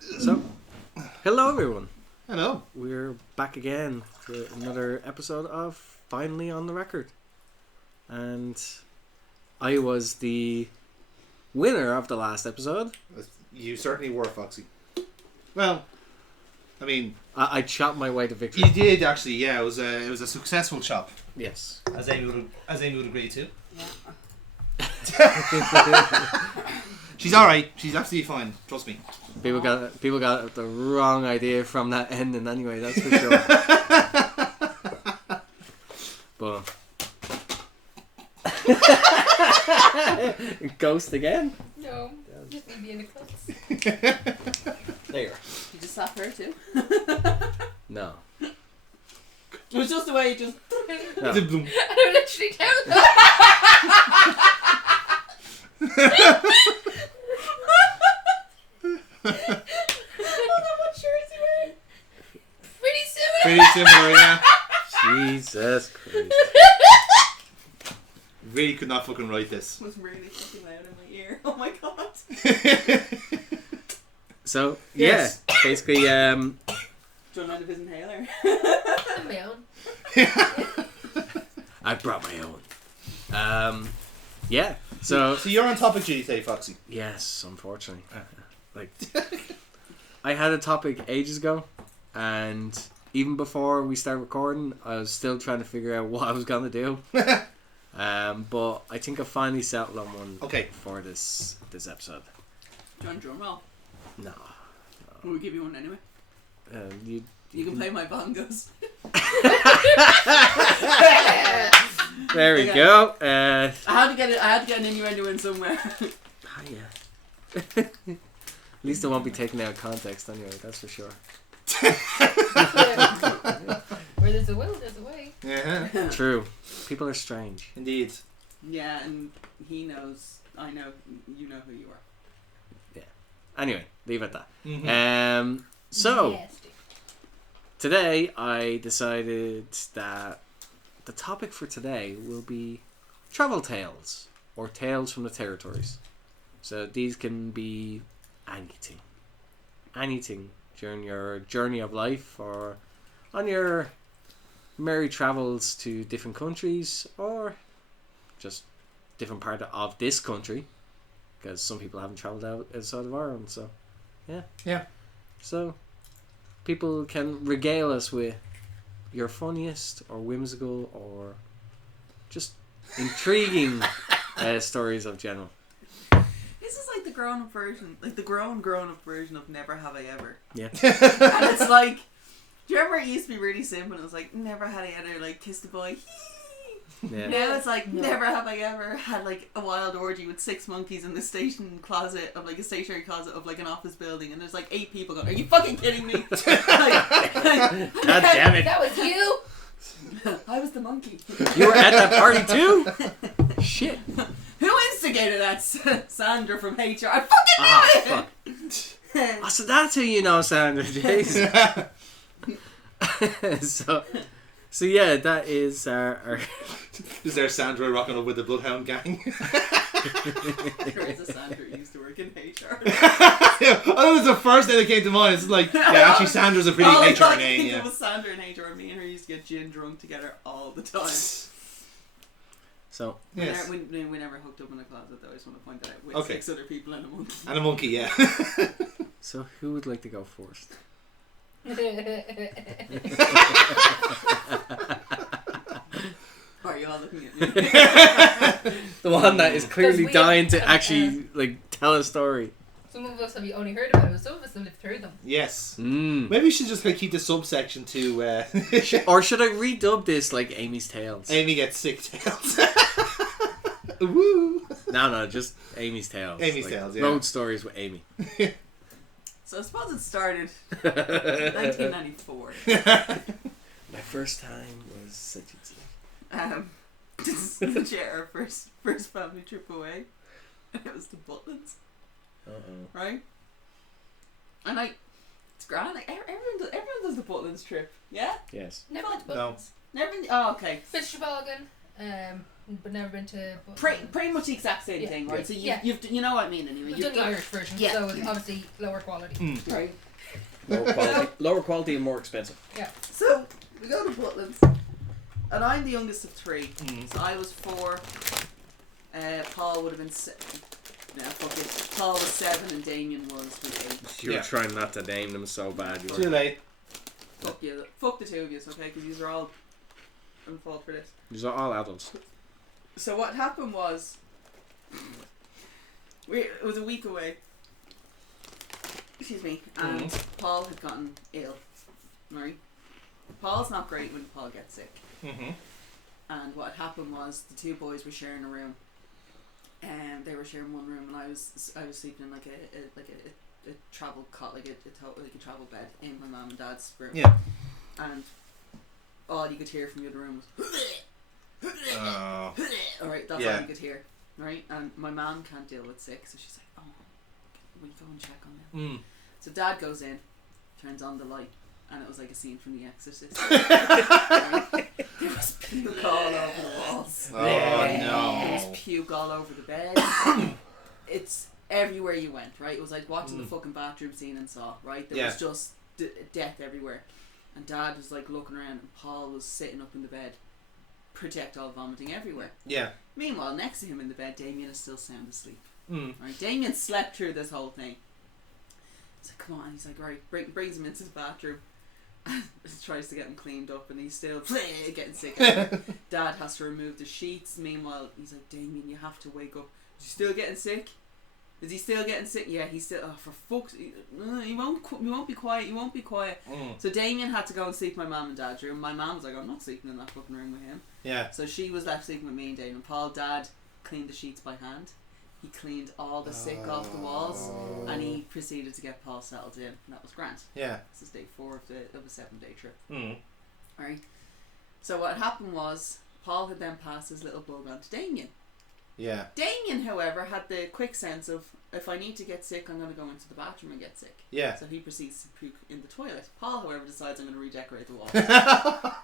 So, hello everyone. Hello. We're back again for another episode of Finally on the Record. And I was the winner of the last episode. You certainly were, Foxy. Well, I mean, I chopped my way to victory. you did actually. Yeah, it was a successful chop. Yes. As Amy would agree to. Yeah. She's all right. She's absolutely fine. Trust me. People got the wrong idea from that ending anyway, that's for sure. But Ghost again? No, just me being a klutz. There. You just slapped her too. No. It was just the way you just. No. I literally tell them. What shirt is he wearing? Pretty similar. Pretty similar, yeah. Jesus Christ. Really could not fucking write this. It was really fucking loud in my ear. Oh my god. So, Yes. yeah, basically, Do you want of his inhaler? My own. I brought my own. Yeah, so you're on topic duty today, Foxy. yes, unfortunately, like I had a topic ages ago, and even before we started recording, I was still trying to figure out what I was gonna do. But I think I finally settled on one. Okay. For this episode. Do you want a drum roll? No, Will we give you one anyway? you You can play my bongos. There we Okay. go. I had to get an innuendo in somewhere. Oh, yeah. At least it won't be taken out of context anyway, that's for sure. Where there's a will, there's a way. Yeah. True. People are strange. Indeed. Yeah, and he knows. I know. You know who you are. Anyway, leave it at that. Mm-hmm. So, Nasty. today I decided that the topic for today will be travel tales, or tales from the territories. So these can be anything. Anything during your journey of life, or on your merry travels to different countries, or just different part of this country, because some people haven't travelled outside of Ireland, so Yeah. so people can regale us with your funniest or whimsical or just intriguing stories of general. This is like the grown-up version, like the grown-up version of Never Have I Ever. Yeah. And it's like, do you remember it used to be really simple? It was like, never had I ever like kissed a boy. Yeah. Now it's like, No. never have I ever had like a wild orgy with 6 monkeys in the station closet of like a stationary closet of like an office building, and there's like 8 people going, are you fucking kidding me? God damn it. That was you? I was the monkey. You were at that party too? Shit. Who instigated that? Sandra from HR. I fucking knew Ah, it! fuck. Oh, so that's who you know, Sandra. Jeez. So yeah, that is our Is there Sandra rocking up with the Bloodhound gang? There is a Sandra who used to work in HR. That was the first thing that came to mind. It's like, yeah, actually Sandra's a pretty All I HR name, It yeah. was Sandra and HR. Me and her used to get gin drunk together all the time. so Yes. We never hooked up in a closet, though. I just want to point that out. With Okay. 6 other people and a monkey. And a monkey, yeah. so who would like to go first? Why are you all looking at me? The one that is clearly we- dying to actually like tell a story. Some of us have only heard about it, but some of us have lived through them. Yes. Mm. Maybe we should just like, keep the subsection to Or should I redub this like Amy's Tales? Amy gets sick tails. Woo! No, just Amy's Tales. Amy's like, Tales, yeah. Road stories with Amy. So I suppose it started in 1994. My first time was such a This is legit our first family trip away. And it was to Butlins, right? And like, it's grand. Like everyone does the Butlins trip, yeah. Yes. Never went to No. Butlins. Never. Oh, okay. Fish toboggan, but never been to. Pretty much the exact same thing, right? So you know what I mean anyway. We've done the Irish version, so it's obviously lower quality. Right. Lower quality and more expensive. Yeah. So we go to Butlins, and I'm the youngest of 3. So I was 4. Paul would have been. Paul was 7 and Damien was 8. You were trying not to name them so bad. You were. Too late. Fuck the 2 of you, okay? Because these are all on fault for this. These are all adults. So what happened was, it was a week away. Excuse me, and Paul had gotten ill. Right? Paul's not great when Paul gets sick. And what had happened was the 2 boys were sharing a room, and they were sharing one room, and I was sleeping in like a travel cot, like a travel bed in my mum and dad's room. Yeah. And all you could hear from the other room was alright, that's all you could hear. Right? And my mum can't deal with sick, so she's like, oh, will you go and check on them? So dad goes in, turns on the light, and it was like a scene from The Exorcist. There was puke all over the walls. Oh no. There was puke all over the bed. It's everywhere you went, right? It was like watching the fucking bathroom scene in Saw, right? There was just death everywhere. And dad was like looking around, and Paul was sitting up in the bed, projectile vomiting everywhere. Yeah. Meanwhile, next to him in the bed, Damien is still sound asleep. Right? Damien slept through this whole thing. He's like, come on. He's like, right, brings him into his bathroom. Tries to get him cleaned up, and he's still getting sick. Dad has to remove the sheets. Meanwhile, he's like, Damien, you have to wake up. Is he still getting sick? Is he still getting sick? Yeah, he's still. Oh, for fuck's sake! He won't be quiet. He won't be quiet. So Damien had to go and sleep in my mum and dad's room. My mum was like, I'm not sleeping in that fucking room with him. Yeah. So she was left sleeping with me and Damien. Paul, dad, cleaned the sheets by hand. He cleaned all the sick off the walls, and he proceeded to get Paul settled in, and that was grand. Yeah. This is day 4 of a 7-day trip. Alright. So what happened was, Paul had then passed his little bug on to Damien. Yeah. Damien, however, had the quick sense of, if I need to get sick, I'm going to go into the bathroom and get sick. Yeah. So he proceeds to puke in the toilet. Paul, however, decides I'm going to redecorate the walls.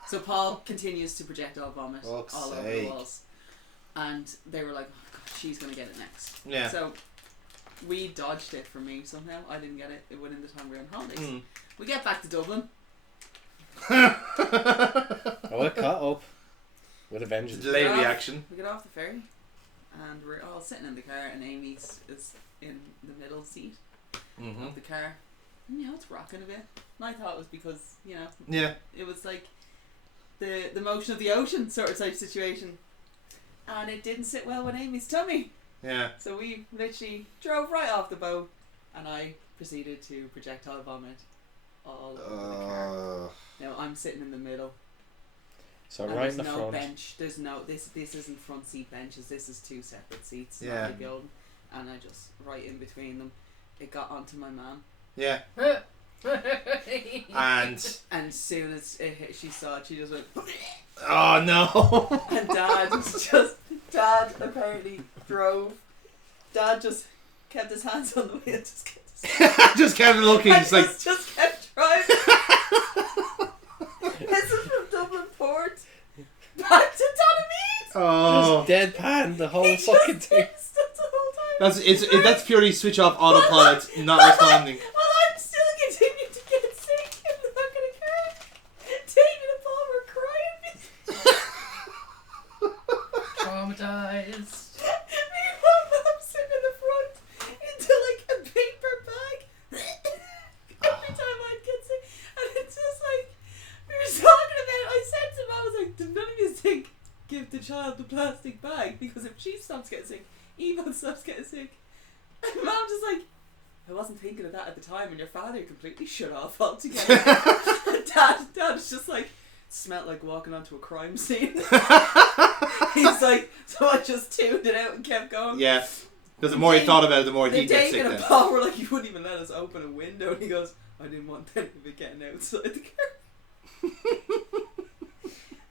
So Paul continues to projectile vomit all over the walls. And they were like, oh God, she's going to get it next. Yeah. So we dodged it from me somehow. I didn't get it within the time we were on holidays. We get back to Dublin. It caught up with a vengeance. Delayed reaction. We get off the ferry, and we're all sitting in the car, and Amy is in the middle seat of the car. And, you know, it's rocking a bit. And I thought it was because, you know, it was like the motion of the ocean sort of type situation. And it didn't sit well with Amy's tummy. Yeah. So we literally drove right off the boat, and I proceeded to projectile vomit all over the car. Now I'm sitting in the middle. So right in the front. There's no bench. There's no this isn't front seat benches. This is 2 separate seats. Yeah. And I just right in between them. It got onto my mum. Yeah. and soon as she saw it, she just went. Oh no! And Dad apparently drove. Dad just kept his hands on the wheel. Just kept looking. Just kept driving. This is from Dublin Port back to Donamead. Oh, just deadpan the whole fucking thing. That's purely switch off autopilot, not responding. Well, I'm still continuing to get sick in the back of the car. David and Paul were crying. Traumatized. Meanwhile, I'm sitting in the front into like a paper bag. Every time I'd get sick, and it's just like we were talking about it. I said to him, I was like, "Did none of you think give the child the plastic bag, because if she stops getting sick, Evan stops getting sick." And Mom just like, I wasn't thinking of that at the time, and your father completely shut off altogether. And Dad was just like, smelled like walking onto a crime scene. He's like, so I just tuned it out and kept going. Yeah, because the more he thought about it, the more he'd get sick. David and Paul were like, he wouldn't even let us open a window, and he goes, I didn't want any of it getting outside the car.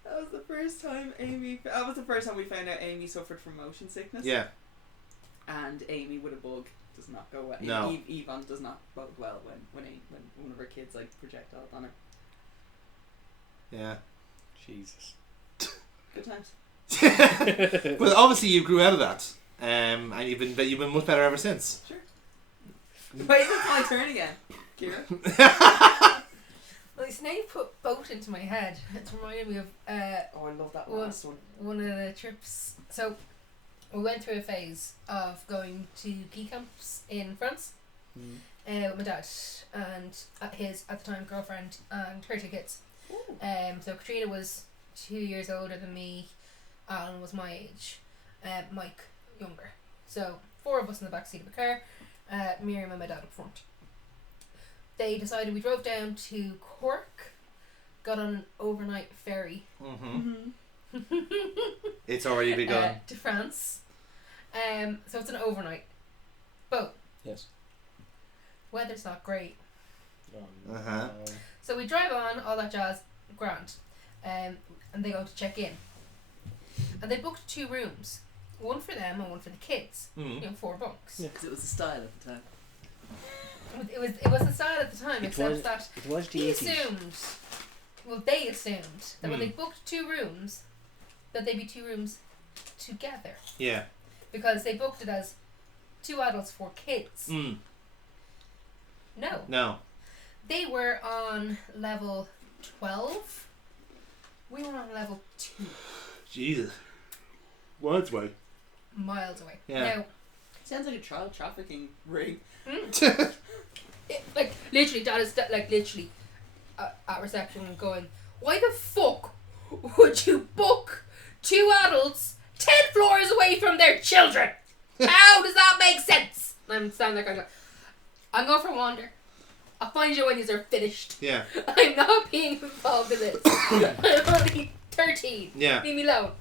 That was the first time we found out Amy suffered from motion sickness. Yeah. And Amy with a bug does not go well. No. Yvonne does not bug well when one of her kids like projectile on her. Yeah. Jesus. Good times. But obviously you grew out of that, and you've been much better ever since. Sure. Wait, it's my turn again. Kira? Well, his name put boat into my head. It's reminded me of Oh, I love that last one. one of the trips. So we went through a phase of going to ski camps in France with my dad and his at the time girlfriend and her two kids. So Katrina was 2 years older than me. Alan was my age. Mike younger. So 4 of us in the back seat of the car. Miriam and my dad up front. They decided we drove down to Cork, got on an overnight ferry. It's already begun. To France. So it's an overnight boat. Yes. Weather's not great. So we drive on, all that jazz, grand. And they go to check in. And they booked 2 rooms. One for them and one for the kids. 4 bunks. Because it was the style at the time. It was the style at the time, except that it was the he 80s. they assumed that when they booked 2 rooms, that they'd be 2 rooms together. Yeah. Because they booked it as 2 adults, 4 kids. No. They were on level 12. We were on level 2. Jesus. Words way. Miles away. Yeah. Now, Sounds like a child trafficking ring. like literally, Dad is literally at reception going, "Why the fuck would you book 2 adults 10 floors away from their children? How does that make sense?" And I'm standing there going, "I'm going for a wander. I'll find you when these are finished. Yeah. I'm not being involved in this. I'm only 13. Yeah. Leave me alone."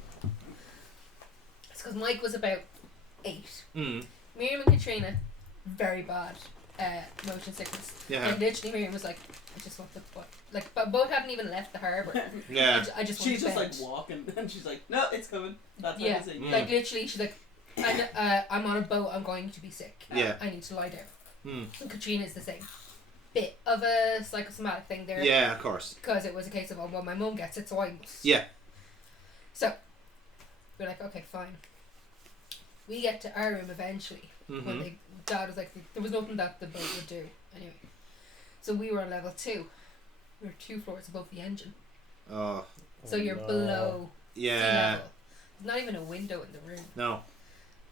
It's because Mike was about 8. Miriam and Katrina, very bad motion sickness. Yeah. Like literally, Miriam was like, "I just want the butt." Like, but both hadn't even left the harbour. Yeah. I just want She's the just bed. like walking, and she's like, "No, it's coming." That's Yeah. what I Like literally, she's like, "I'm on a boat. I'm going to be sick. Yeah. I need to lie down." And Katrina is the same. Bit of a psychosomatic thing there. Yeah, of course. Because it was a case of, "Oh, well, my mum gets it, so I must." Yeah. So we're like, "Okay, fine." We get to our room eventually. When Dad was like, there was nothing that the boat would do anyway. So we were on level 2. We were 2 floors above the engine. Oh. So you're below sea Yeah. level. There's not even a window in the room. No.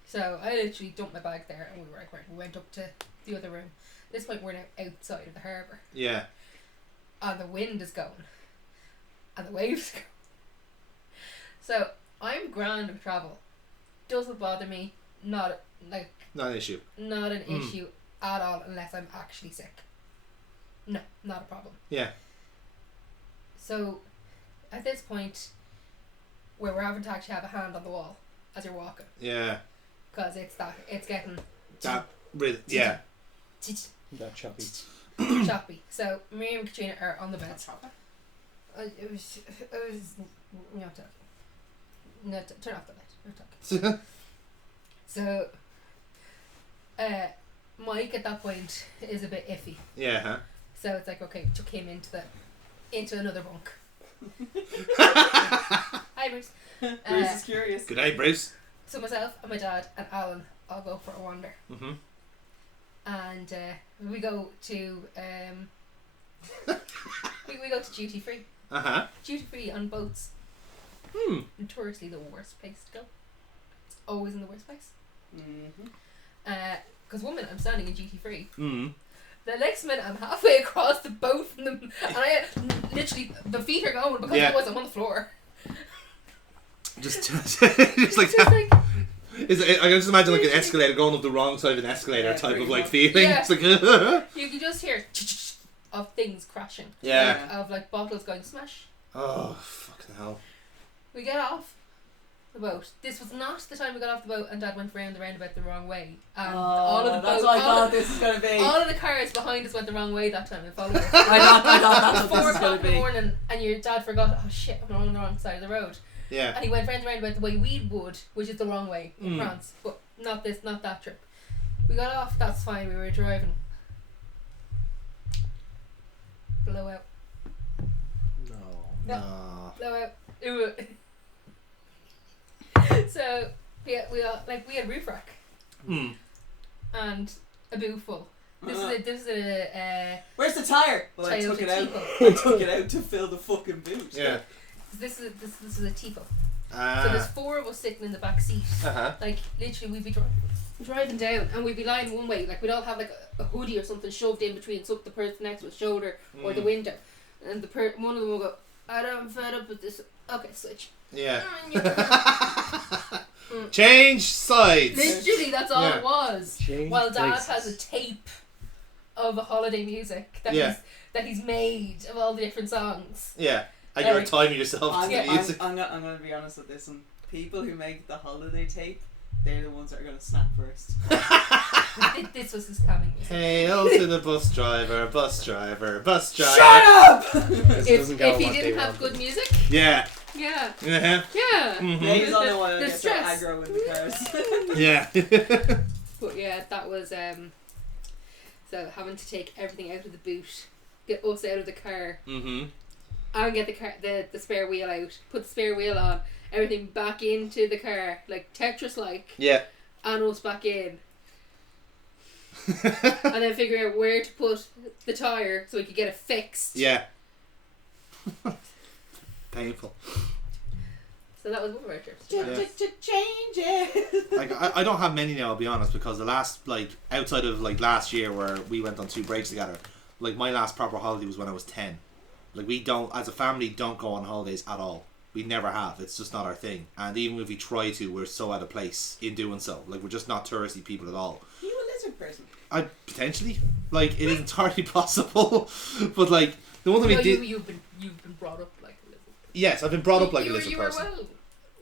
So I literally dumped my bag there and we were like, right, we went up to the other room. At this point we're now outside of the harbour. Yeah. And the wind is going. And the waves are going. So I'm grand with travel. Doesn't bother me. Not Not an issue. Not an issue at all unless I'm actually sick. No, not a problem. Yeah. So, at this point, where we're having to actually have a hand on the wall as you're walking, Yeah. because it's getting That really. Yeah. That choppy. choppy. So Miriam and Katrina are on the bed. It was no talking. No, turn off the light. No talking. So, Mike at that point is a bit iffy. Yeah. Huh? So it's like, okay, chuck him into another bunk. Hi, Bruce. Bruce is curious. Good day, Bruce. So myself and my dad and Alan all go for a wander. And we go to we go to duty free. Duty free on boats. Notoriously the worst place to go. It's always in the worst place. Because one minute I'm standing in duty free. The next minute I'm halfway across the boat from them, and I literally the feet are going because otherwise I'm on the floor. Just like that. I can just imagine like an escalator going up the wrong side of an escalator type of like feeling. Yeah. It's like You can just hear of things crashing. Yeah. Of like bottles going smash. Oh fucking hell. We get off the boat. This was not the time we got off the boat and Dad went round the roundabout the wrong way. And all of the that's what I thought this was going to be. All of the cars behind us went the wrong way that time and followed us. I thought that's what 4 this was going o'clock to in the be. morning and your dad forgot, oh shit, I'm on the wrong side of the road. Yeah. And he went round the roundabout the way we would, which is the wrong way in France. But not that trip. We got off, that's fine, we were driving. Blowout. No. Blowout. Ooh. So we had roof rack and a boot full. This is a where's the tire? Well, I took Toyota it out. Tipo. I took it out to fill the fucking boot. Yeah. This is a Tipo. So there's 4 of us sitting in the back seat. Like literally, we'd be driving down, and we'd be lying one way. Like we'd all have like a hoodie or something shoved in between the person next to his shoulder or the window, and one of them will go, I'm fed up with this. Okay, switch. Yeah. Change sides. Literally, that's all it was. Change While Dad places. has a tape of a holiday music that he's made of all the different songs. Yeah. And you were timing yourself to the music. I'm going to be honest with this one. People who make the holiday tape, they're the ones that are going to snap first. This was his coming. Hail to the bus driver, bus driver, bus driver. Shut up! If he didn't have good music, Yeah. yeah. Yeah. Yeah. Mm-hmm. Yeah, he's on the one The that gets so stress. aggro in the cars. Yeah. But yeah, that was so having to take everything out of the boot, get us out of the car, and get the spare wheel out, put the spare wheel on, everything back into the car, like Tetris like. Yeah. And us back in. And then figuring out where to put the tyre so we could get it fixed. Yeah. Painful. So that was one of our trips. Change it. Like I don't have many now, I'll be honest, because the last, like, outside of like last year where we went on 2 breaks together, like my last proper holiday was when I was 10. Like we don't, as a family, don't go on holidays at all. We never have. It's just not our thing. And even if we try to, we're so out of place in doing so. Like we're just not touristy people at all. Are you a lizard person? I potentially, like, it is entirely possible, but like the one that we did. You've been brought up like a lizard. Yes, I've been brought up like a lizard you person. were well,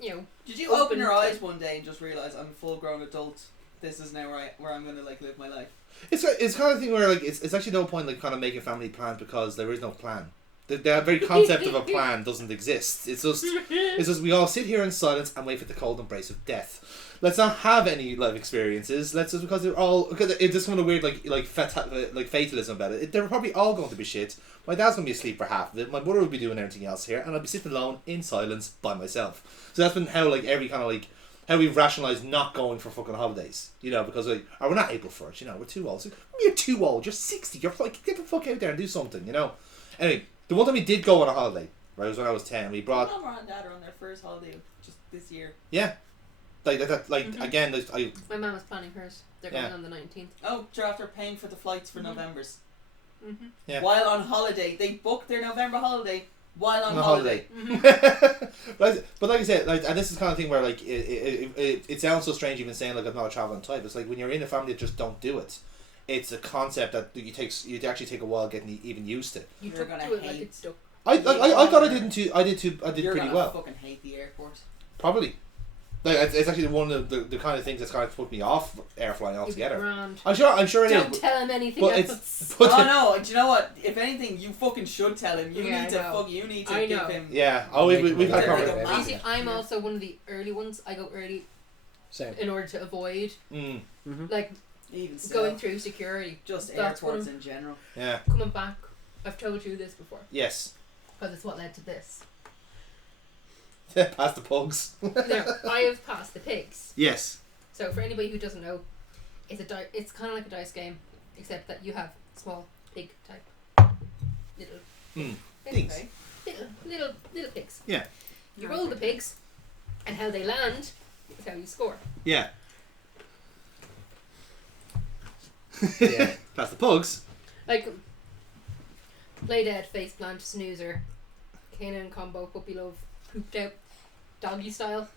you know. Did you open your eyes one day and just realise I'm a full grown adult? This is now where I'm gonna like live my life. It's kind of thing where like it's actually no point like kind of making family plans because there is no plan. The very concept of a plan doesn't exist. It's just we all sit here in silence and wait for the cold embrace of death. Let's not have any life experiences. Let's just because it's just kind of weird like fatalism about it. They're probably all going to be shit. My dad's going to be asleep for half of it. My mother will be doing everything else here, and I'll be sitting alone in silence by myself. So that's been how like every kind of like how we've rationalised not going for fucking holidays. You know, because like we're not able for it. You know, we're too old. So, you're too old. You're 60. You're like get the fuck out there and do something. You know. Anyway. The one time we did go on a holiday, right, was when I was 10. We brought. My mum and dad are on their first holiday just this year. Yeah, again. My mum was planning hers. They're going on the 19th. Oh, sure. After paying for the flights for November's. Yeah. While on holiday, they booked their November holiday while on holiday. but like I said, like, and this is the kind of thing where like it sounds so strange even saying like I'm not a traveling type. It's like when you're in a family that just don't do it. It's a concept that you actually take a while getting even used to. You You're took gonna to it hate. like it's stuck. I thought I did too. I did You're pretty gonna well. fucking hate the airport. Probably. Like it's actually one of the kind of things that's kind of put me off air flying altogether. I'm sure it is. Don't tell him anything But else. Oh no! Do you know what? If anything, you fucking should tell him. You Yeah, need to I give know. him. Yeah. Oh, we've had Like a conversations. man. You see, I'm also one of the early ones. I go early Same. in order to avoid like Even still, going through security. just That's what airports I'm- in general. Yeah. Coming back, I've told you this before Yes. because it's what led to this. Past the pugs. Now, I have passed the pigs. Yes. So for anybody who doesn't know, it's kind of like a dice game, except that you have small pig type little Things. little pigs. Yeah. You roll the pigs, and how they land is how you score. Yeah. Yeah. Past the pugs. Like play dead, face plant, snoozer, Canaan combo, puppy love, pooped out, doggy style.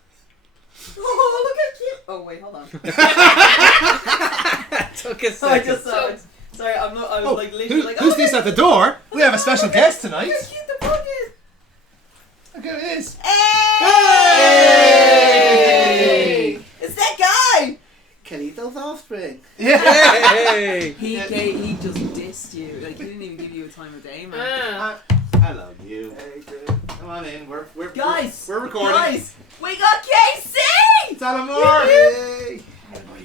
Oh, look how cute! Oh wait, hold on. Took a I second. just saw it. Sorry, I was like literally like. Who's oh, this at the door? We have a special guest tonight. Look how cute the bug is! Look who it is. Hey! It's that guy! Kalito's offspring. Yeah. Hey! He just dissed you. Like he didn't even give you a time of day, man. I love you. Hey, dude. Come on in. We're Guys, we're recording. Guys, we got Casey! Salamore. Hey.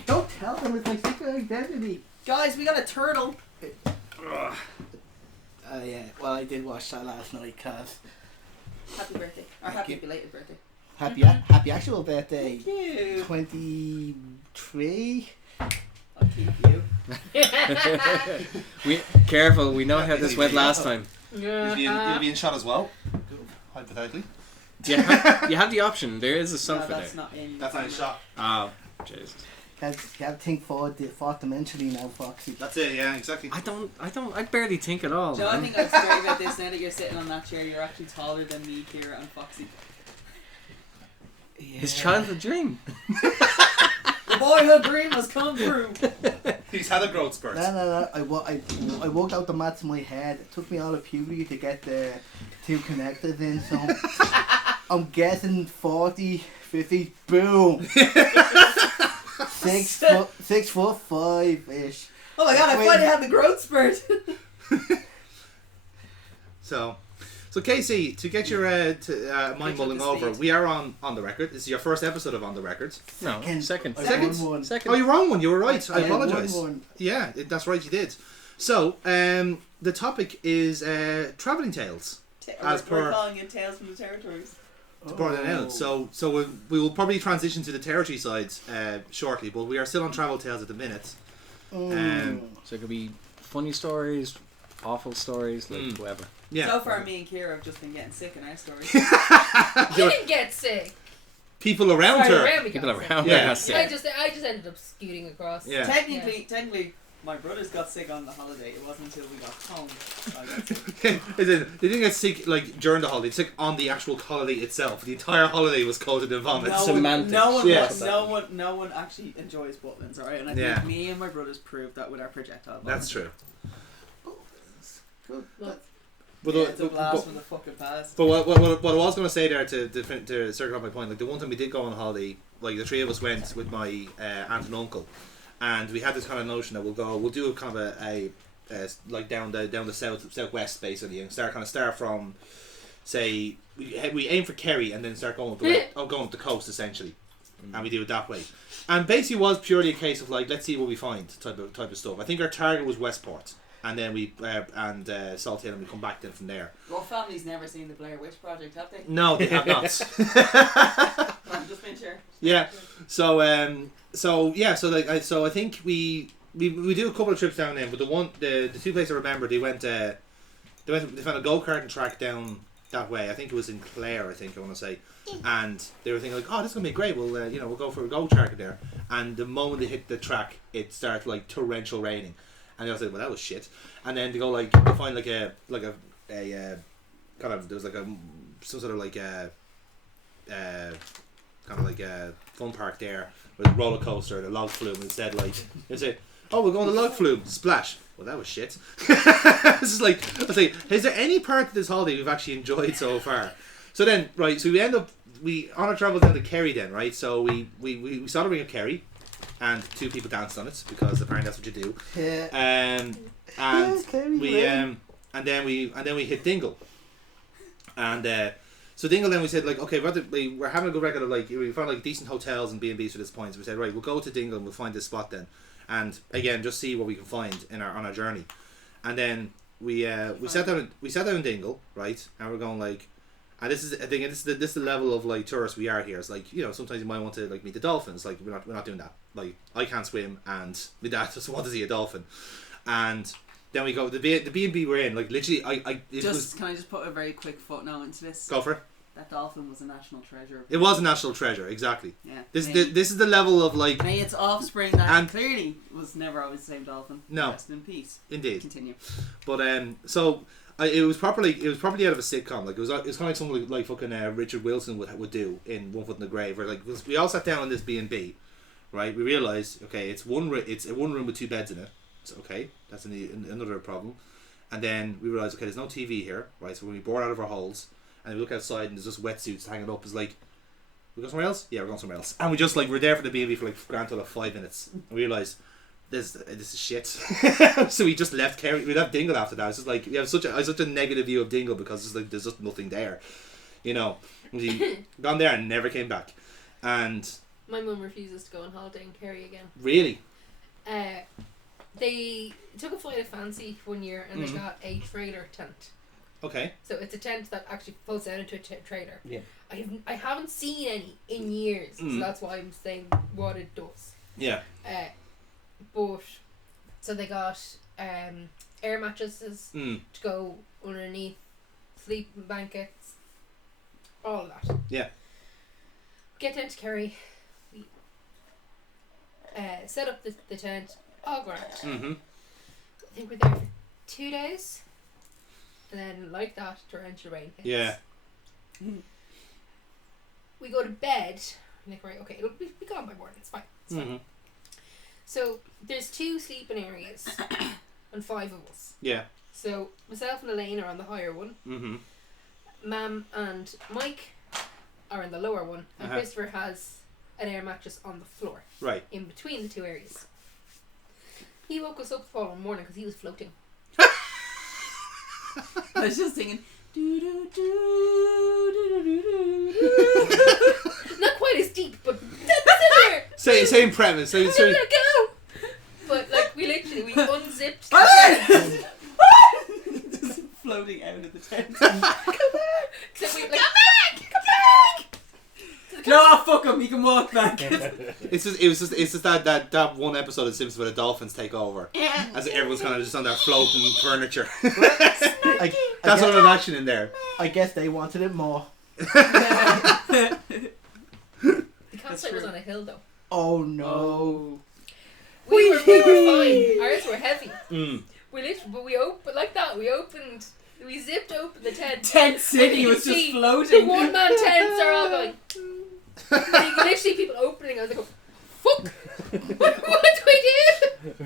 Don't tell them it's my secret identity. Guys, we got a turtle. Yeah, well, I did watch that last night, cause Happy birthday. Or Thank happy you. belated birthday. happy actual birthday. Thank you. 23. I'll keep you. Careful, we know how this went last time. You'll be in shot as well, hypothetically. You have the option. There is a No, sofa that's there. not in. That's not in shot. Oh, Jesus. You have to think fourth dimensionally now, Foxy. That's it. Yeah, exactly. I barely think at all, Joe, I man. think I'm scary about this now that you're sitting on that chair. You're actually taller than me, Kira, and Foxy. His childhood dream. The boyhood dream has come true. He's had a growth spurt. No. I worked out the maths in my head. It took me all of puberty to get the two connected in, so I'm guessing 40, 50, boom. 6'5" Oh my god, I finally had the growth spurt. So Casey, to get your mind mulling over, we are on the record. This is your first episode of On the Record. No, second. Second. Oh, you're wrong one. You were right. I apologise. One. Yeah, that's right. You did. So the topic is travelling tales. We're calling it Tales from the Territories. To borrow that out. So we will probably transition to the territory sides shortly, but we are still on travel tales at the minute. So it could be funny stories, awful stories, like whatever. Yeah. So far, me and Kira have just been getting sick in our stories. You didn't get sick. People around Sorry, her. around me People got sick. around Yeah. got sick. I just ended up scooting across. Yeah. Technically, my brothers got sick on the holiday. It wasn't until we got home I got sick. They didn't get sick like during the holiday. Sick on the actual holiday itself. The entire holiday was coated in vomit. Semantics. Yes. No one actually enjoys butlins, alright? And I think me and my brothers proved that with our projectile. That's true. But it's a blast from the fucking past. But what I was going to say there to circle up my point, like the one time we did go on holiday, like the three of us went with my aunt and uncle, and we had this kind of notion that we'll do a kind of a like down the southwest basically, and start from, say we aim for Kerry and then start going up the coast essentially, and we do it that way. And basically it was purely a case of like, let's see what we find type of stuff. I think our target was Westport. And then we Salt Hill, and we come back then from there. Your family's never seen the Blair Witch Project, have they? No, they have not. I'm just being sure. Yeah. So I think we do a couple of trips down there, but the two places I remember, they found a go-karting track down that way. I think it was in Clare, I want to say. And they were thinking like, oh, this is gonna be great. We'll we'll go for a go-karting there. And the moment they hit the track, it started like torrential raining. And I was like, well, that was shit. And then they go like, they find like a kind of, there was like some sort of like kind of like a fun park there with a roller coaster and a log flume. And said like, they say, oh, we're going to log flume, splash. Well, that was shit. I was like, is there any part of this holiday we've actually enjoyed so far? So then, right, so we on our travels down to Kerry then, right? So we saw the Ring of Kerry. And two people danced on it because apparently that's what you do. Yeah. And then we hit Dingle. And so Dingle, then we said like, okay, we're having a good record of like, we found like decent hotels and B&Bs for this point. So we said, right, we'll go to Dingle and we'll find this spot then, and again just see what we can find on our journey. And then we sat down in Dingle, right, and we're going like. And this is the level of like tourists we are here. It's like, sometimes you might want to like meet the dolphins. Like we're not doing that. Like I can't swim, and my dad just want to see a dolphin. And then we go the B&B we're in. Like literally, can I just put a very quick footnote into this? Go for it. That dolphin was a national treasure. It was a national treasure, exactly. Yeah. This is the level of like. May its offspring that clearly was never always the same dolphin. No. Rest in peace. Indeed. Continue. But so. It was probably out of a sitcom. Like it was kind of like something like fucking Richard Wilson would do in One Foot in the Grave. Where like we all sat down in this B&B, right? We realised, okay, it's a one room with two beds in it. So okay, that's another problem. And then we realised, okay, there's no TV here, right? So when we board out of our holes and we look outside and there's just wetsuits hanging up, it's like, we go somewhere else? Yeah, we're going somewhere else. And we just like we're there for the B&B for like grand total of 5 minutes. And we realised. This is shit. So we just left Kerry. We left Dingle after that. It's just like we have such a negative view of Dingle because it's like there's just nothing there, We gone there and never came back. And my mum refuses to go on holiday in Kerry again. Really? They took a flight of fancy one year and they got a trailer tent. Okay. So it's a tent that actually folds down into a trailer. Yeah. I haven't seen any in years, so that's why I'm saying what it does. Yeah. But so they got air mattresses to go underneath, sleeping blankets, all of that. Yeah. Get down to Kerry. We set up the tent. All grand. Mm-hmm. I think we're there for 2 days, and then like that, torrential rain hits. Yeah. We go to bed. I'm like, right, okay, it'll be gone by morning. It's fine. It's fine. So there's 2 sleeping areas, and 5 of us. Yeah. So myself and Elaine are on the higher one. Mm-hmm. Mam and Mike are in the lower one, and Christopher has an air mattress on the floor. Right. In between the 2 areas. He woke us up the following morning because he was floating. I was just thinking. Not quite as deep, but that's similar. Same premise. So Let go. But like we unzipped. Just floating out of the tent. Come back! Come back! No, fuck him. He can walk back. It's just that one episode of Simpsons where the dolphins take over, as everyone's kind of just on their floating furniture. That's what I'm imagining there. I guess they wanted it more. The campsite was on a hill though. Oh no. We were fine. Ours were heavy. We zipped open the tent. Tent City was just floating. The one man tents are all going. And you can literally see people opening. I was like, fuck! What do we do?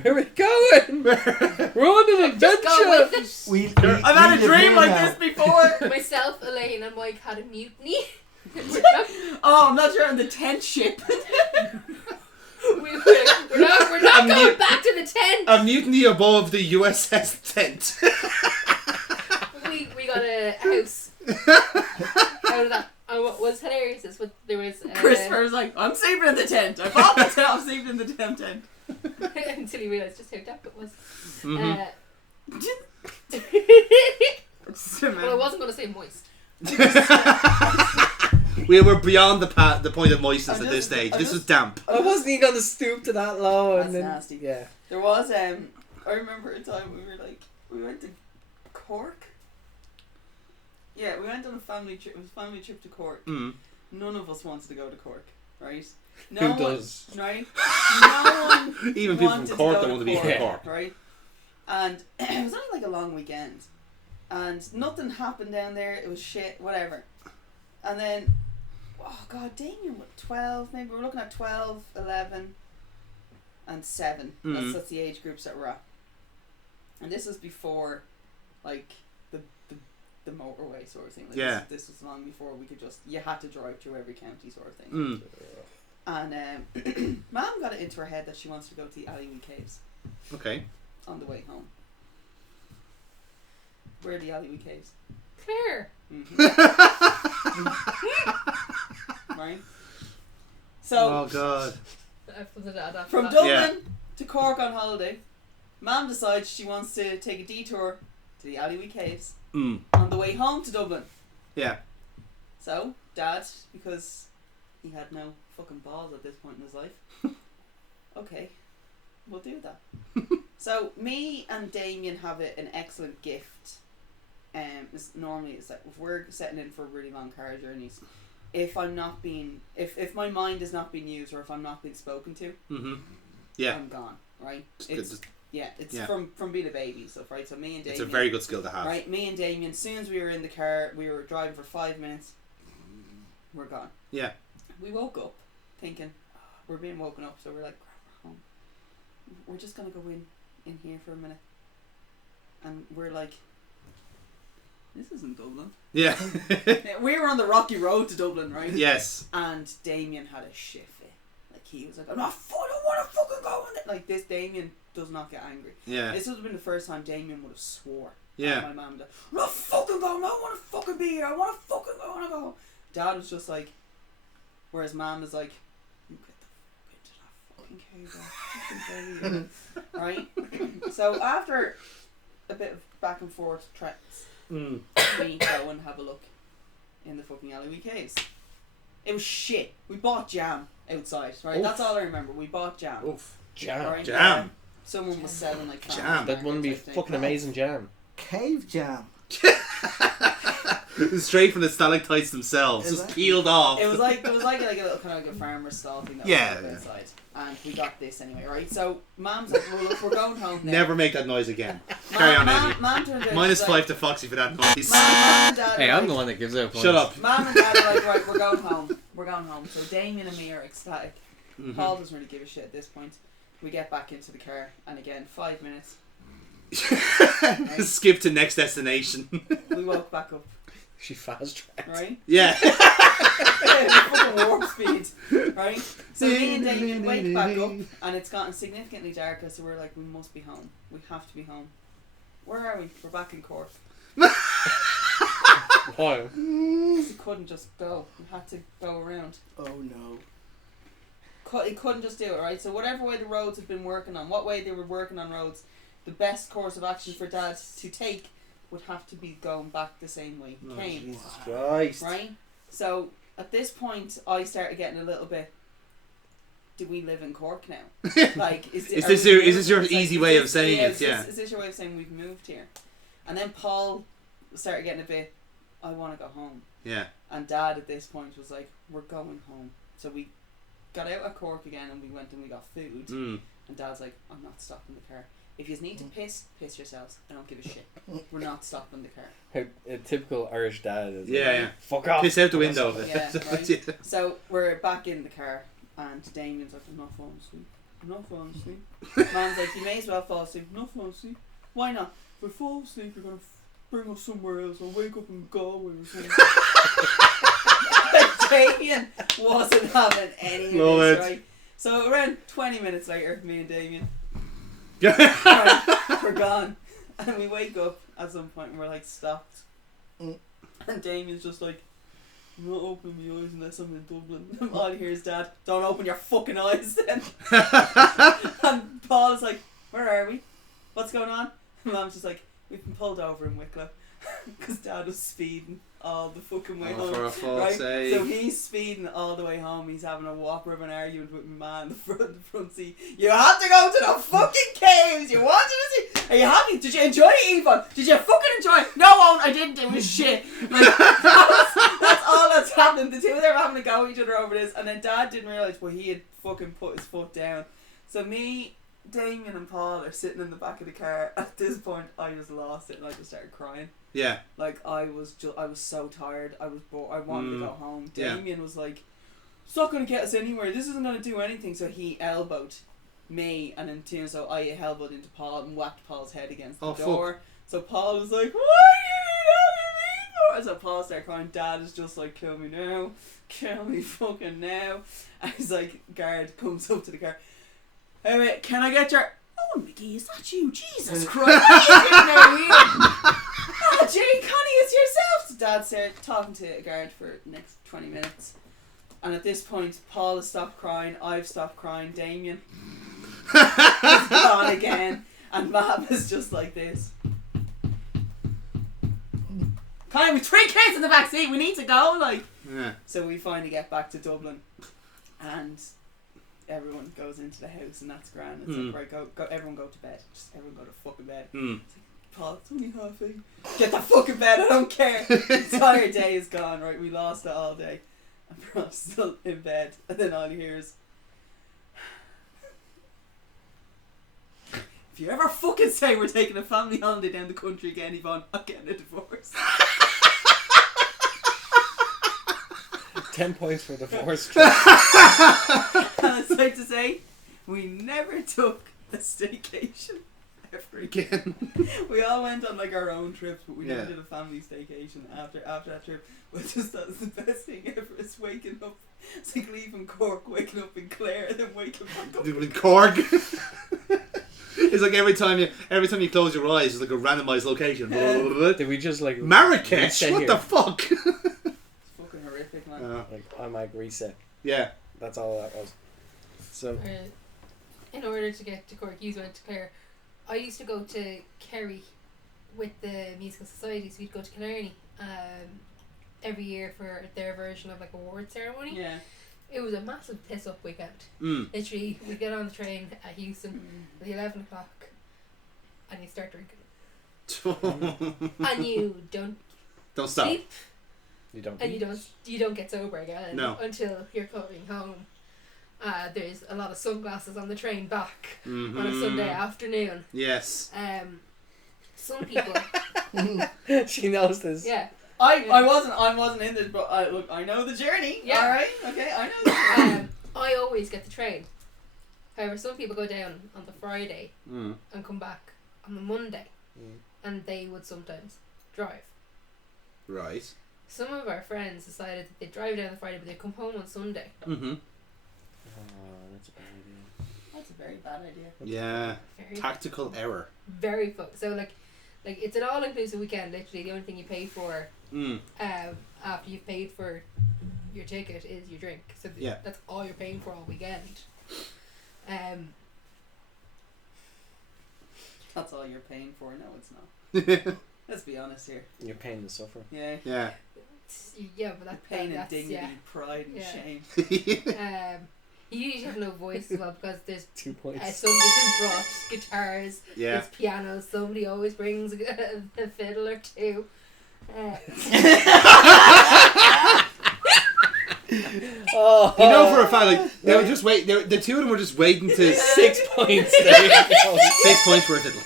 Where are we going? We're on an Just go adventure. with it. I've had a dream like this before. Myself, Elaine, and Mike had a mutiny. Oh, I'm not sure on the tent ship. We're not going back to the tent. A mutiny above the USS tent. We got a house out of that. And what was hilarious is there was Christopher was like, I'm sleeping in the tent. I bought the tent. I'm sleeping in the damn tent. until he realised just how damp it was. Well, I wasn't going to say moist. We were beyond the point of moistness at this stage. This was damp. I wasn't even going to stoop to that low. That's and then, nasty. Yeah. There was I remember a time we went to Cork. Yeah, we went on a family trip. It was a family trip to Cork. None of us wanted to go to Cork, right? Who does? Right? No one. Even people from wanted Cork to don't go want to be from Cork. right? And it was only like a long weekend, and nothing happened down there. It was shit, whatever. And then, oh god, Damien, what, 12? Maybe we were looking at 12, 11, and 7. That's the age groups that we're at. And this was before, like, the motorway sort of thing. Like this was long before we could you had to drive through every county sort of thing. And Mum got it into her head that she wants to go to the Alleyway Caves. Okay. On the way home. Where are the Alleyway Caves? Claire. Right? So, oh god. From Dublin to Cork on holiday, Mum decides she wants to take a detour to the Alleyway Caves on the way home to Dublin. Yeah. So, Dad, because he had no fucking balls at this point in his life, okay, we'll do that. So, me and Damien have an excellent gift. Normally it's like if we're setting in for really long car journeys, if I'm not being, if my mind is not being used or if I'm not being spoken to, I'm gone. Right? It's from being a baby stuff, right? So me and Damien, it's a very good skill to have. Right, me and Damien, as soon as we were in the car, we were driving for 5 minutes, we're gone. Yeah. We woke up thinking, we're being woken up, so we're like, we're home. We're just gonna go in here for a minute. And we're like, this isn't Dublin. Yeah. We were on the rocky road to Dublin, right? Yes. And Damien had a shit fit. Like, he was like, I don't want to fucking go in there. Like, this Damien does not get angry. Yeah. This would have been the first time Damien would have swore. Yeah. My mum, I'm not fucking going, I don't want to fucking be here, I want to fucking go, I want to go. Dad was just like, whereas Mum is like, you get the fuck into that fucking cave, right? So after a bit of back and forth treks. Mm. We go and have a look in the fucking alleyway caves. It was shit. We bought jam outside, right? Oof. That's all I remember. We bought jam. Oof. Jam. Right? Jam. Someone was selling like Jam. That wouldn't be type thing. fucking amazing jam. Cave jam. Straight from the stalactites themselves, just Exactly. peeled off. It was like a little kind of like a farmer's stall thing that Yeah, was yeah. outside, and we got this anyway, right? So Mom's like, well, look, we're going home now. Never make that noise again. Carry on, Eddie. Mom turned around, Minus she's 5 like, to Foxy for that noise. Mom and Dad. Hey, are I'm like, the one that gives out points. Shut up. Mom and Dad are like, right, we're going home. We're going home. So Damien and me are ecstatic. Mhm. Paul doesn't really give a shit at this point. We get back into the car, and again, 5 minutes. Skip to next destination. We woke back up, She fast tracked. right? Yeah. Fucking warp speed, right? So me and Damien wake back up, and it's gotten significantly darker. So we're like, we must be home. We have to be home. Where are we? We're back in Cork. Why? We couldn't just go. We had to go around. Oh no. He couldn't just do it, right? So whatever way the roads have been working on, what way they were working on roads, the best course of action for Dad to take would have to be going back the same way he came, Jesus Christ. right? So at this point, I started getting a little bit. Do we live in Cork now? Like, is Is we this your moved? easy Is way this- of saying it? Is Yeah. this, is this your way of saying we've moved here? And then Paul started getting a bit. I want to go home. Yeah. And Dad at this point was like, we're going home. So we got out at Cork again, and we went and we got food. Mm. And Dad's like, I'm not stopping the car. If you need to piss yourselves. I don't give a shit. We're not stopping the car. How a typical Irish dad is. Yeah, like, yeah. Fuck off. Piss out the window. Yeah, right. So we're back in the car, and Damien's like, I'm not falling asleep. I'm not falling asleep. Mom's like, you may as well fall asleep. I'm not falling asleep. Why not? If I fall asleep, you're going to bring us somewhere else. I'll wake up in Galway or something. Damien wasn't having any of Love this, it. right? So around 20 minutes later, me and Damien, Yeah. right, we're gone. And we wake up at some point and we're like stopped. Mm. And Damien's just like, I'm not opening my eyes unless I'm in Dublin. And all I hear is Dad, don't open your fucking eyes then. And Paul's like, where are we? What's going on? And Mom's just like, we've been pulled over in Wicklow. Because Dad was speeding all the fucking way home. For a fuck's Right? sake. So he's speeding all the way home. He's having a whopper of an argument with my man in the front seat. You had to go to the fucking caves. You wanted to see. Are you happy? Did you enjoy it, Yvonne? Did you fucking enjoy it? No, Owen, I didn't. It was shit. Like, that's all that's happening. The two of them are having to go at each other over this. And then Dad didn't realise he had fucking put his foot down. So me, Damien and Paul are sitting in the back of the car. At this point, I just lost it and I just started crying. Yeah. Like I was so tired. I was bored. I wanted to go home. Yeah. Damien was like, "It's not going to get us anywhere. This isn't going to do anything." So he elbowed me, and then so I elbowed into Paul and whacked Paul's head against the door. So Paul was like, "Why are you yelling at me for?" So Paul started crying. Dad is just like, "Kill me now, kill me fucking now." And he's like, guard comes up to the car. Hey, wait, can I get your? Oh, Mickey, is that you? Jesus Christ! What are you doing there, Ian? Oh, gee, Connie, it's yourself! So Dad started talking to a guard for the next 20 minutes. And at this point, Paul has stopped crying, I've stopped crying, Damien is gone again, and Mom is just like this. Connie, with 3 kids in the back seat, we need to go, like. Yeah. So we finally get back to Dublin, and everyone goes into the house, and that's grand. It's like, right, go, everyone go to bed. Just everyone go to fucking bed. Paul, it's only 8:30. Get the fucking bed, I don't care. The entire day is gone, right? We lost it all day. And we're all still in bed. And then all you hear is, if you ever fucking say we're taking a family holiday down the country again, Yvonne, I'm getting a divorce. 10 points for divorce. And it's like to say, we never took a staycation ever again. We all went on like our own trips, but we never did a family staycation after that trip. Which is that's the best thing ever. Is waking up. It's like leaving Cork, waking up in Clare, and then waking back up In Cork. It's like every time you close your eyes, it's like a randomized location. Did we just like Marrakesh? reset What here? the fuck? It's fucking horrific, man. Like I might reset. Yeah. That's all that was. So In order to get to Cork, you went to Clare. I used to go to Kerry with the musical societies, we'd go to Killarney every year for their version of like award ceremony. Yeah. It was a massive piss up weekend. Literally, we get on the train at Houston at 11 o'clock, and you start drinking, and you don't stop. sleep, You don't. and you don't get sober again No. until you're coming home. There's a lot of sunglasses on the train back on a Sunday afternoon. Yes. Some people, She knows this. yeah. I wasn't in this, but look, I know the journey. Yeah. All right. Okay. I know the journey. I always get the train. However, some people go down on the Friday Mm. and come back on the Monday, Mm. and they would sometimes drive. Right. Some of our friends decided that they'd drive down on the Friday, but they'd come home on Sunday. Mm-hmm. Oh, that's a bad idea. That's a very bad idea. Yeah. Very, Tactical error. very fun. So like it's an all-inclusive weekend. Literally, the only thing you pay for after you've paid for your ticket is your drink. So Yeah. that's all you're paying for all weekend. That's all you're paying for. No, it's not. Let's be honest here. You're paying to suffer. Yeah. Yeah. Yeah, but Pain and that's dignity, yeah. pride and Yeah. shame. You usually have no voice as well because there's 2 points. somebody who brought guitars, Yeah. there's pianos, somebody always brings a fiddle or two. Oh, You know for a fact, like they were just wait. The two of them were just waiting to 6 points. There you go. 6 points for a fiddle.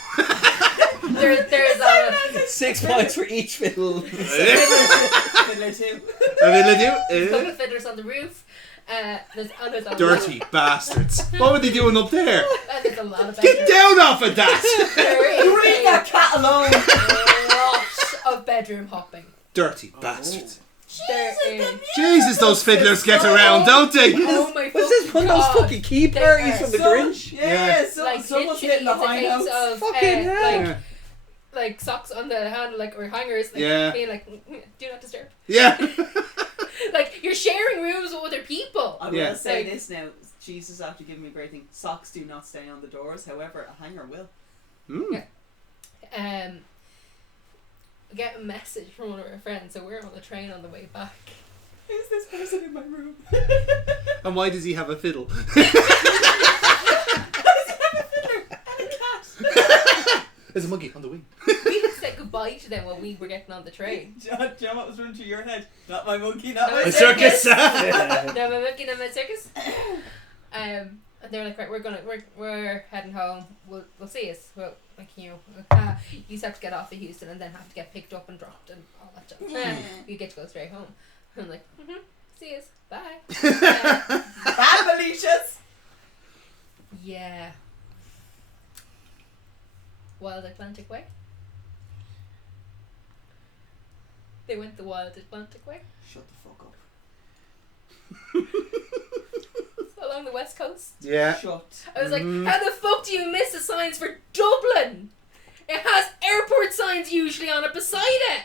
There's 6 points for each fiddle. Fiddler too. a couple of fiddlers on the roof. There's others on Dirty bastards. What were they doing up there? there's a lot of Get bedroom. down off of that! There You is leave that cat alone. a lot of bedroom hopping. Dirty bastards. There is. Jesus, those fiddlers get around, don't they? Oh my What's this one of those God. fucking key There parties are from the Some- Grinch? Yeah. Like Someone's literally, hitting the it's a high case notes. of Fucking hell. Yeah. like socks on the handle, like or hangers, like Yeah. being like, do not disturb. Yeah. Like you're sharing rooms with other people. I will Yeah. say Like- this now. Jesus, after giving me a great thing, socks do not stay on the doors. However, a hanger will. Mm. I get a message from one of our friends, so we're on the train on the way back. Who's this person in my room? And why does he have a fiddle? There's a monkey on the wing. We had said goodbye to them when we were getting on the train. John, what was running through your head? Not my monkey, not my No, A circus. circus. No, I'm looking at my circus. And they're like, right, we're heading home. We'll see us. Well, like you just have to get off of Houston and then have to get picked up and dropped and all that stuff. Yeah. You get to go straight home. I'm like, see us. Bye. Bad Felicia's. Yeah. Wild Atlantic Way. They went the Wild Atlantic Way. Shut the fuck up. Along the west coast. Yeah. Shut. I was like, how the fuck do you miss the signs for Dublin? It has airport signs usually on it beside it.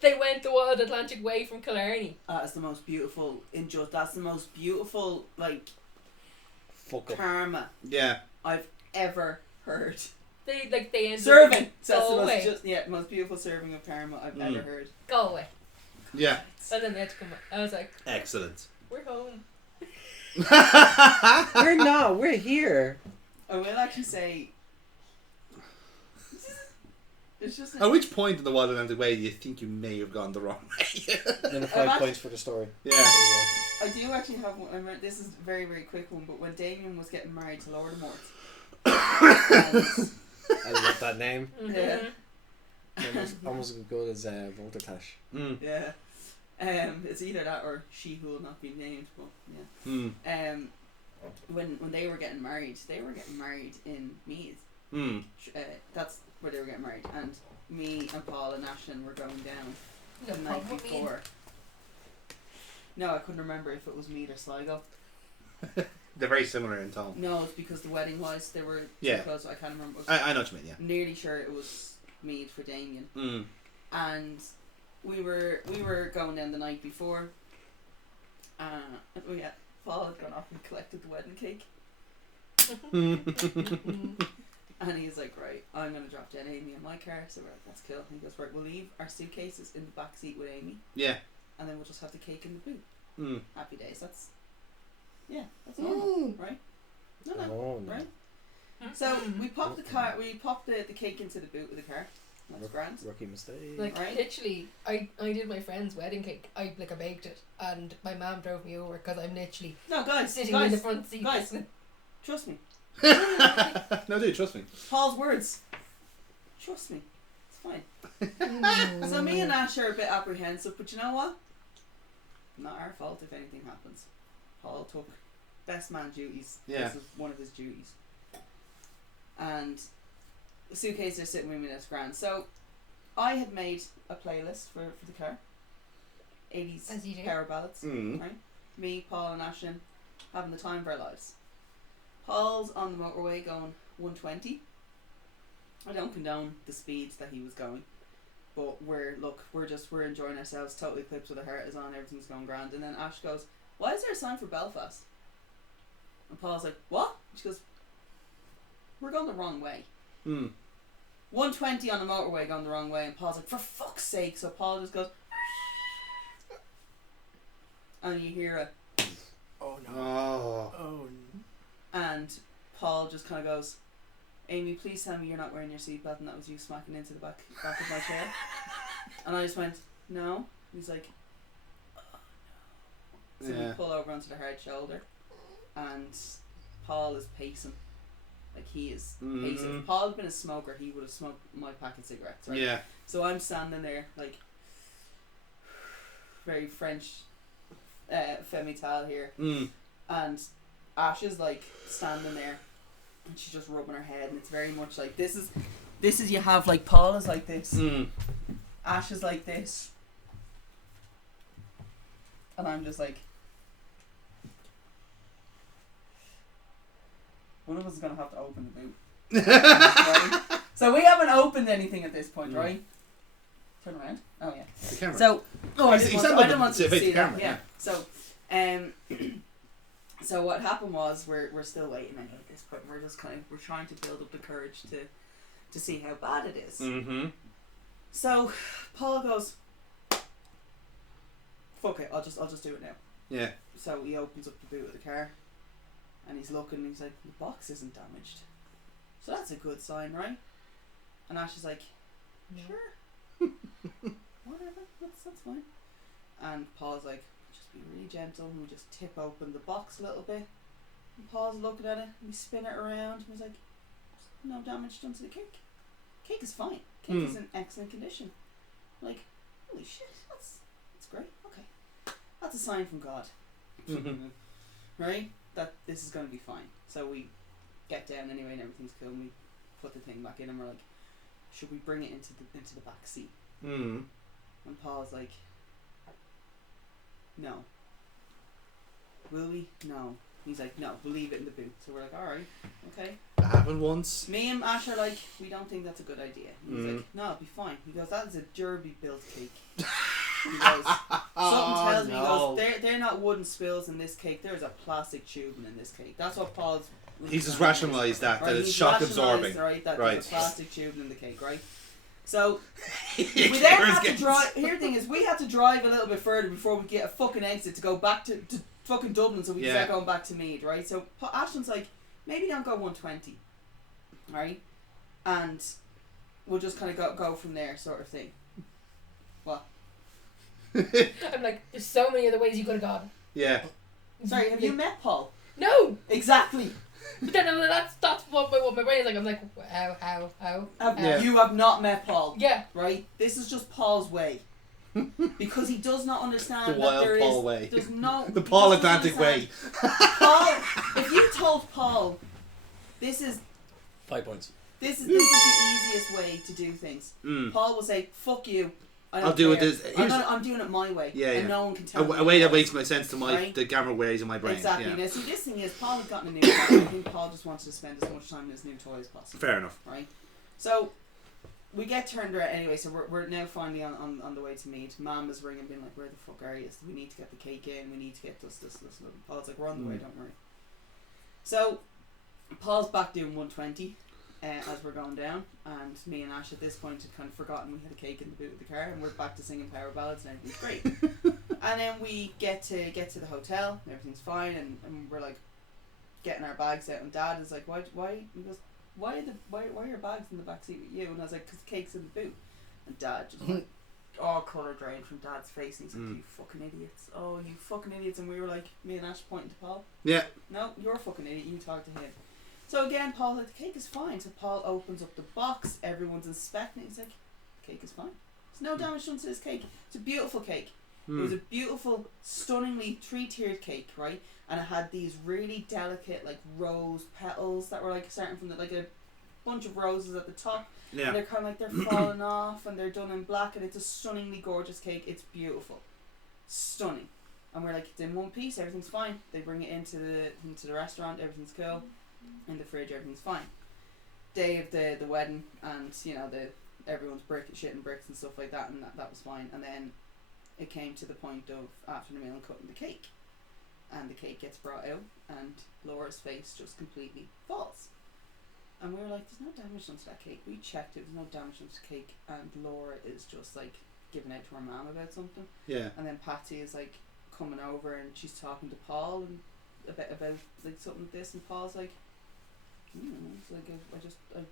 They went the Wild Atlantic Way from Killarney. That's the most beautiful that's the most beautiful like Fuck up. karma Yeah. I've ever heard. They ended Serving. up That's the go away. most beautiful serving of karma I've ever heard. Go away. Yeah. And then they had to come back. I was like, Excellent. we're home. We're not. We're here. I will actually say it's just At which point in the Wild Atlantic Way do you think you may have gone the wrong way? Then the I've 5 points for the story. Yeah. I do actually have one. This is a very, very quick one, but when Damien was getting married to Laura Mort, I love that name. Yeah. Almost as good as Volta Clash. Mm. yeah, it's either that or She Who Will Not Be Named. But yeah, Mm. when they were getting married in Meath. Mm. That's where they were getting married, and me and Paul and Ashlyn were going down No the night problem with me. before. No, I couldn't remember if it was Meath or Sligo. They're very similar in tone. No, it's because the wedding was they were Yeah. too close. I can't remember. I know what you mean, yeah. Nearly sure it was Meath for Damien. Mm. And we were going down the night before. Paul had gone off and collected the wedding cake. And he's like, right, I'm going to drop Jen Amy in my car. So we're like, that's cool. And he goes, right, we'll leave our suitcases in the back seat with Amy. Yeah. And then we'll just have the cake in the boot. Mm. Happy days. That's normal, right? No, Oh, no. right? So we popped the cake into the boot of the car. That's grand. Rookie mistake. Like Right. literally, I did my friend's wedding cake. I baked it, and my mom drove me over because I'm literally No, guys, sitting in the front seat. guys. Trust me. No, dude, trust me. Paul's words. Trust me. It's fine. So me and Ash are a bit apprehensive, but you know what? Not our fault if anything happens. Paul took best man duties. Yeah. This is one of his duties. And the suitcases are sitting with me, that's grand. So I had made a playlist for the car. 80s As you do. power ballads. Mm. Right? Me, Paul and Ashlyn having the time of our lives. Paul's on the motorway going 120. I don't condone the speeds that he was going, but we're enjoying ourselves. Totally clips with the heart is on, everything's going grand. And then Ash goes, "Why is there a sign for Belfast?" And Paul's like, "What?" She goes, "We're going the wrong way." 120 on the motorway going the wrong way, and Paul's like, "For fuck's sake!" So Paul just goes, and you hear a, Oh no. Oh. Oh and Paul just kind of goes, "Amy, please tell me you're not wearing your seatbelt and that was you smacking into the back of my chair." And I just went, "No." He's like, "Oh no." So Yeah. we pull over onto the hard shoulder, and Paul is pacing. Like he is pacing. If Paul had been a smoker, he would have smoked my pack of cigarettes, right? Yeah. So I'm standing there, like, very French femme-tale here. And Ash is like standing there, and she's just rubbing her head, and it's very much like this is you have like Paul is like this, Ash is like this, and I'm just like, one of us is gonna have to open the boot. Right? So we haven't opened anything at this point, right? Turn around. Oh yeah. The camera. So I he's didn't want to face see the that. camera, Yeah. So so what happened was we're still waiting anyway at this point. We're trying to build up the courage to see how bad it is. So Paul goes, "Fuck it, I'll just do it now." Yeah. So he opens up the boot of the car, and he's looking, and he's like, "The box isn't damaged, so that's a good sign, right?" And Ash is like, No. "Sure, whatever, that's fine." And Paul's like, "Just be really gentle," and we just tip open the box a little bit. And Paul's looking at it, and we spin it around, and he's like, "No damage done to the cake. Cake is fine. Cake is in excellent condition." Like, holy shit, that's great. Okay, that's a sign from God, right? That this is going to be fine. So we get down anyway, and everything's cool. And we put the thing back in, and we're like, "Should we bring it into the back seat?" And Paul's like, "No." "Will we?" "No." He's like, "No, we'll leave it in the boot." So we're like, "Alright, okay." That happened once. Me and Ash are like, "We don't think that's a good idea." He's like, "No, it'll be fine." He goes, "That is a Derby built cake." He goes, something tells me, he goes, they're not wooden spills in this cake, there's a plastic tubing in this cake. That's what Paul's... He's just rationalised that right, it's he's shock rationalised, absorbing. Right, that Right. there's a plastic tubing in the cake, right? So, we then have to drive... Here the thing is, we had to drive a little bit further before we get a fucking exit to go back to fucking Dublin, so we can start going back to Meath, right? So Ashton's like, maybe don't go 120, right? And we'll just kind of go from there, sort of thing. What? I'm like, there's so many other ways you could have gone. Yeah. Sorry, have you met Paul? No! Exactly. But then that's what my brain is like. I'm like, how? You have not met Paul. Yeah. Right? This is just Paul's way. Because he does not understand The that wild there is... Paul way. There's no... The he Paul doesn't Atlantic way. understand. Paul, if you told Paul, this is 5 points. the easiest way to do things, Paul will say, "Fuck you. I'll do it care. this. I'm doing it my way." Yeah, and yeah. no one can tell me A way that otherwise. makes sense to my Right? the camera ways in my brain. Exactly. Yeah. Now, see, this thing is, Paul had gotten a new toy. I think Paul just wanted to spend as much time in his new toy as possible. Fair enough. Right? So, we get turned around anyway, so we're now finally on the way to Meath. Mum is ringing, being like, "Where the fuck are you? We need to get the cake in, we need to get this. And Paul's like, "We're on the way, don't worry." So, Paul's back doing 120. as we're going down, and me and Ash at this point had kind of forgotten we had a cake in the boot of the car, and we're back to singing power ballads and everything's great. And then we get to the hotel, and everything's fine, and we're like getting our bags out, and Dad is like, why he goes, why are your bags in the back seat with you? And I was like, 'cause the cake's in the boot. And Dad just like, all colour drained from Dad's face, and he's like, you fucking idiots, oh you fucking idiots. And we were like, me and Ash pointing to Paul, Yeah. no, you're a fucking idiot, you talk to him. So again, Paul's like, the cake is fine. So Paul opens up the box, everyone's inspecting it, he's like, the cake is fine, there's no damage done to this cake, it's a beautiful cake. It was a beautiful, stunningly 3-tiered cake, right? And it had these really delicate, like, rose petals that were like starting from like a bunch of roses at the top. Yeah. And they're kind of like they're falling off, and they're done in black, and it's a stunningly gorgeous cake. It's beautiful, stunning. And we're like, it's in one piece, everything's fine. They bring it into the restaurant, everything's cool. In the fridge, everything's fine. Day of the wedding, and you know everyone's shitting bricks and stuff like that, and that was fine. And then it came to the point of after the meal and cutting the cake, and the cake gets brought out, and Laura's face just completely falls. And we were like, there's no damage done to that cake. We checked it, there's no damage done to the cake, and Laura is just like giving out to her mum about something. Yeah. And then Patsy is like coming over, and she's talking to Paul and a bit about like something like this, and Paul's like, it's like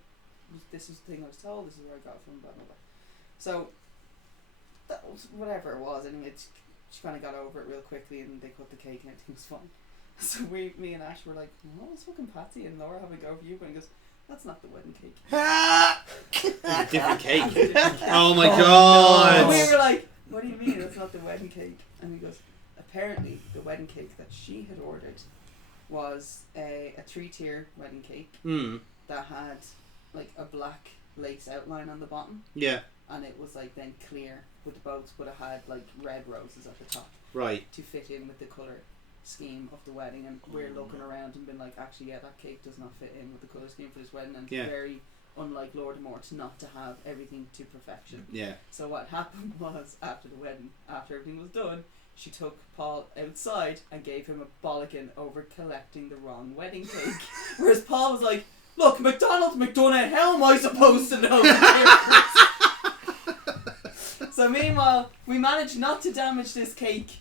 this is the thing I was told, this is where I got it from, blah blah blah. So that was whatever it was. Anyway, she kind of got over it real quickly, and they cut the cake, and everything was fine. So me and Ash were like, what was fucking Patsy and Laura having a go for you? And he goes, that's not the wedding cake. It's a different cake. Different cake. Oh my Oh, god. And we were like, what do you mean that's not the wedding cake? And he goes, apparently the wedding cake that she had ordered was a 3-tier wedding cake that had like a black lace outline on the bottom, Yeah. and it was like then clear with the bows, but it had like red roses at the top Right. to fit in with the colour scheme of the wedding. And we're looking around and been like, actually yeah, that cake does not fit in with the colour scheme for this wedding, and Yeah. it's very unlike Lord Mort's not to have everything to perfection. Yeah. So what happened was, after the wedding, after everything was done, she took Paul outside and gave him a bollocking over collecting the wrong wedding cake. Whereas Paul was like, look, McDonald's, McDonough, how am I supposed to know the difference? So meanwhile, we managed not to damage this cake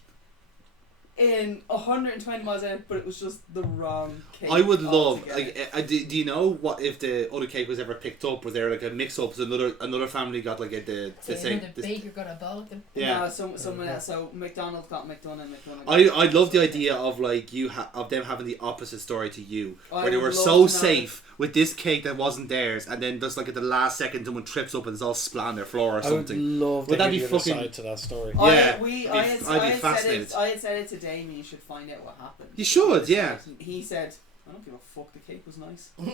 in 120 miles an hour, but it was just the wrong cake. I would love, altogether. like, do you know what if the other cake was ever picked up? Was there like a mix up? So another family got like the same. The baker got a bollocking. Yeah. No, someone else. So McDonald's got McDonough. I love the idea of like of them having the opposite story to you, I where they would were love so to know. safe with this cake that wasn't theirs, and then just like at the last second someone trips up and it's all splat on their floor or I would something. love Would to that hear be the other fucking- side to that story. Yeah, I'd be fascinated. I had said it to Damien, you should find out what happened. You should, yeah. He said, I don't give a fuck, the cake was nice. And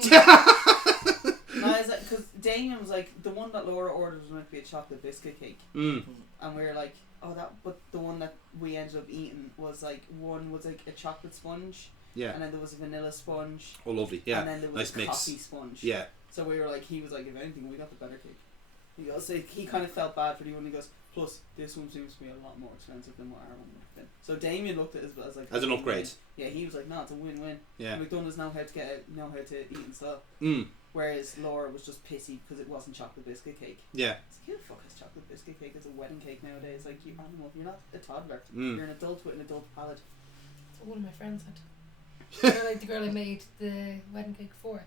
I was like, because Damien was like, the one that Laura ordered was meant to be a chocolate biscuit cake. Mm. And we were like, oh, but the one that we ended up eating was like, one was like a chocolate sponge. Yeah. And then there was a vanilla sponge. Oh, lovely. Yeah. And then there was Nice a mix. coffee sponge. Yeah. So we were like, he was like, if anything, we got the better cake. He goes, so he kind of felt bad for the one. He goes, plus this one seems to be a lot more expensive than what our one would have been. So Damien looked at it as like As an a upgrade. win-win. Yeah, he was like, no, it's a win-win. Yeah. McDonald's know how to eat and sell. Mm. Whereas Laura was just pissy because it wasn't chocolate biscuit cake. Yeah. It's like, who the fuck has chocolate biscuit cake as a wedding cake nowadays? Like, you animal, you're not a toddler. Mm. You're an adult with an adult palate. One of my friends had. The girl I made the wedding cake for.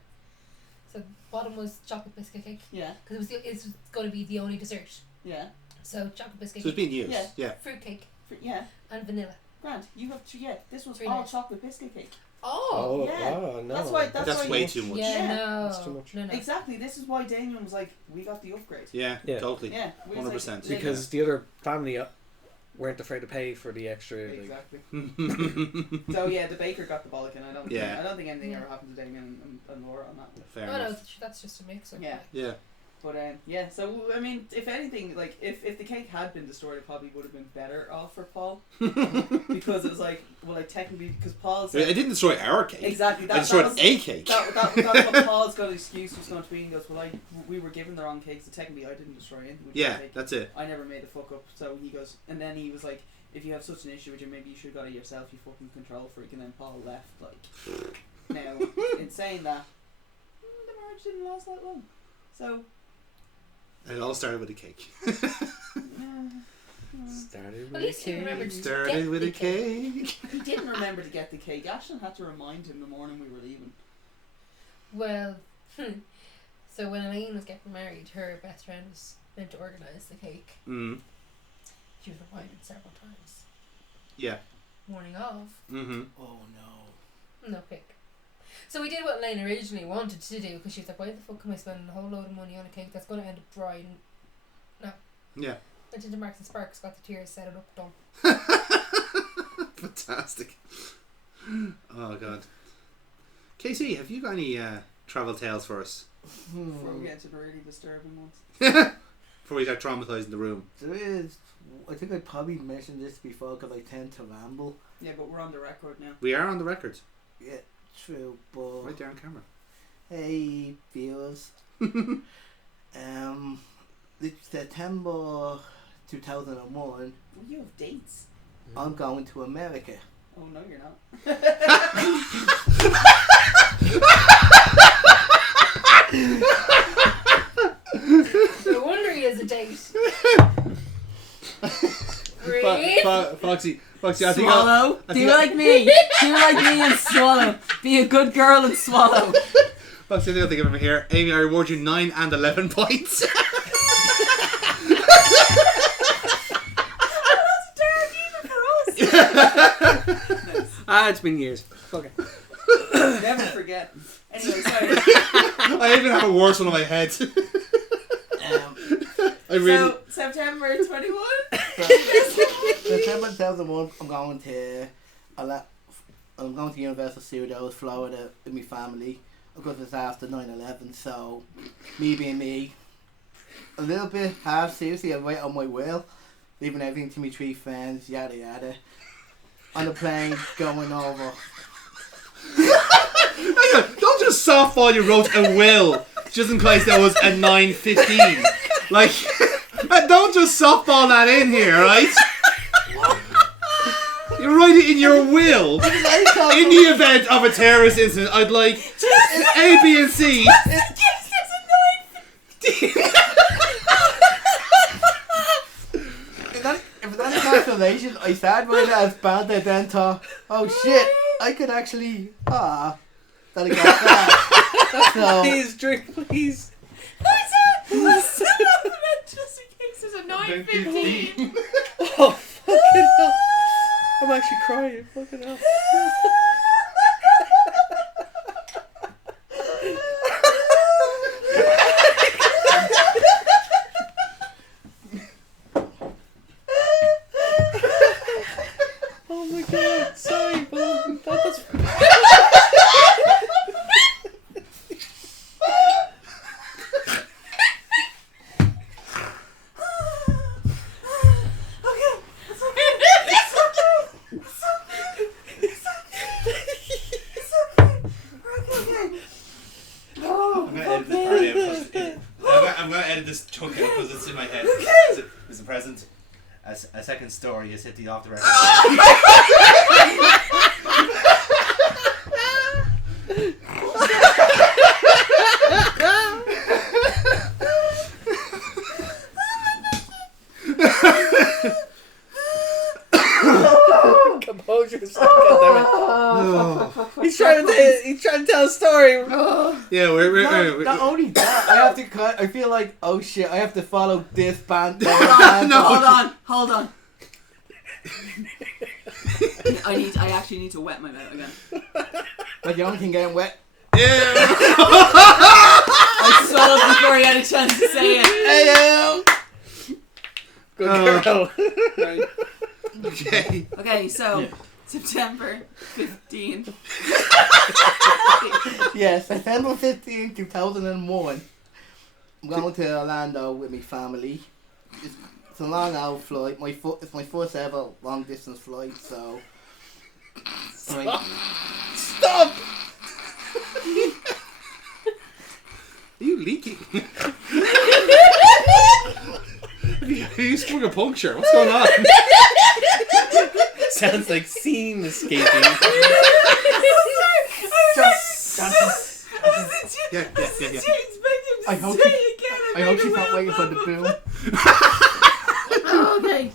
So bottom was chocolate biscuit cake Yeah, because it was going to be the only dessert. yeah, So chocolate biscuit So it's cake, being used. Yeah. Yeah. fruit cake, yeah. and vanilla. Grant, you have to, yeah. This was Three all nights. chocolate biscuit cake. Oh, yeah. Oh, no. That's why- that's That's why- way too much. yeah, Yeah. no, That's too much. no. Exactly. This is why Damien was like, we got the upgrade. Yeah. Yeah. Totally. Yeah, we was 100%. Like, Because the other family weren't afraid to pay for the extra. Like, exactly. So yeah, the baker got the bollock, and I don't think anything Yeah. ever happened to Damien and Laura on that one. Fair No, enough. that's just a mix up. Yeah. Yeah. But yeah, so I mean, if anything, like if the cake had been destroyed, it probably would have been better off for Paul because it was like, well, like technically, because Paul I said didn't destroy our cake. exactly I that destroyed was, a cake. that's what Paul's got excuse was going to be. He goes, well, we were given the wrong cake, so technically I didn't destroy anything. with Yeah, your cake. that's it. I never made the fuck up. So he goes, and then he was like, if you have such an issue with you, maybe you should have got it yourself, you fucking control freak. And then Paul left. Like, now in saying that, there marriage didn't last that long. So. And it all started with a cake. Started At with least a you remembered cake. to Started get with the a cake. He didn't remember to get the cake. Ashton had to remind him the morning we were leaving. Well, so when Elaine was getting married, her best friend was meant to organise the cake. Mm. She was reminded several times. Yeah. Morning of. Mm-hmm. Oh no. No cake. So we did what Elaine originally wanted to do because she was like, why the fuck am I spending a whole load of money on a cake that's going to end up dry? No. Yeah. Went into Marks and Sparks, got the tiers, set it up, done. Fantastic. Oh god. Casey, have you got any travel tales for us? Before we get to the really disturbing ones. Before we start traumatizing the room. There is. I think I probably mentioned this before because I tend to ramble. Yeah, but we're on the record now. We are on the record. Yeah, true, but Right there on camera. hey, viewers. It's September 2001. Well, you have dates. I'm going to America. Oh, no, you're not. No wonder he has a date. Breathe. Foxy, I think Swallow. I Do think like me. Do like me and swallow. Be a good girl and swallow. Foxy, I think I'll think of him here. Amy, I reward you 9 and 11 points. It's been years. Fuck it. Never forget. Anyway, sorry. I even have a worse one on my head. I really. So, September 21? September 2001. I'm going to Universal Studios, Florida, with my family. Of course, it's after 9/11, so me being me, a little bit half seriously, I wait on my will, leaving everything to my 3 friends, yada yada. On the plane, going over. Hang on, don't just softball you wrote a will just in case there was a 9:15. Like, don't just softball that in here, right? You write it in your will. In the event of a terrorist incident, I'd like A, B, and C. If that's consolation, I started with it as bad, I then thought, oh shit, I could actually, that I got that. So, Please drink, please. Just in case there's a 9:15. Oh, fucking hell. I'm actually crying. Fucking hell. Oh my god. Sorry, Bob. That's... I'm gonna edit this chunk out because it's in my head. It's a present. A second story has hit the off the record. Compose yourself, goddammit. He's trying to tell a story. Yeah, we're not only that, I have to cut. I feel like, oh shit, I have to follow this band. Hold on. I actually need to wet my mouth again. Like the only thing getting wet. yeah. I saw it before he had a chance to say it. Good girl. Right. Okay. Okay, so September 15th. Yes, September 15, 2001. I'm going to Orlando with my family. It's a long out flight. It's my first ever long distance flight, so. Stop! Are you leaking? Have you sprung a puncture? What's going on? Sounds like scene escaping. yeah. I expect him to I hope say she- it again. I hope she's not waiting for the boom. Oh, okay.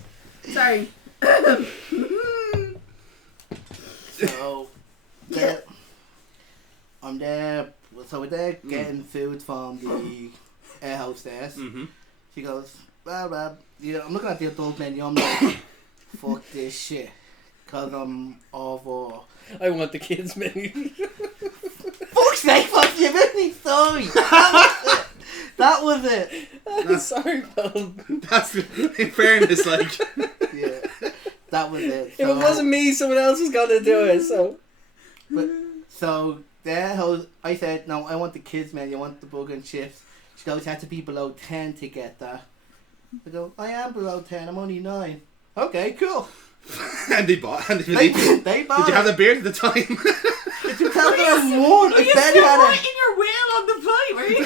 Sorry. So, there, I'm there. So we're there getting food from the air hostess. Mm-hmm. She goes, well, yeah, I'm looking at the adult menu. I'm like, fuck this shit, cause I'm over. I want the kids menu. Fuck's sake, fuck you, really sorry. That was it. I'm sorry, Paul. That's in fairness, like. Yeah, that was it. If it wasn't me, someone else was gonna do it. So There, I said, no, I want the kids menu, I want the burger and chips. She goes, you have to be below 10 to get that. I go, I am below 10, I'm only 9. Okay, cool. And they bought. And They did bought you have it. the beard at the time? In 2001, Were you I bet still had writing your will on the plate, were you?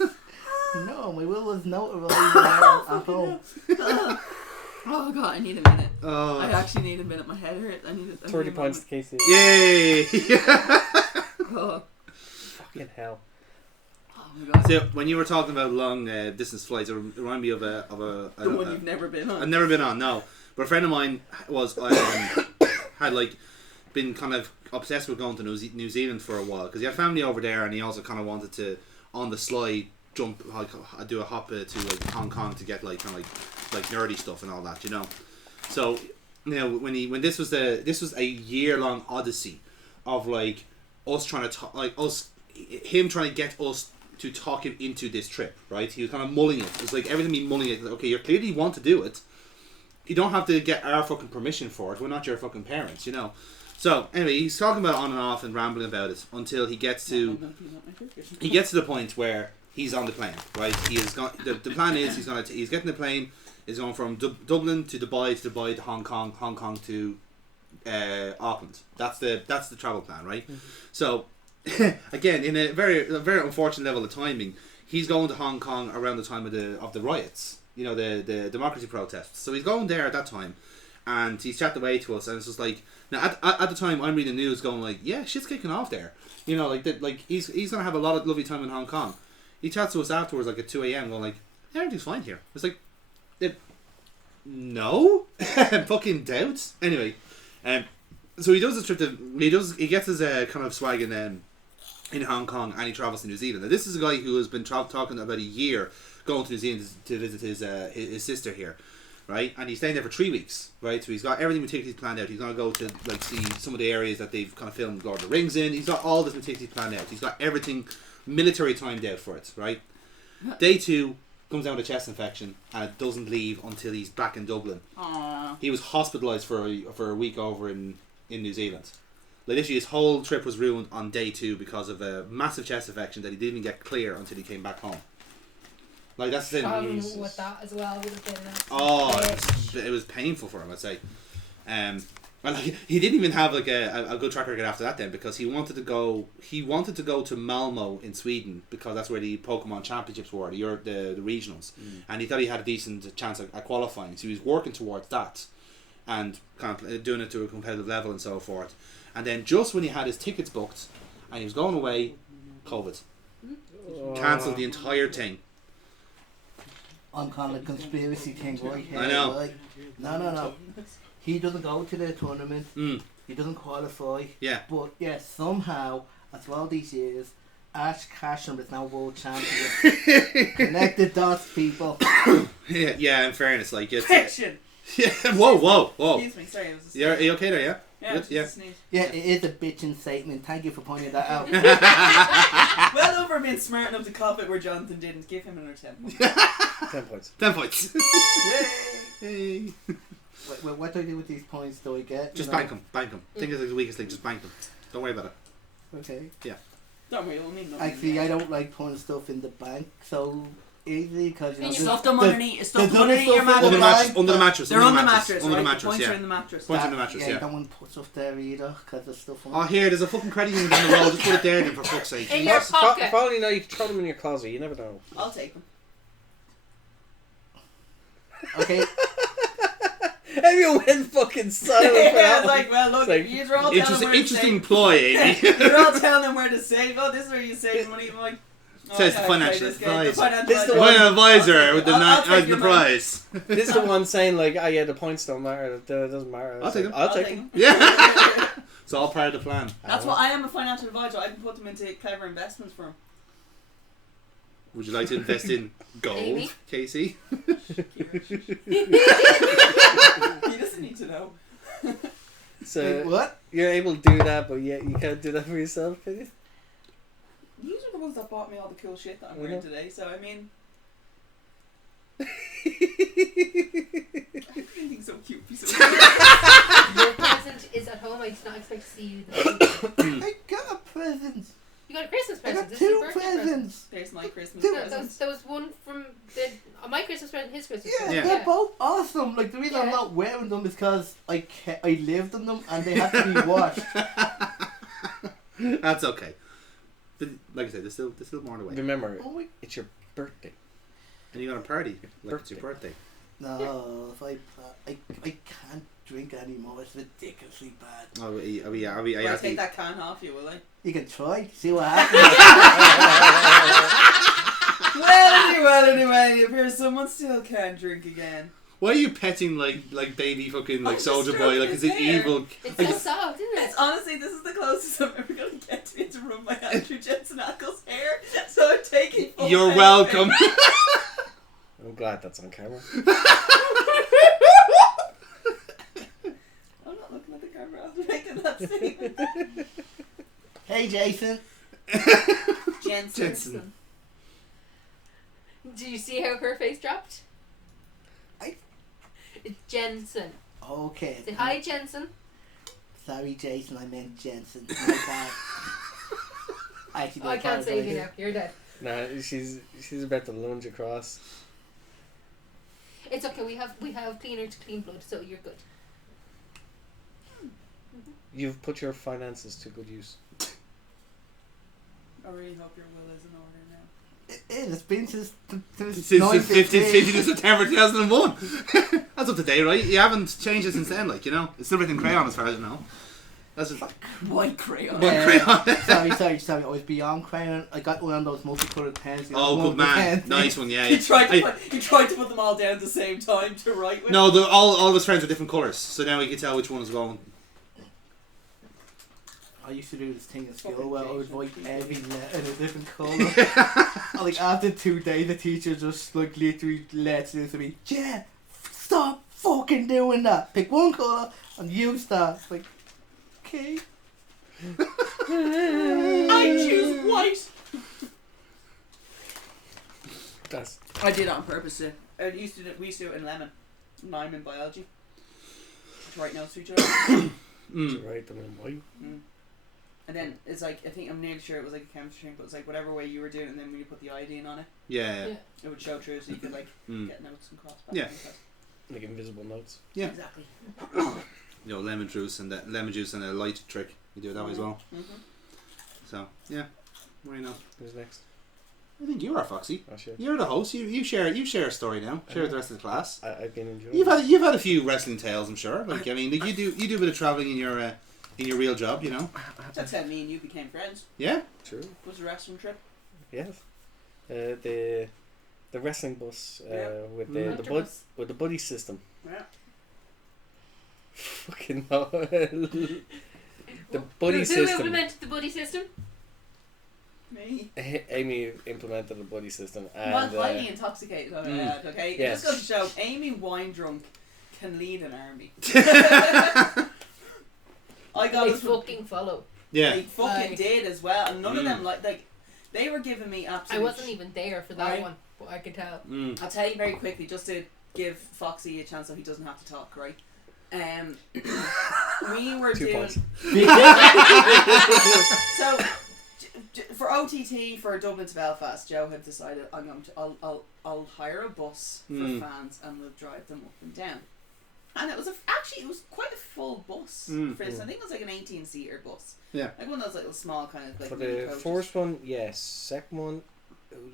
it. No, my will was notarized at home. Oh god, I need a minute. Oh. I actually need a minute. My head hurts. I need 30 points to Casey. Yay! Oh. Fucking hell. Oh my god. So when you were talking about long distance flights, it reminded me of a The one you've never been on. I've never been on, no. But a friend of mine was had like been kind of obsessed with going to New Zealand for a while because he had family over there, and he also kind of wanted to on the slide jump, like do a hop to like Hong Kong to get like kind of like nerdy stuff and all that, you know. So you know when this was a year-long odyssey of like us trying to him trying to get us to talk him into this trip, right? He was kind of mulling it. It was like everything being mulling it. Like, okay, you clearly want to do it. You don't have to get our fucking permission for it. We're not your fucking parents, you know. So anyway, he's talking about it on and off and rambling about it until he gets to the point where he's on the plane, right? He is the plan is he's getting the plane. Is going from Dublin to Dubai to Hong Kong to Auckland. That's the travel plan, right? Mm-hmm. So again, in a very unfortunate level of timing, he's going to Hong Kong around the time of the riots, you know, the democracy protests. So he's going there at that time, and he's chatting away to us, and it's just like now at the time I'm reading the news, going like, yeah, shit's kicking off there, you know, like he's gonna have a lot of lovely time in Hong Kong. He chats to us afterwards, like at 2 a.m, going like, everything's fine here. It's like, no, fucking doubts. Anyway, so he does the trip he gets his kind of swag in Hong Kong, and he travels to New Zealand. Now this is a guy who has been talking about a year going to New Zealand to visit his sister here, right? And he's staying there for 3 weeks, right? So he's got everything meticulously planned out. He's gonna go to like see some of the areas that they've kind of filmed Lord of the Rings in. He's got all this meticulously planned out. He's got everything military timed out for it, right? Day 2 comes down with a chest infection, and it doesn't leave until he's back in Dublin. Aww. He was hospitalised for a week over in New Zealand. Like literally his whole trip was ruined on day 2 because of a massive chest infection that he didn't even get clear until he came back home. Like that's the thing. With that as well would have been. Oh, it was painful for him, I'd say. And like he didn't even have like a good track record after that then, because he wanted to go to Malmo in Sweden because that's where the Pokemon Championships were, the regionals, and he thought he had a decent chance at qualifying, so he was working towards that and kind of doing it to a competitive level and so forth. And then just when he had his tickets booked and he was going away, COVID cancelled the entire thing. I'm kind of conspiracy thing right here. I know. Right? No. He doesn't go to the tournament. He doesn't qualify. Yeah. But yeah, somehow, after all these years, Ash Ketchum is now world champion. Connected dots, people. Yeah. In fairness, like it's. Fiction. Yeah. Whoa. Excuse me. Sorry, it was. Are you okay there? Yeah. Yeah. Good? Yeah. Yeah, it is a bitchin' statement. Thank you for pointing that out. Well over being smart enough to cop it where Jonathan didn't. Give him another 10 points. 10 points. 10 points. Yay! Wait, what do I do with these points? Do I get? Just bank them. I think it's like the weakest thing. Just bank them. Don't worry about it. Okay. Don't worry, we'll need nothing. Actually, I don't like putting stuff in the bank so easily because you know. Stuff them underneath. Stuff them underneath your stuff in mattress. Under the mattress. They're on the mattress. Under the Right? mattress. The points Yeah. are in the mattress. Points in the mattress. Yeah, Yeah. you don't want to put stuff there either because there's stuff on. Oh, here, there's a fucking credit union down the road. Just put it there, then, for fuck's sake. In your pocket. If only you know you can throw them in your closet. You never know. I'll take them. Okay. Everyone went fucking silent. For Yeah, that it's like, well, look, It's like, you're all telling them where to Interesting save. ploy, Amy. You're all telling them where to save. Oh, this is where you save money. I'm like, Says the okay, financial this game, the advisor. financial This is the advisor. One advisor I'll with the take it. I'll take the your money. prize. This is the one saying like, "Oh yeah, the points don't matter. It doesn't matter." I'll take them. I'll take them. Yeah. It's all part of the plan. That's what I am, a financial advisor. I can put them into clever investments for him. Would you like to invest in gold, Amy? Casey? He doesn't need to know. So Wait, what? you're able to do that, but yet you can't do that for yourself, can you? These are the ones that bought me all the cool shit that I'm I wearing know. today. So I mean, everything's so cute. Piece of Your present is at home. I did not expect to see you. I got a present. You got a Christmas I present. got This is your two birthday present. presents. There's my Christmas Two- No, present. there was one from my Christmas present, his Christmas Yeah, present. they're both awesome. Like the reason I'm Yeah. not wearing them is because I lived in them and they have to be washed. That's okay. But like I said, there's still more on the way. Remember, Oh my. it's your birthday. And you're gonna party like it's your birthday. No, if I can't drink anymore. It's ridiculously bad. Oh, are we Will I actually? take that can off you, will I? You can try, see what happens. Well, anyway, it appears someone still can't drink again. Why are you petting like baby fucking like I'm Soldier just Boy like stroking it's an his hair. evil? It's so soft, isn't it? It's honestly, this is the closest I'm ever going to get to rub my hand through Jensen Ackles' hair. So I'm taking full You're benefit. welcome. I'm glad that's on camera. I'm not looking at the camera after making that statement. Hey, Jason. Jensen. Do you see how her face dropped? I- It's Jensen. Okay. Say hi, Jensen. Sorry, Jason. I meant Jensen. My bad. Actually, Oh, I can't save you now. You're dead. Nah, she's about to lunge across. It's okay. We have cleaner to clean blood, so you're good. You've put your finances to good use. I really hope your will is in order now. It's been since Since the 15th of September 2001. That's up to date, right? You haven't changed it since then, like, you know. It's still written in crayon as far as you know. That's just White crayon. one crayon. Sorry. I was beyond crayon. I got one of those multicolored pens. you know, Oh, good multiple man. pens. Nice one, yeah. He tried to I- put them all down at the same time to write with. No, all of his friends are different colours, so now we can tell which one is going. I used to do this thing in school Fucking where I would Jason. write every letter in a different colour. And, like after 2 days, the teacher just like literally lets it to me. Yeah, stop fucking doing that. Pick one colour and use that. It's like, okay. I choose white. That's I did it on purpose. We used to do it in lemon. Lime in biology. To write notes to each other. right. I mean, why? And then it's like, I think I'm nearly sure it was like a chemistry thing, but it's like whatever way you were doing it, and then when you put the iodine on it, Yeah. Yeah. it would show through, so you could like get notes and cross back. Yeah. and stuff. Like invisible notes. Yeah. Exactly. You know, lemon juice and a light trick. You do it that way as well. Mm-hmm. So yeah, what do you know? Who's next? I think you are Foxy. Oh shit. You're the host. You share a story now. Share with the rest of the class. I've been enjoying. You've had a few wrestling tales, I'm sure. Like I mean, like, you do a bit of traveling in your real job, you know. That's how me and you became friends. Yeah. True. Was a wrestling trip. Yes. The wrestling bus with the Hunter bud bus. with the buddy system. Yeah. Fucking hell. The buddy Who system. implemented the buddy system? Me. Amy implemented the buddy system, I'm and highly intoxicated on her head, okay? Yes. It just goes to show Amy wine drunk can lead an army. I got They us from, fucking follow. Yeah. they fucking Aye. did as well, and none of them like they were giving me I absolute. wasn't even there for that Right. one, but I could tell. I'll tell you very quickly, just to give Foxy a chance so he doesn't have to talk, right? We were 2 doing points. so for OTT for Dublin to Belfast. Joe had decided I'll hire a bus for fans and we'll drive them up and down. And it was actually quite a full bus for this. I think it was like an 18-seater bus. Yeah. Like one of those little small kind of like For mini the coaches. first one, yes. Second one,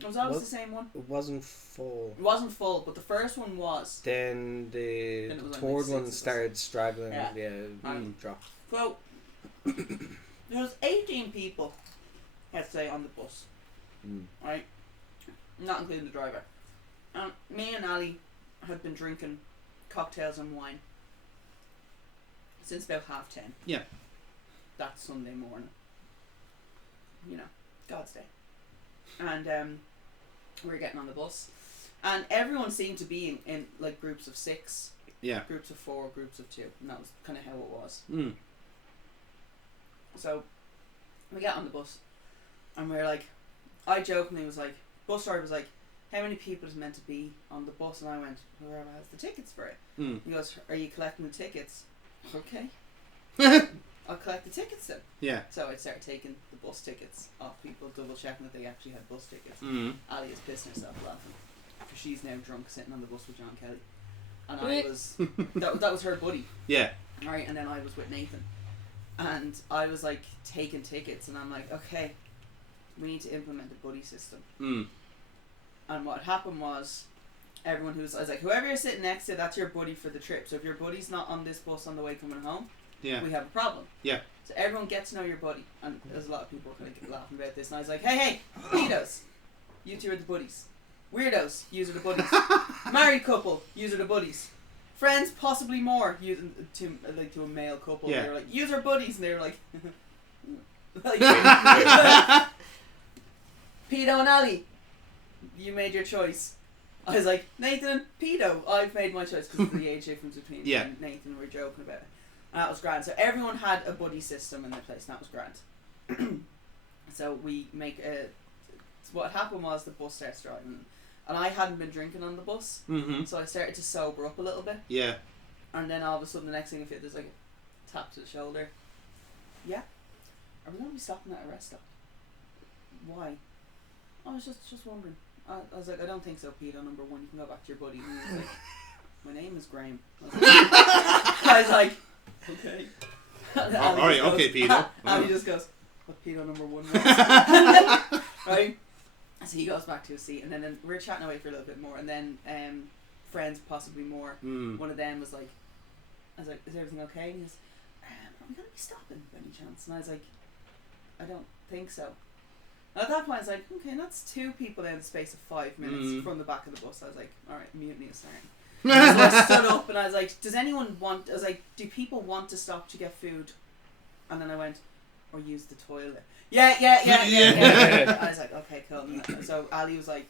It was always the same one. It wasn't full. It wasn't full, but the first one was. Then the Then it was third like one six of started straggling. Yeah. Dropped. So, there was 18 people, let's say, on the bus. Right? Not including the driver. Me and Ali had been drinking cocktails and wine since about 10:30. Yeah. That Sunday morning. You know, God's day. And we were getting on the bus. And everyone seemed to be in like groups of 6. Yeah. Groups of 4, groups of 2. And that was kind of how it was. So, we got on the bus. And we were like, I jokingly was like, bus driver was like, how many people is meant to be on the bus? And I went, whoever has the tickets for it. He goes, are you collecting the tickets? Okay. I'll collect the tickets then. Yeah. So I started taking the bus tickets off people, double checking that they actually had bus tickets. Ali is pissing herself laughing. Because she's now drunk sitting on the bus with John Kelly. And I was, that was her buddy. Yeah. Right, and then I was with Nathan. And I was like taking tickets and I'm like, okay, we need to implement a buddy system. And what happened was, I was like, whoever you're sitting next to, that's your buddy for the trip. So if your buddy's not on this bus on the way coming home, we have a problem. Yeah. So everyone gets to know your buddy. And there's a lot of people kind of laughing about this. And I was like, hey, pedos, you two are the buddies. Weirdos, you are the buddies. Married couple, you are the buddies. Friends, possibly more, to a male couple. Yeah. They were like, you are buddies. And they were like, Pedo and Ali, you made your choice. I was like, Nathan and Pedo, I've made my choice because of the age difference between me and Nathan. We were joking about it. And that was grand. So everyone had a buddy system in their place, and that was grand. So we make a... What happened was the bus starts driving, and I hadn't been drinking on the bus, so I started to sober up a little bit. Yeah. And then all of a sudden, the next thing I feel, there's like a tap to the shoulder. Yeah? Are we going to be stopping at a rest stop? Why? I was just wondering. I was like, I don't think so, Peter. Number 1, you can go back to your buddy. And he was like, my name is Graham. I was like, okay. Alright, okay, Peter. And he just goes, what Peter number 1 was? Right? So he goes back to his seat, and then we're chatting away for a little bit more, and then friends, possibly more. One of them was like, I was like, is everything okay? And he goes, are we going to be stopping by any chance? And I was like, I don't think so. And at that point I was like, okay, that's 2 people in the space of 5 minutes from the back of the bus. I was like, alright, mutiny is starting. So I stood up and I was like, does anyone want, I was like, do people want to stop to get food? And then I went, or use the toilet. Yeah. I was like, okay, cool. So Ali was like,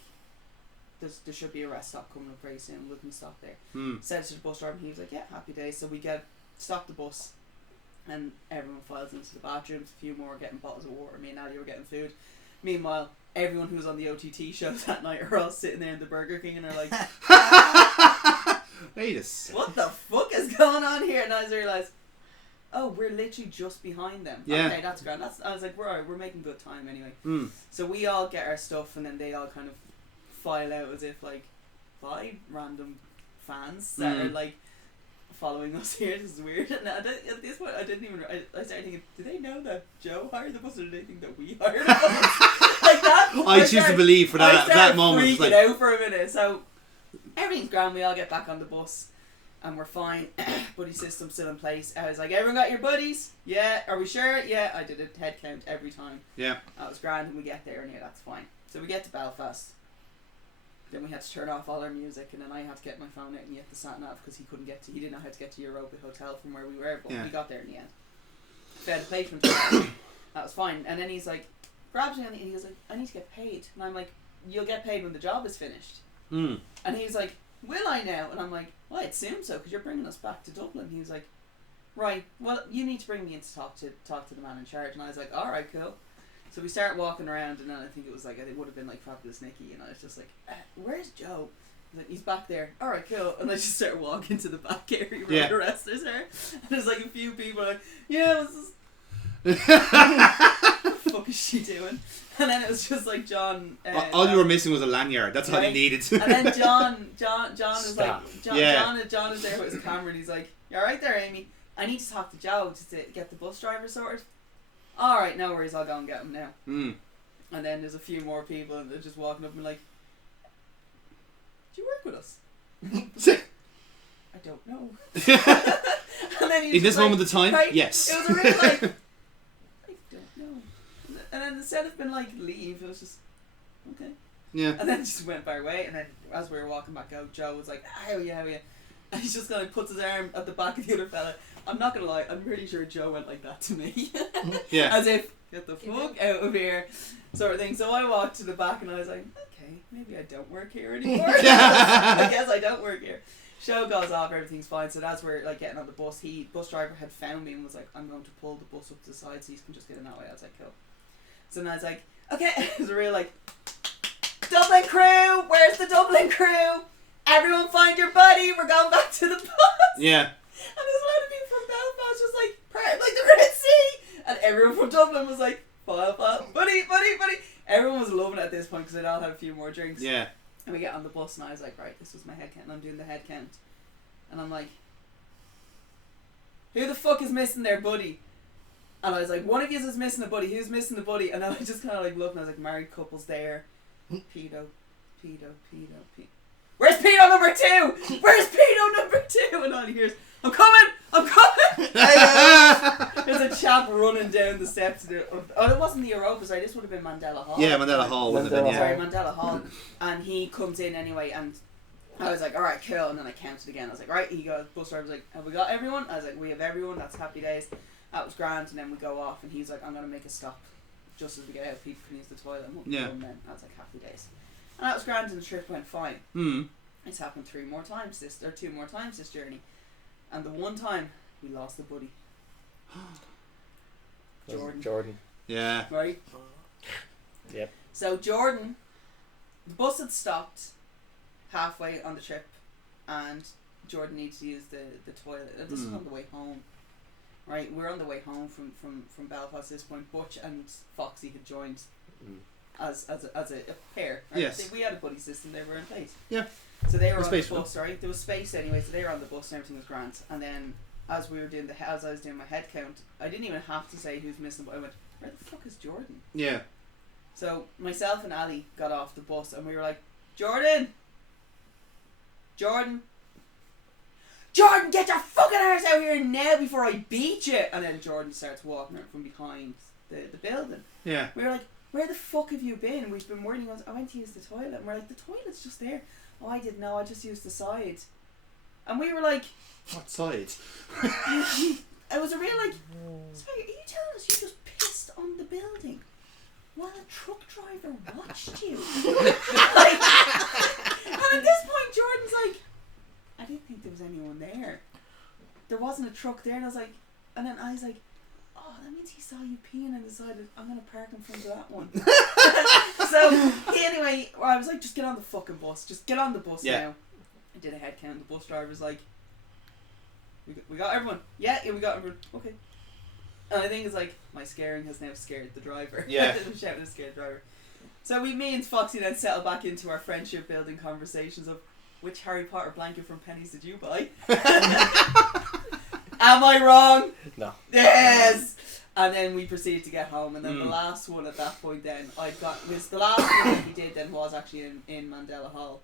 there should be a rest stop coming up very soon. We can stop there. Said to the bus driver, and he was like, yeah, happy days. So we stop the bus, and everyone files into the bathrooms. A few more are getting bottles of water. Me and Ali were getting food. Meanwhile, everyone who was on the OTT shows that night are all sitting there in the Burger King and are like, wait a second. what the fuck is going on here? And I just realised, oh, we're literally just behind them. Yeah. Okay, that's grand. I was like, we're making good time anyway. So we all get our stuff, and then they all kind of file out as if like 5 random fans that are like following us here. This is weird. And at this point, I started thinking, do they know that Joe hired the bus, or do they think that we hired the bus? Like that. I choose to believe for that moment. I started Like, freaking out for a minute. So everything's grand. We all get back on the bus. And we're fine. Buddy system still in place. I was like, everyone got your buddies? Yeah. Are we sure? Yeah. I did a head count every time. Yeah. That was grand. And we get there, and yeah, that's fine. So we get to Belfast. Then we had to turn off all our music, and then I had to get my phone out and get the sat nav because he didn't know how to get to Europa Hotel from where we were, but we got there in the end. Found a placement. That was fine. And then he's like, grabs me and he was like, I need to get paid. And I'm like, you'll get paid when the job is finished. And he's like, will I now? And I'm like, well, I assume so, because you're bringing us back to Dublin. He was like, right, well, you need to bring me in to talk to the man in charge. And I was like, alright, cool. So we start walking around, and then I think it would have been like Fabulous Nikki, and I was just like, where's Joe? Like, he's back there. Alright, cool. And I just start walking to the back area where the wrestlers are. And there's like a few people like, yeah, what's this? What the fuck is she doing? And then it was just like John. all you were missing was a lanyard. That's all you needed. And then John is like, John is there with his camera, and he's like, you alright there, Amy? I need to talk to Joe to get the bus driver sorted. Alright, no worries, I'll go and get him now. And then there's a few more people, and they're just walking up and like, "Do you work with us?" I don't know. And then In this moment of time, right? yes. It was a real like, I don't know. And then instead of being like leave, it was just okay. Yeah. And then just went our way. And then as we were walking back out, Joe was like, "How are you? How are you?" And he's just kind of puts his arm at the back of the other fella. I'm not gonna lie, I'm pretty sure Joe went like that to me. Yeah. As if, get the fuck out of here, sort of thing. So I walked to the back and I was like, okay, maybe I don't work here anymore. I guess I don't work here. Show goes off, everything's fine. So as we're like getting on the bus, bus driver had found me and was like, I'm going to pull the bus up to the side so you can just get in that way. I was like, cool. So then I was like, okay. It was a real like, Dublin crew, where's the Dublin crew? Everyone find your buddy, we're going back to the bus. Yeah. And there's a lot of people from Belfast just like the Red Sea. And everyone from Dublin was like, file, buddy. Everyone was loving it at this point because they'd all had a few more drinks. Yeah. And we get on the bus and I was like, right, this was my head count. And I'm doing the head count. And I'm like, who the fuck is missing their buddy? And I was like, one of you is missing a buddy. Who's missing the buddy? And then I just kind of like looked and I was like, married couples there. Pedo. Where's pedo number 2? Where's pedo number 2? And all he hears, I'm coming. There's a chap running down the steps of it wasn't the Europa, sorry, this would have been Mandela Hall. Yeah, Mandela Hall would have been, yeah. Sorry, Mandela Hall. And he comes in anyway, and I was like, alright, cool. And then I counted again. I was like, right, he goes, bus driver was like, have we got everyone? I was like, we have everyone, that's happy days. That was grand. And then we go off, and he's like, I'm going to make a stop just as we get out. People can use the toilet. And we'll go. And then I was like, happy days. And that was grand, and the trip went fine. It's happened 2 more times this journey. And the one time we lost the buddy. Jordan. Yeah. Right? Yep. So Jordan, the bus had stopped halfway on the trip and Jordan needs to use the toilet. And this was on the way home. Right? We're on the way home from Belfast at this point. Butch and Foxy had joined as a pair. Right? Yes. We had a buddy system, they were in place. Yeah. So they were on the space bus, right? There was space anyway, so they were on the bus and everything was grand. And then as we were doing as I was doing my head count, I didn't even have to say who's missing, but I went, where the fuck is Jordan? Yeah. So myself and Ali got off the bus and we were like, Jordan, get your fucking arse out here now before I beat you. And then Jordan starts walking out from behind the building. Yeah. We were like, where the fuck have you been? We've been waiting. I went to use the toilet. And we're like, the toilet's just there. Oh, I didn't know. I just used the side. And we were like, what side? it was a real like, sorry, are you telling us you just pissed on the building while a truck driver watched you? Like, and at this point Jordan's like, I didn't think there was anyone there. There wasn't a truck there. And I was like, and then I was like, oh, that means he saw you peeing and decided I'm going to park in front of that one. So anyway, I was like, just get on the fucking bus. Just get on the bus now. I did a head count. The bus driver's like, we got everyone. Yeah, we got everyone. Okay. And I think it's like, my scaring has now scared the driver. Yeah. I'm shouting to scare the driver. So me and Foxy then settle back into our friendship building conversations of, which Harry Potter blanket from Penny's did you buy? Am I wrong? No. Yes! And then we proceeded to get home, and then the last one at that point then, the last one that we did then was actually in Mandela Hall.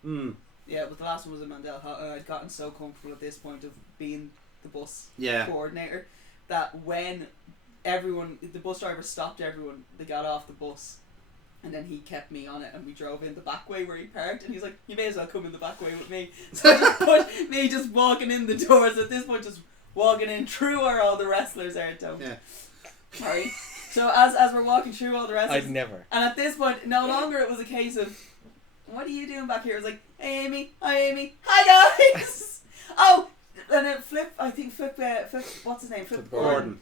Yeah, but the last one was in Mandela Hall, and I'd gotten so comfortable at this point of being the bus coordinator that when the bus driver stopped everyone, they got off the bus, and then he kept me on it, and we drove in the back way where he parked, and he's like, you may as well come in the back way with me. So I just put me just walking in the doors at this point, just walking in through where all the wrestlers are, Yeah. Sorry. So as we're walking through all the wrestlers, I'd never. and at this point, no longer it was a case of, what are you doing back here? It was like, hey Amy, hi Amy, hi guys. Oh, and then Flip, what's his name? Flip Gordon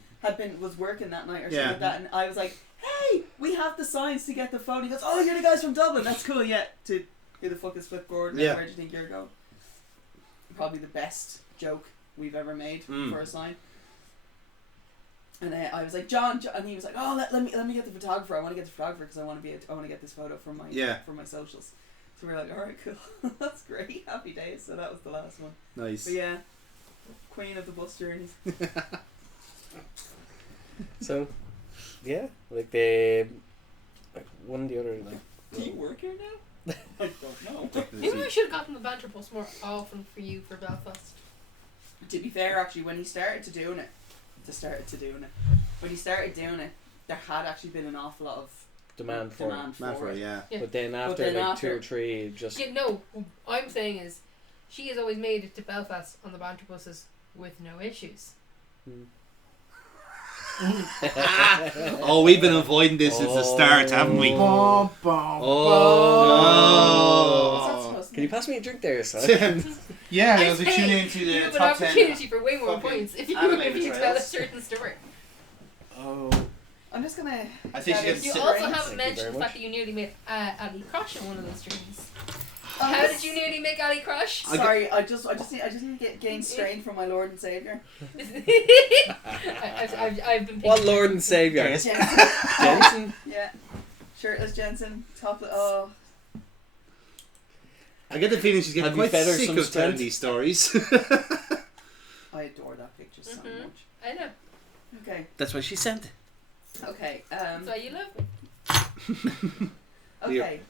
was working that night or something like that, and I was like, hey, we have the signs to get the phone. He goes, oh, you're the guys from Dublin. That's cool. Yeah. To who the fuck is Flip Gordon? Yeah. Where do you think you're going? Probably the best joke we've ever made for a sign. And I was like, John, and he was like, oh, let me get the photographer. I want to get the photographer because I want to get this photo for my socials. So we were like, all right, cool, that's great, happy days. So that was the last one. Nice. But yeah, queen of the bus journeys. So, yeah, like the like one the other like. Do you work here now? I don't know. Maybe we should have gotten the banter bus more often for you for Belfast. To be fair, actually, when he started doing it, there had actually been an awful lot of Demand for it. Man for it, yeah. Yeah. But then after then like after- 2 or 3, just Yeah, no, what I'm saying is, she has always made it to Belfast on the banter buses with no issues. Oh, we've been avoiding this since the start, haven't we? Bum, bum, What's that Oh. supposed to Can you mean? pass me a drink there, son? Yeah, I'm I was saying tuning into you the have an top 10. opportunity for way more fucking points if animated you tell a trails. certain story. Oh. I'm just gonna. I think she tell gets You Sit also right. haven't Thank you mentioned very the much. fact that you nearly made Ali crush in one of those dreams. Oh, How did you nearly make Ali crush? Sorry, I just need to gain strain from my Lord and Savior. I've been What picking- Lord and Saviour? Jensen. Jensen? Yeah. Shirtless Jensen. Top. Oh. I get the feeling she's getting Have you quite fed her sick some of telling strength? these stories. I adore that picture so Mhm. much. I know. Okay. That's why she sent it. Okay. That's why you love me. Okay.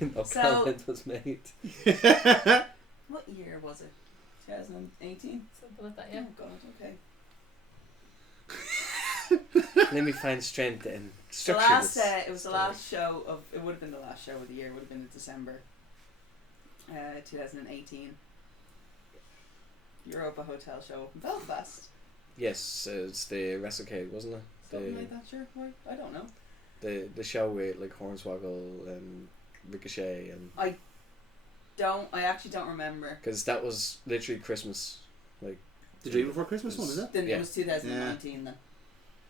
No So- comment was made. What year was it? 2018. Something like that, yeah. Oh God. Okay. Let me find strength and The structure last. this. It was the last show of. It would have been the last show of the year. It would have been in December. 2018. Europa Hotel show up in Belfast. Yes, it's the Wrestlecade, wasn't it? Something The like that, sure. Why? I don't know. the show with like Hornswoggle and Ricochet and I actually don't remember. because that was literally Christmas. The Dream Before Christmas one, is it? Then Yeah. it was 2019 then.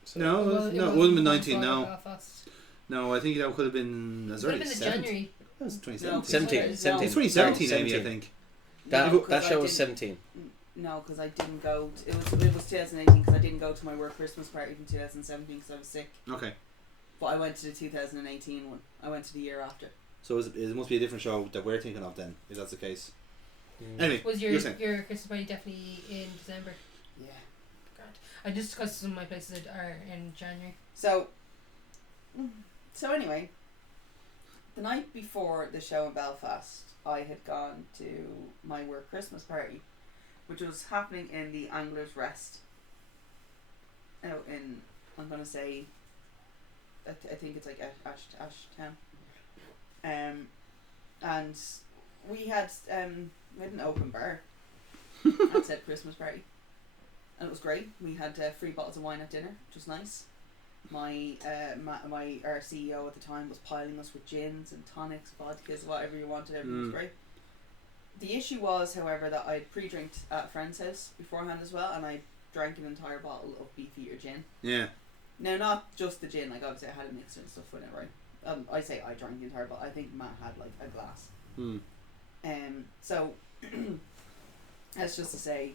So No, It was- no, it wasn't wouldn't have been the 19, one no. for Belfast. No, I think that could have been as It would early have been as the 17. January. That was No, 2017. 17, No, 17. It's 2017, No, Amy, I 17. think. That No, 'cause that I show was didn't- 17. No, because I didn't go. It was 2018 because I didn't go to my work Christmas party in 2017 because I was sick. Okay. But I went to the 2018 one. I went to the year after. So it must be a different show that we're thinking of then, if that's the case. Mm. Anyway, Was you're saying. your Christmas party definitely in December? Yeah. I just because some of my places are in January. So anyway, the night before the show in Belfast, I had gone to my work Christmas party, which was happening in the Anglers Rest. Out in, I'm gonna say, I think it's like Ashtown. And we had an open bar. That said Christmas party, and it was great. We had 3 bottles of wine at dinner, which was nice. My our CEO at the time was piling us with gins and tonics, vodkas, whatever you wanted. Everything was great. The issue was, however, that I'd pre-drinked at a friend's house beforehand as well, and I drank an entire bottle of Beefeater gin. Yeah. Now, not just the gin, like obviously I had a mixer and stuff with it, right? I say I drank the entire bottle. I think Matt had like a glass. So that's just to say,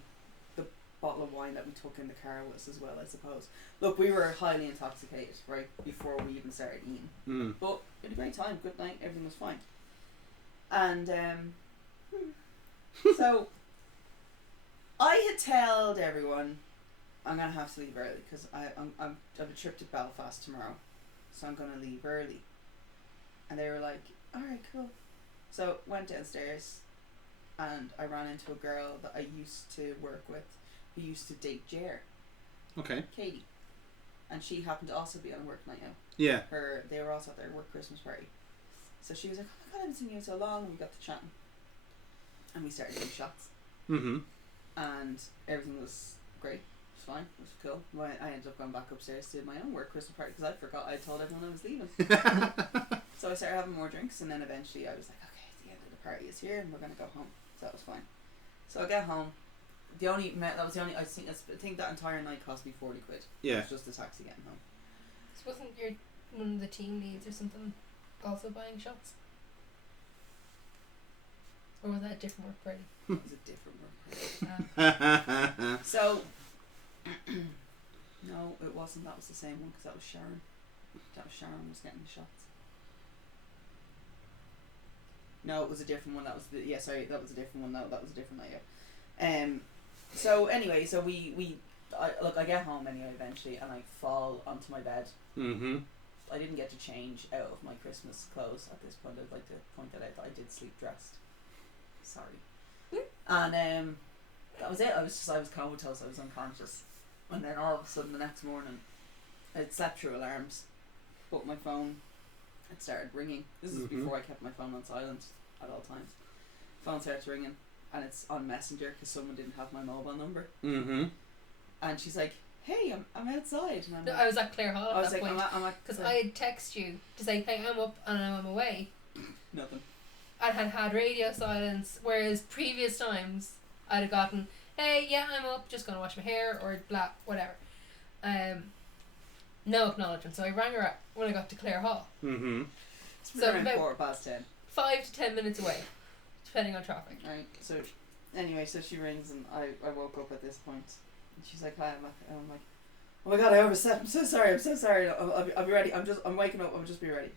the bottle of wine that we took in the car was as well, I suppose. Look, we were highly intoxicated, right, before we even started eating. But we had a great time, good night, everything was fine. And so I had told everyone I'm gonna have to leave early because I have a trip to Belfast tomorrow, so I'm gonna leave early. And they were like, "All right, cool." So went downstairs, and I ran into a girl that I used to work with, who used to date Jer, Okay. Katie, and she happened to also be on a work night out. Yeah. They were also at their work Christmas party, so she was like, "Oh my god, I haven't seen you in so long." And we got to chatting, and we started doing shots, and everything was great. It was fine. It was cool. I ended up going back upstairs to my own work Christmas party because I forgot I told everyone I was leaving. So I started having more drinks, and then eventually I was like, okay, the end of the party is here, and we're gonna go home. So that was fine. So I get home. I think that entire night cost me 40 quid. Yeah. It was just the taxi getting home. So wasn't your one of the team leads or something also buying shots? Or was that a different work party? It was a different work party. So no, it wasn't. That was the same one because that was Sharon. Sharon was getting the shots. No, it was a different one. That was that was a different one. That was a different night. Yeah. So anyway, I get home anyway eventually, and I fall onto my bed. I didn't get to change out of my Christmas clothes at this point. I'd like to point that out, that I did sleep dressed. Sorry. And that was it. I was comatose. I was unconscious. And then all of a sudden the next morning, I'd slept through alarms, but my phone had started ringing. This is before I kept my phone on silent at all times. Phone starts ringing, and it's on Messenger because someone didn't have my mobile number. Mm-hmm. And she's like, "Hey, I'm outside." And I'm No, like, I was at Clare Hall I at was that like, point. I'm at Because I had texted you to say, hey, I'm up and I'm away. nothing. And had radio silence, whereas previous times I'd have gotten, hey, yeah, I'm up, just going to wash my hair, or blah, whatever. No acknowledgement. So I rang her up when I got to Clare Hall. Mm-hmm. It's been So around about 10:15. 5 to 10 minutes away, depending on traffic. Right. So anyway, so she rings, and I woke up at this point, and she's like, "Hi," I'm like, "Oh my god, I overslept. I'm so sorry. I'll be ready. I'm waking up. I'll just be ready."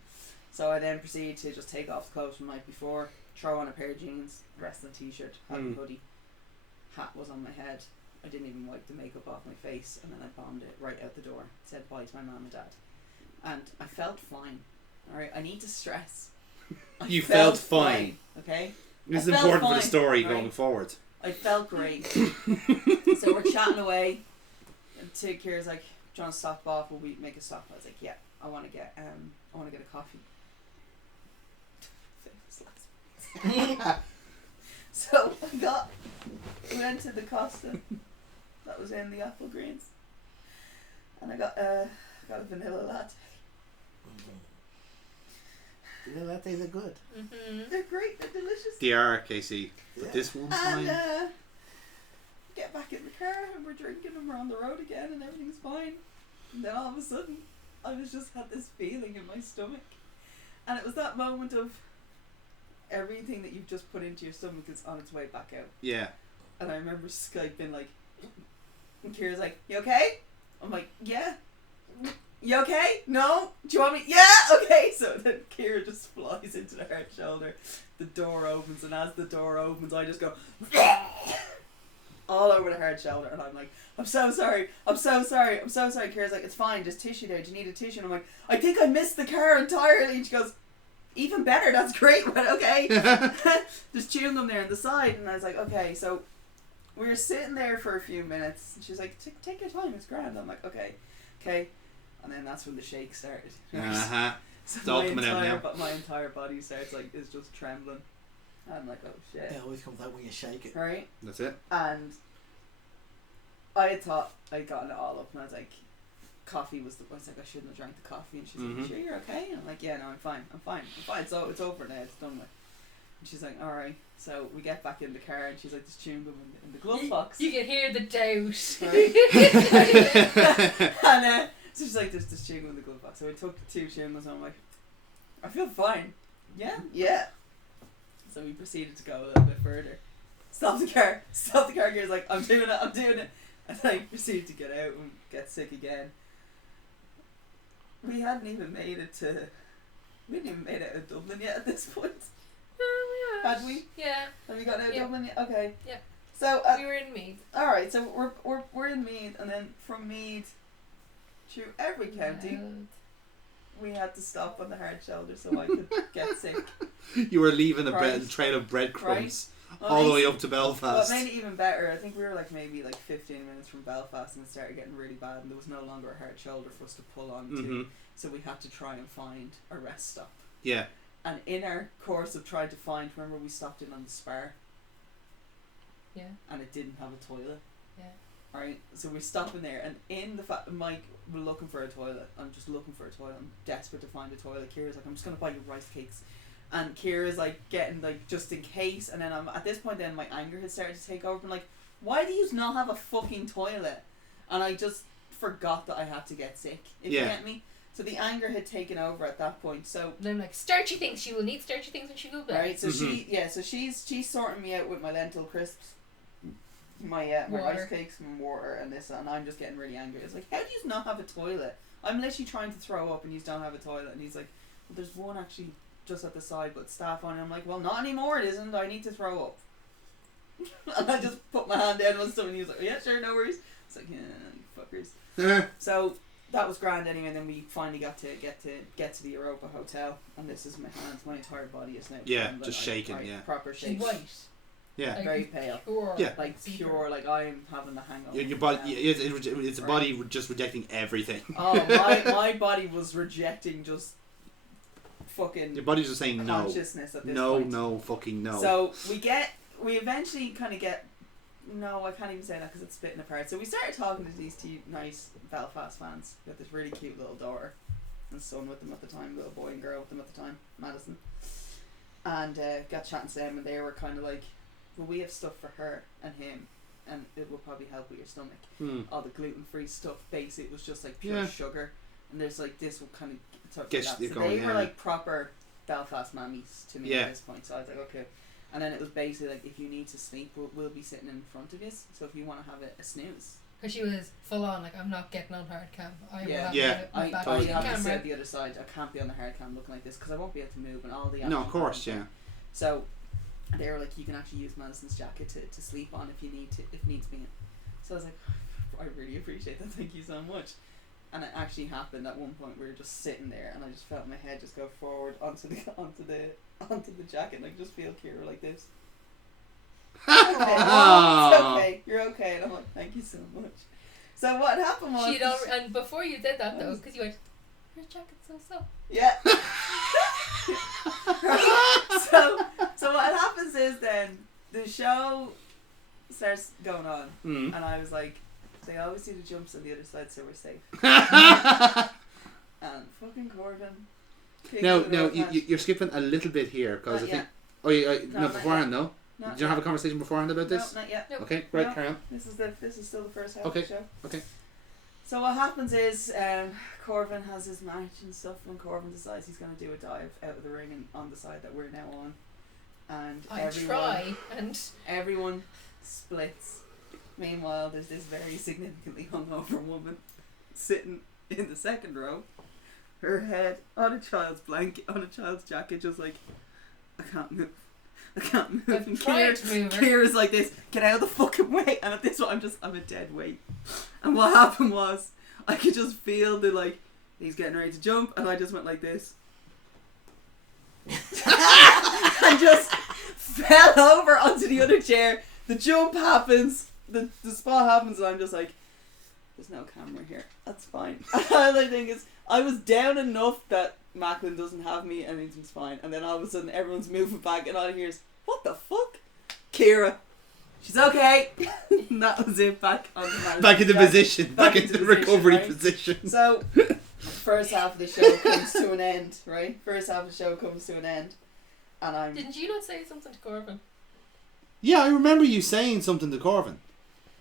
So I then proceed to just take off the clothes from the night before, throw on a pair of jeans, rest in a t-shirt, have a hoodie, hat was on my head. I didn't even wipe the makeup off my face, and then I bombed it right out the door. Said bye to my mum and dad, and I felt fine. All right, I need to stress. You felt fine. Okay. This is I felt important for the fine, story right? going forward. I felt great. So we're chatting away, and Kira's like, "Do you want to stop off? Will we make a stop?" I was like, "Yeah, I want to get a coffee." So we went to the Costa that was in the Apple Greens, and I got a vanilla latte. Vanilla lattes are good. Mm-hmm. They're great. They're delicious. They are, Casey. But this one And time... get back in the car, and we're drinking, and we're on the road again, and everything's fine. And then all of a sudden, I just had this feeling in my stomach, and it was that moment of everything that you've just put into your stomach is on its way back out. Yeah. And I remember Skype being like, and Kira's like, "You okay?" I'm like, "Yeah." "You okay? No? Do you want me?" "Yeah, okay." So then Kira just flies into the hard shoulder. The door opens, and as the door opens, I just go all over the hard shoulder, and I'm like, I'm so sorry. Kira's like, "It's fine, just tissue there. Do you need a tissue?" And I'm like, "I think I missed the car entirely." And she goes, "Even better, that's great, but okay." There's chewing gum there on the side, and I was like, okay. So we were sitting there for a few minutes, and she's like, "Take your time, it's grand." I'm like, okay. And then that's when the shake started. Uh-huh. So It's all coming out now. my entire body starts is just trembling. And I'm like, oh shit. It always comes out when you shake it. Right? That's it. And I had thought I'd gotten it all up, and I was like, coffee was I was like, I shouldn't have drank the coffee. And she's like, "Sure, you're okay?" And I'm like, "Yeah, no, I'm fine. So it's over now, it's done with." And she's like, "Alright." So we get back in the car, and she's like, "There's chewing gum in the glove box." You can hear the doubt. Right? And so she's like, "There's chewing gum in the glove box." So I took the 2 chewing gums, and I'm like, "I feel fine." Yeah. So we proceeded to go a little bit further. Stop the car. Kira's like, I'm doing it. And I proceeded to get out and get sick again. We hadn't even made it out of Dublin yet at this point. Oh, yeah. Had we? Yeah. Have we got out of Yeah. Dublin yet? Okay. Yeah. So We were in Meath. alright, so we're in Meath, and then from Meath through every county we had to stop on the hard shoulder so I could get sick. You were leaving a Right. trail of breadcrumbs Well, all the it way makes- up to Well, Belfast. it made it even better. I think we were maybe 15 minutes from Belfast, and it started getting really bad, and there was no longer a hard shoulder for us to pull onto. So we had to try and find a rest stop. Yeah. And in our course of trying to find, remember we stopped in on the Spar, Yeah. and it didn't have a toilet. Yeah. Right, so we're stopping there, and in the Mike, we're looking for a toilet. I'm just looking for a toilet. I'm desperate to find a toilet. Kira's like, "I'm just gonna buy you rice cakes," and Kira's getting just in case. And then I'm at this point, then my anger had started to take over. I'm like, "Why do you not have a fucking toilet?" And I just forgot that I had to get sick. If you get me. So the anger had taken over at that point. So And I'm like, starchy things. She will need starchy things when she goes back. right, so she's sorting me out with my lentil crisps, my Water. rice cakes and water and this, and I'm just getting really angry. It's like, how do you not have a toilet? I'm literally trying to throw up, and you don't have a toilet. And he's like, "Well, there's one actually just at the side, but staff on it." I'm like, "Well, not anymore. It isn't. I need to throw up." And I just put my hand down on stuff, and he was like, "Yeah, sure, no worries." It's like, "Yeah, you fuckers." So that was grand anyway. And then we finally got to get to the Europa Hotel, and this is my hands. My entire body is now just shaking. Yeah, proper She's shaking. white. yeah. Like, Very pale. Pure. Yeah. Like pure. Like I'm having the hangover. Your body, now. it's a body just rejecting everything. Oh, my body was rejecting just fucking Your body's just saying no, consciousness at this no, point. no, fucking no. So we eventually kind of get. No, I can't even say that because it's splitting apart. So we started talking to these two nice Belfast fans. We had this really cute little daughter and son with them at the time, little boy and girl with them at the time, Madison. And got chatting to them, and they were kind of like, well, we have stuff for her and him, and it will probably help with your stomach. All the gluten-free stuff, basically, it was just like pure sugar. And there's like, this will kind of talk Get about you that. So going, they were like proper Belfast mammies to me at this point. So I was like, okay. And then it was basically like, if you need to sleep, we'll be sitting in front of you. So if you want to have a snooze. Because she was full on, like, I'm not getting on hard cam. I will have Yeah. my back I to the have to sit camera. at the other side. I can't be on the hard cam looking like this because I won't be able to move and all the No, of action course, happens. yeah. So they were like, you can actually use Madison's jacket to sleep on if you need to, if needs be. So I was like, I really appreciate that. Thank you so much. And it actually happened at one point. We were just sitting there, and I just felt my head just go forward onto the jacket, and I could just feel Kira like this. It's okay, you're okay. And I'm like, thank you so much. So what happened was, And before you did that though, because you went, your jacket's so soft. yeah. so what happens is then the show starts going on, and I was like, they always do the jumps on the other side, so we're safe. And fucking Corbin. No, you're skipping a little bit here because I think. Yet. Oh, yeah, No, no, not beforehand, yet. no. Not Did you yet. have a conversation beforehand about this? No, not yet. Nope. Okay, right, No. carry on. This is still the first half Okay. of the show. Okay. So what happens is, Corbin has his match and stuff, and Corbin decides he's going to do a dive out of the ring and on the side that we're now on, and everyone splits. Meanwhile, there's this very significantly hungover woman sitting in the second row, her head on a child's blanket, on a child's jacket, just like, I can't move. I've And tried to move her. Kira's like this, get out of the fucking way. And at this point, I'm a dead weight. And what happened was, I could just feel he's getting ready to jump, and I just went like this. And just fell over onto the other chair. The jump happens, the spot happens, and I'm just like, there's no camera here. That's fine. And the other thing is, I was down enough that Macklin doesn't have me and everything's fine. And then all of a sudden everyone's moving back and all I hear is, what the fuck? Kira. She's okay. And that was it. Back on the Back in the position. Back into into the position, recovery right? position. So, first half of the show comes to an end, right? First half of the show comes to an end. And I'm... Didn't you not say something to Corbin? Yeah, I remember you saying something to Corvin.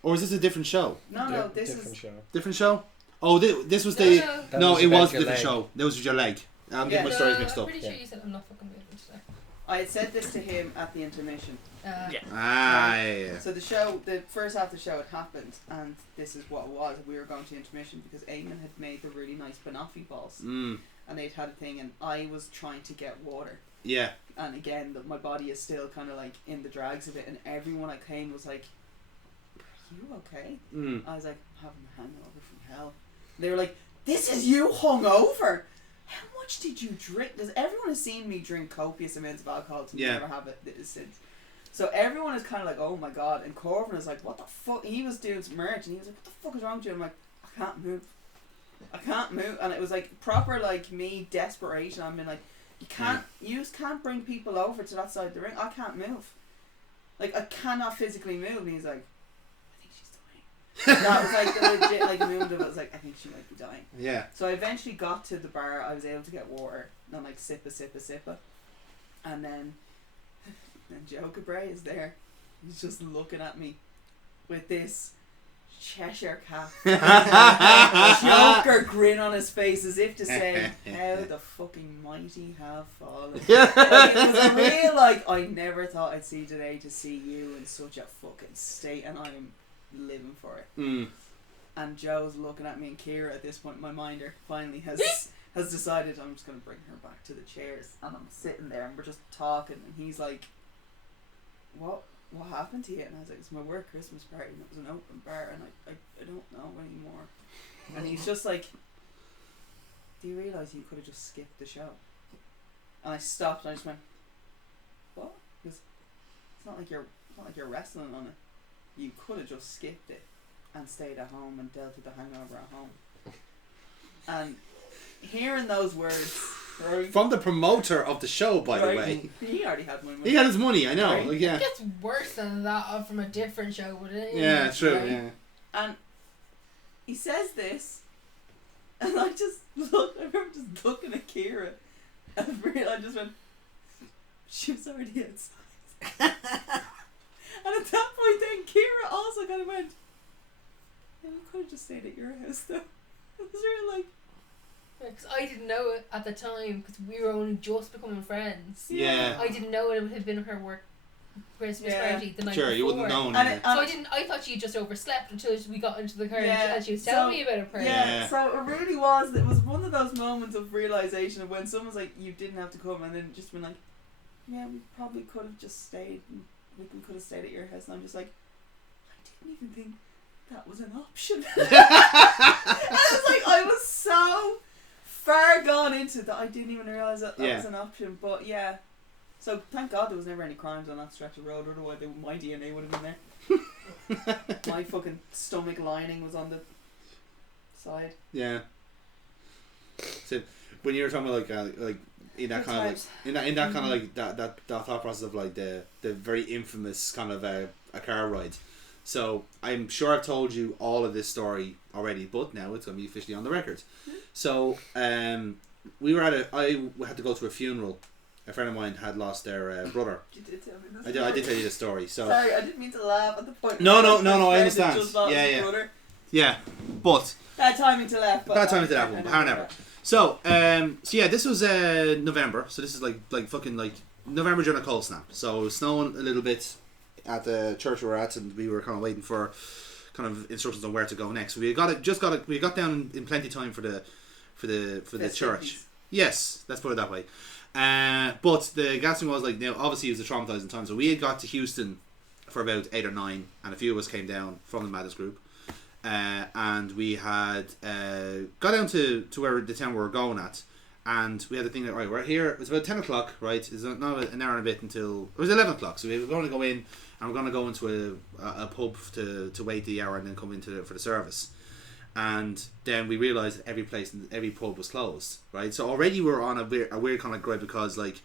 Or is this a different show? No, this different is... show. Different show? Oh, this was No, the... no. That No, was it about was a your different leg. show. That was with your leg. I'm getting my Yeah. stories mixed I'm up. pretty sure Yeah. you said I'm not fucking moving today. I had said this to him at the intermission. Yeah. Yeah. So the first half of the show had happened, and this is what it was. We were going to intermission because Eamon had made the really nice banoffee balls, and they'd had a thing, and I was trying to get water. Yeah. And again, my body is still kind of like in the drags of it, and everyone I came was like, "Are you okay?" I was like, "I'm having a hangover from hell." They were like, "This is you hungover? How much did you drink?" Because everyone has seen me drink copious amounts of alcohol to never have it since. So everyone is kind of like, "Oh my god!" And Corbin is like, "What the fuck?" He was doing some merch, and he was like, "What the fuck is wrong with you?" I'm like, "I can't move," and it was like proper like me desperation. I mean, like, you just can't bring people over to that side of the ring. I can't move. Like, I cannot physically move. And he's like, I think she's dying. That was like the legit like movement of it. I was like, I think she might be dying. Yeah. So I eventually got to the bar. I was able to get water and like sippa. And then Joe Cabray is there. He's just looking at me with this Cheshire cat Joker grin on his face as if to say, how the fucking mighty have fallen. Like, it was a real like, I never thought I'd see today to see you in such a fucking state, and I'm living for it. And Joe's looking at me, and Kira at this point, my minder finally has decided I'm just going to bring her back to the chairs, and I'm sitting there and we're just talking, and he's like, what happened to you? And I was like, it's my work Christmas party, and it was an open bar, and I don't know anymore. And he's just like, do you realise you could have just skipped the show? And I stopped and I just went, what? Because it's not like you're wrestling on it. You could have just skipped it and stayed at home and dealt with the hangover at home. And hearing those words, right, From the promoter of the show, by the right, way. he already had my money. He had his money, I know. Right. Like, yeah. It gets worse than that from a different show, would it? Yeah, true, Right? yeah. And he says this, and I remember just looking at Kira, and I just went, she was already outside. And at that point then, Kira also kind of went, yeah, we could have just stayed at your house though. It was really like, Because I didn't know it at the time, because we were only just becoming friends. Yeah. I didn't know it would have been her work Christmas party the night Sure, before. you wouldn't know. and Yeah. I thought she just overslept until we got into the car Yeah, and she was telling me about her party. yeah, so it really was, it was one of those moments of realisation of when someone's like, you didn't have to come, and then just been like, yeah, we probably could have just stayed, we could have stayed at your house, and I'm just like, I didn't even think that was an option. I was like, I was so far gone into that I didn't even realise that was an option. But yeah, so thank God there was never any crimes on that stretch of road, otherwise my DNA would have been there. My fucking stomach lining was on the side. Yeah. So when you were talking about like in that Good kind times. of like in that kind of like that thought process of like the very infamous kind of a car ride. So I'm sure I've told you all of this story already, but now it's going to be officially on the record. So we were I had to go to a funeral. A friend of mine had lost their brother. You did tell me this. I did tell you the story. So Sorry, I didn't mean to laugh at the point. No, I My friend understand. had just lost Yeah, his yeah. brother. yeah, but Bad timing to laugh. But bad timing to laugh, but however. So yeah, this was November. So this is like fucking like November during a cold snap. So it was snowing a little bit at the church we were at, and we were kind of waiting for kind of instructions on where to go next. So we got down in plenty time for the church. Yes, let's put it that way. But the gas thing was like, you know, obviously it was a traumatizing time. So we had got to Houston for about 8 or 9, and a few of us came down from the Madness group, and we had got down to where the town we were going at, and we had the thing that, right, we're here. It was about 10 o'clock, right? It's not an hour and a bit until it was 11 o'clock. So we were going to go in, and we're going to go into a pub to wait the hour and then come into for the service. And then we realised that every pub was closed, right? So already we're on a weird kind of grid because, like,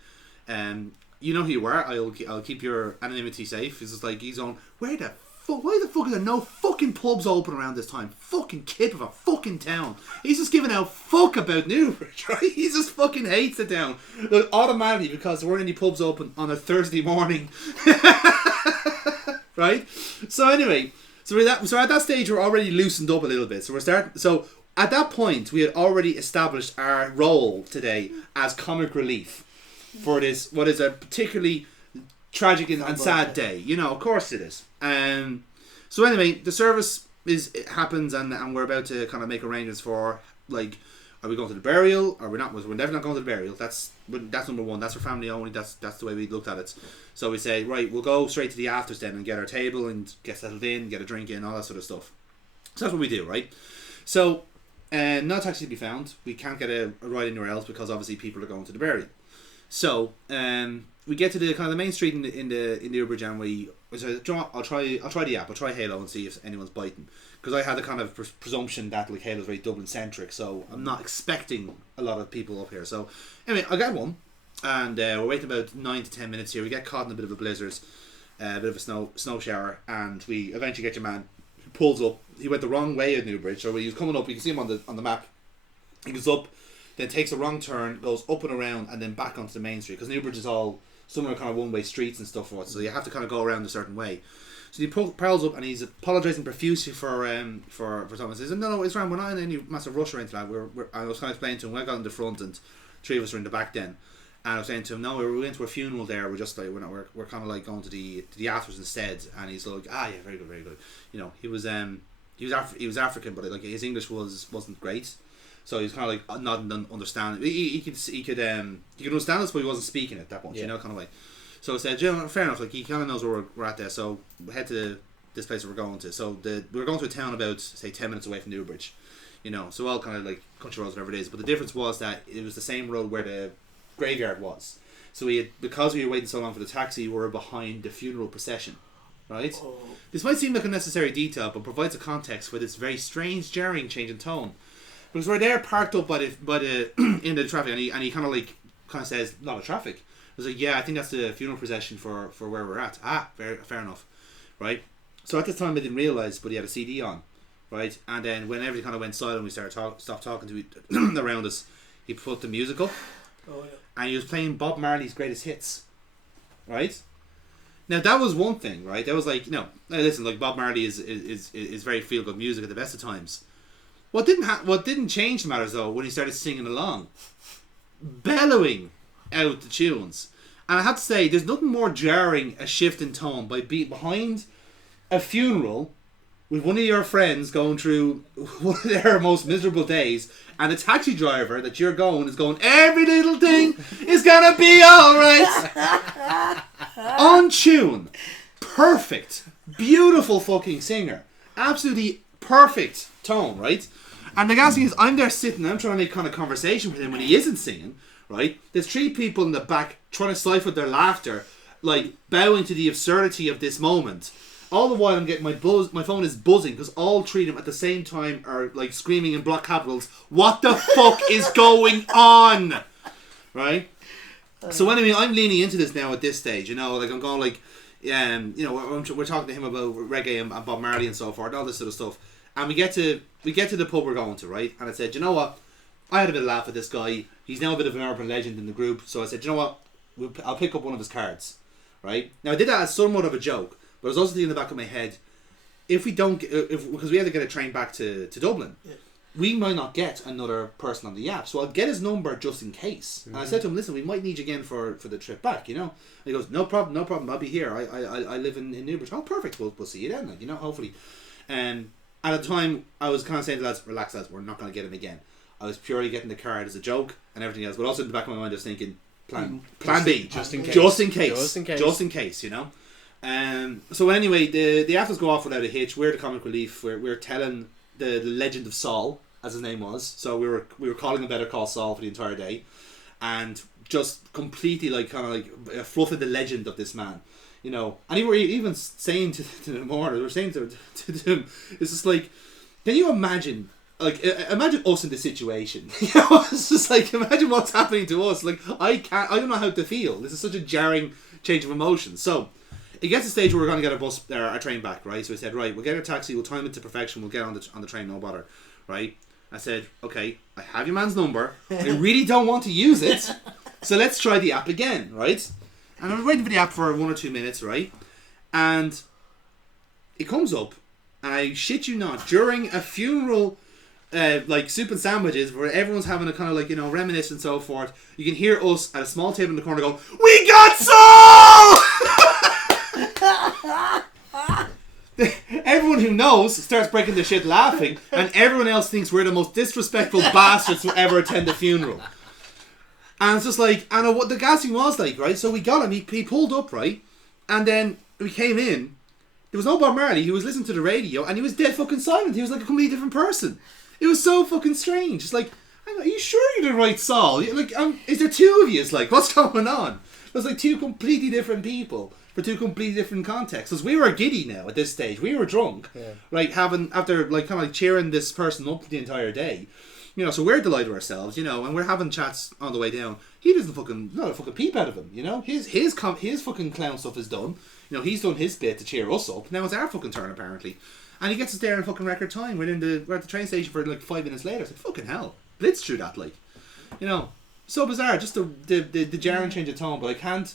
you know who you are. I'll keep your anonymity safe. It's just like he's on. Why the fuck are there no fucking pubs open around this time? Fucking kid of a fucking town. He's just giving out fuck about Newbridge, right? He just fucking hates the town automatically because there weren't any pubs open on a Thursday morning, right? So anyway. So at that stage we're already loosened up a little bit. So at that point we had already established our role today as comic relief for this what is a particularly tragic and sad day. You know, of course it is. So anyway, the service it happens and we're about to kind of make arrangements for, like, are we going to the burial? Or we're not? We're definitely not going to the burial. That's number one. That's for family only. That's the way we looked at it. So we say, right, we'll go straight to the afters then and get our table and get settled in, get a drink in, all that sort of stuff. So that's what we do, right? So no taxi to be found. We can't get a ride anywhere else because obviously people are going to the burial. So we get to the kind of the main street in the Newbridge, and we say, I'll try the app. I'll try Halo and see if anyone's biting. Because I had a kind of presumption that like Halo's very Dublin centric, so I'm not expecting a lot of people up here. So anyway, I got one, and we're waiting about 9 to 10 minutes here. We get caught in a bit of a blizzard, a bit of a snow shower, and we eventually get your man who pulls up. He went the wrong way at Newbridge, so when he was coming up, you can see him on the map. He goes up, then takes a wrong turn, goes up and around, and then back onto the main street, because Newbridge is all some are kind of one-way streets and stuff, so you have to kind of go around a certain way. So he prowls up and he's apologising profusely for something. He says, no, it's fine, we're not in any massive rush or anything like that. I was kind of explaining to him, I got in the front and 3 of us were in the back then. And I was saying to him, no, we went to a funeral there, we're just like, we're kind of like going to the afters instead. And he's like, yeah, very good, very good. You know, he was African, but like his English wasn't great. So he was kind of like nodding and understanding. He could understand us, but he wasn't speaking at that point, you know, kind of way. So I said, fair enough, like he kind of knows where we're at there, so we head to this place we're going to. So we're going to a town about, say, 10 minutes away from Newbridge. You know, so all kind of like country roads, whatever it is. But the difference was that it was the same road where the graveyard was. So because we were waiting so long for the taxi, we were behind the funeral procession, right? Oh. This might seem like unnecessary detail, but provides a context for this very strange, jarring change in tone. Because we're there parked up by the in the traffic, and he kind of says, "Lot of traffic." I was like, "Yeah, I think that's the funeral procession for where we're at." Fair enough, right? So at this time I didn't realise, but he had a CD on, right? And then when everything kind of went silent, we started stopped talking to around us. He put the music up. Oh, yeah. And he was playing Bob Marley's greatest hits, right? Now that was one thing, right? That was like, now listen, like Bob Marley is very feel good music at the best of times. What didn't change the matters though when he started singing along, bellowing out the tunes, and I have to say, there's nothing more jarring a shift in tone by being behind a funeral with one of your friends going through one of their most miserable days, and the taxi driver that you're going is going, every little thing is gonna be alright. On tune. Perfect. Beautiful fucking singer. Absolutely perfect tone, right? And the gas thing is, I'm there sitting, I'm trying to make kind of conversation with him when he isn't singing, right? There's 3 people in the back trying to stifle their laughter, like bowing to the absurdity of this moment. All the while I'm getting my phone is buzzing because all 3 of them at the same time are like screaming in block capitals, "What the fuck is going on?" Right? So anyway, I'm leaning into this now at this stage, you know, like I'm going like, you know, we're talking to him about reggae and Bob Marley and so forth, all this sort of stuff. And we get to the pub we're going to, right? And I said, you know what? I had a bit of laugh at this guy. He's now a bit of an urban legend in the group. So I said, you know what? I'll pick up one of his cards, right? Now I did that as somewhat of a joke. But I was also thinking in the back of my head, if we don't, because we had to get a train back to Dublin, we might not get another person on the app. So I'll get his number just in case. And I said to him, listen, we might need you again for the trip back, you know. And he goes, no problem, I'll be here. I live in Newbridge. Oh, perfect, we'll see you then, like, you know, hopefully. And at the time, I was kind of saying to lads, relax lads, we're not going to get him again. I was purely getting the card as a joke and everything else. But also in the back of my mind, I was thinking, plan B. Just in case. Just in case, you know. So anyway, the afters go off without a hitch. We're the comic relief. We're telling the legend of Saul, as his name was. So we were calling him Better Call Saul for the entire day, and just completely like kind of like fluffing the legend of this man, you know. And we were even saying to the mourners, we were saying to him, it's just like, can you imagine? Like, imagine us in this situation. You know, it's just like, imagine what's happening to us. Like, I don't know how to feel. This is such a jarring change of emotions. So it gets to the stage where we're going to get our train back, right? So I said, right, we'll get a taxi, we'll time it to perfection, we'll get on the train, no bother, right? I said, okay, I have your man's number, I really don't want to use it, so let's try the app again, right? And I'm waiting for the app for 1 or 2 minutes, right? And it comes up, and I shit you not, during a funeral, like soup and sandwiches, where everyone's having a kind of like, you know, reminisce and so forth, you can hear us at a small table in the corner go, "We got Saul!" Everyone who knows starts breaking their shit laughing, and everyone else thinks we're the most disrespectful bastards to ever attend a funeral. And it's just like, and what the gassing was like, right? So we got him, he pulled up, right? And then we came in, there was no Bob Marley, he was listening to the radio, and he was dead fucking silent. He was like a completely different person. It was so fucking strange. It's like, are you sure you're the right Saul? Like, is there 2 of you? It's like, what's going on? There's like 2 completely different people for 2 completely different contexts. Because we were giddy now at this stage. We were drunk, like after like kind of like cheering this person up the entire day. You know, so we're delighted with ourselves, you know, and we're having chats on the way down. He doesn't not a fucking peep out of him, you know. His fucking clown stuff is done. You know, he's done his bit to cheer us up. Now it's our fucking turn apparently, and he gets us there in fucking record time. We're at the train station for like 5 minutes later. It's like, fucking hell, blitz through that, like, you know, so bizarre. Just the jarring change of tone, but I can't,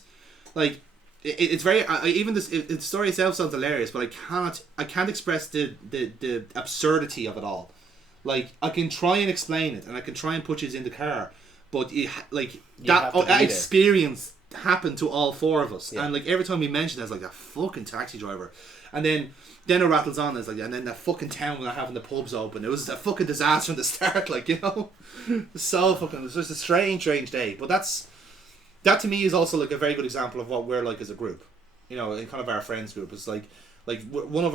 like, it's very even this the story itself sounds hilarious, but I can't express the absurdity of it all. Like, I can try and explain it, and I can try and put you in the car, but that experience happened to all 4 of us, and like every time we mentioned it, it's like that fucking taxi driver, and then it rattles on. It's like, and then that fucking town when they're having the pubs open, it was a fucking disaster from the start. Like, you know, so fucking, it was just a strange day. But that to me is also like a very good example of what we're like as a group. You know, in kind of our friends group, it's like one of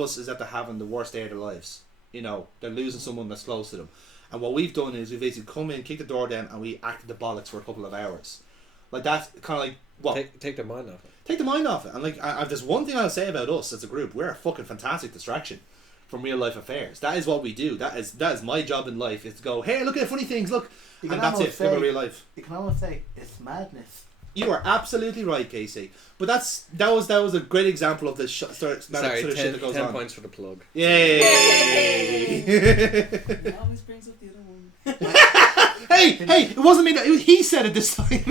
us is after having the worst day of their lives. You know, they're losing someone that's close to them. And what we've done is we've basically come in, kicked the door down, and we acted the bollocks for a couple of hours. Like that's kind of like what Take their mind off it. take the mind off it. And like there's one thing I'll say about us as a group: we're a fucking fantastic distraction from real life affairs. That is what we do. That is my job in life, is to go, hey, look at the funny things, look, You and can that's it almost for say- real life. You can almost say it's madness. You are absolutely right, Casey. But that was a great example of the sort of shit that goes 10 on. points for the plug. Yay! It always brings up the other one. hey, it wasn't me. He said it this time.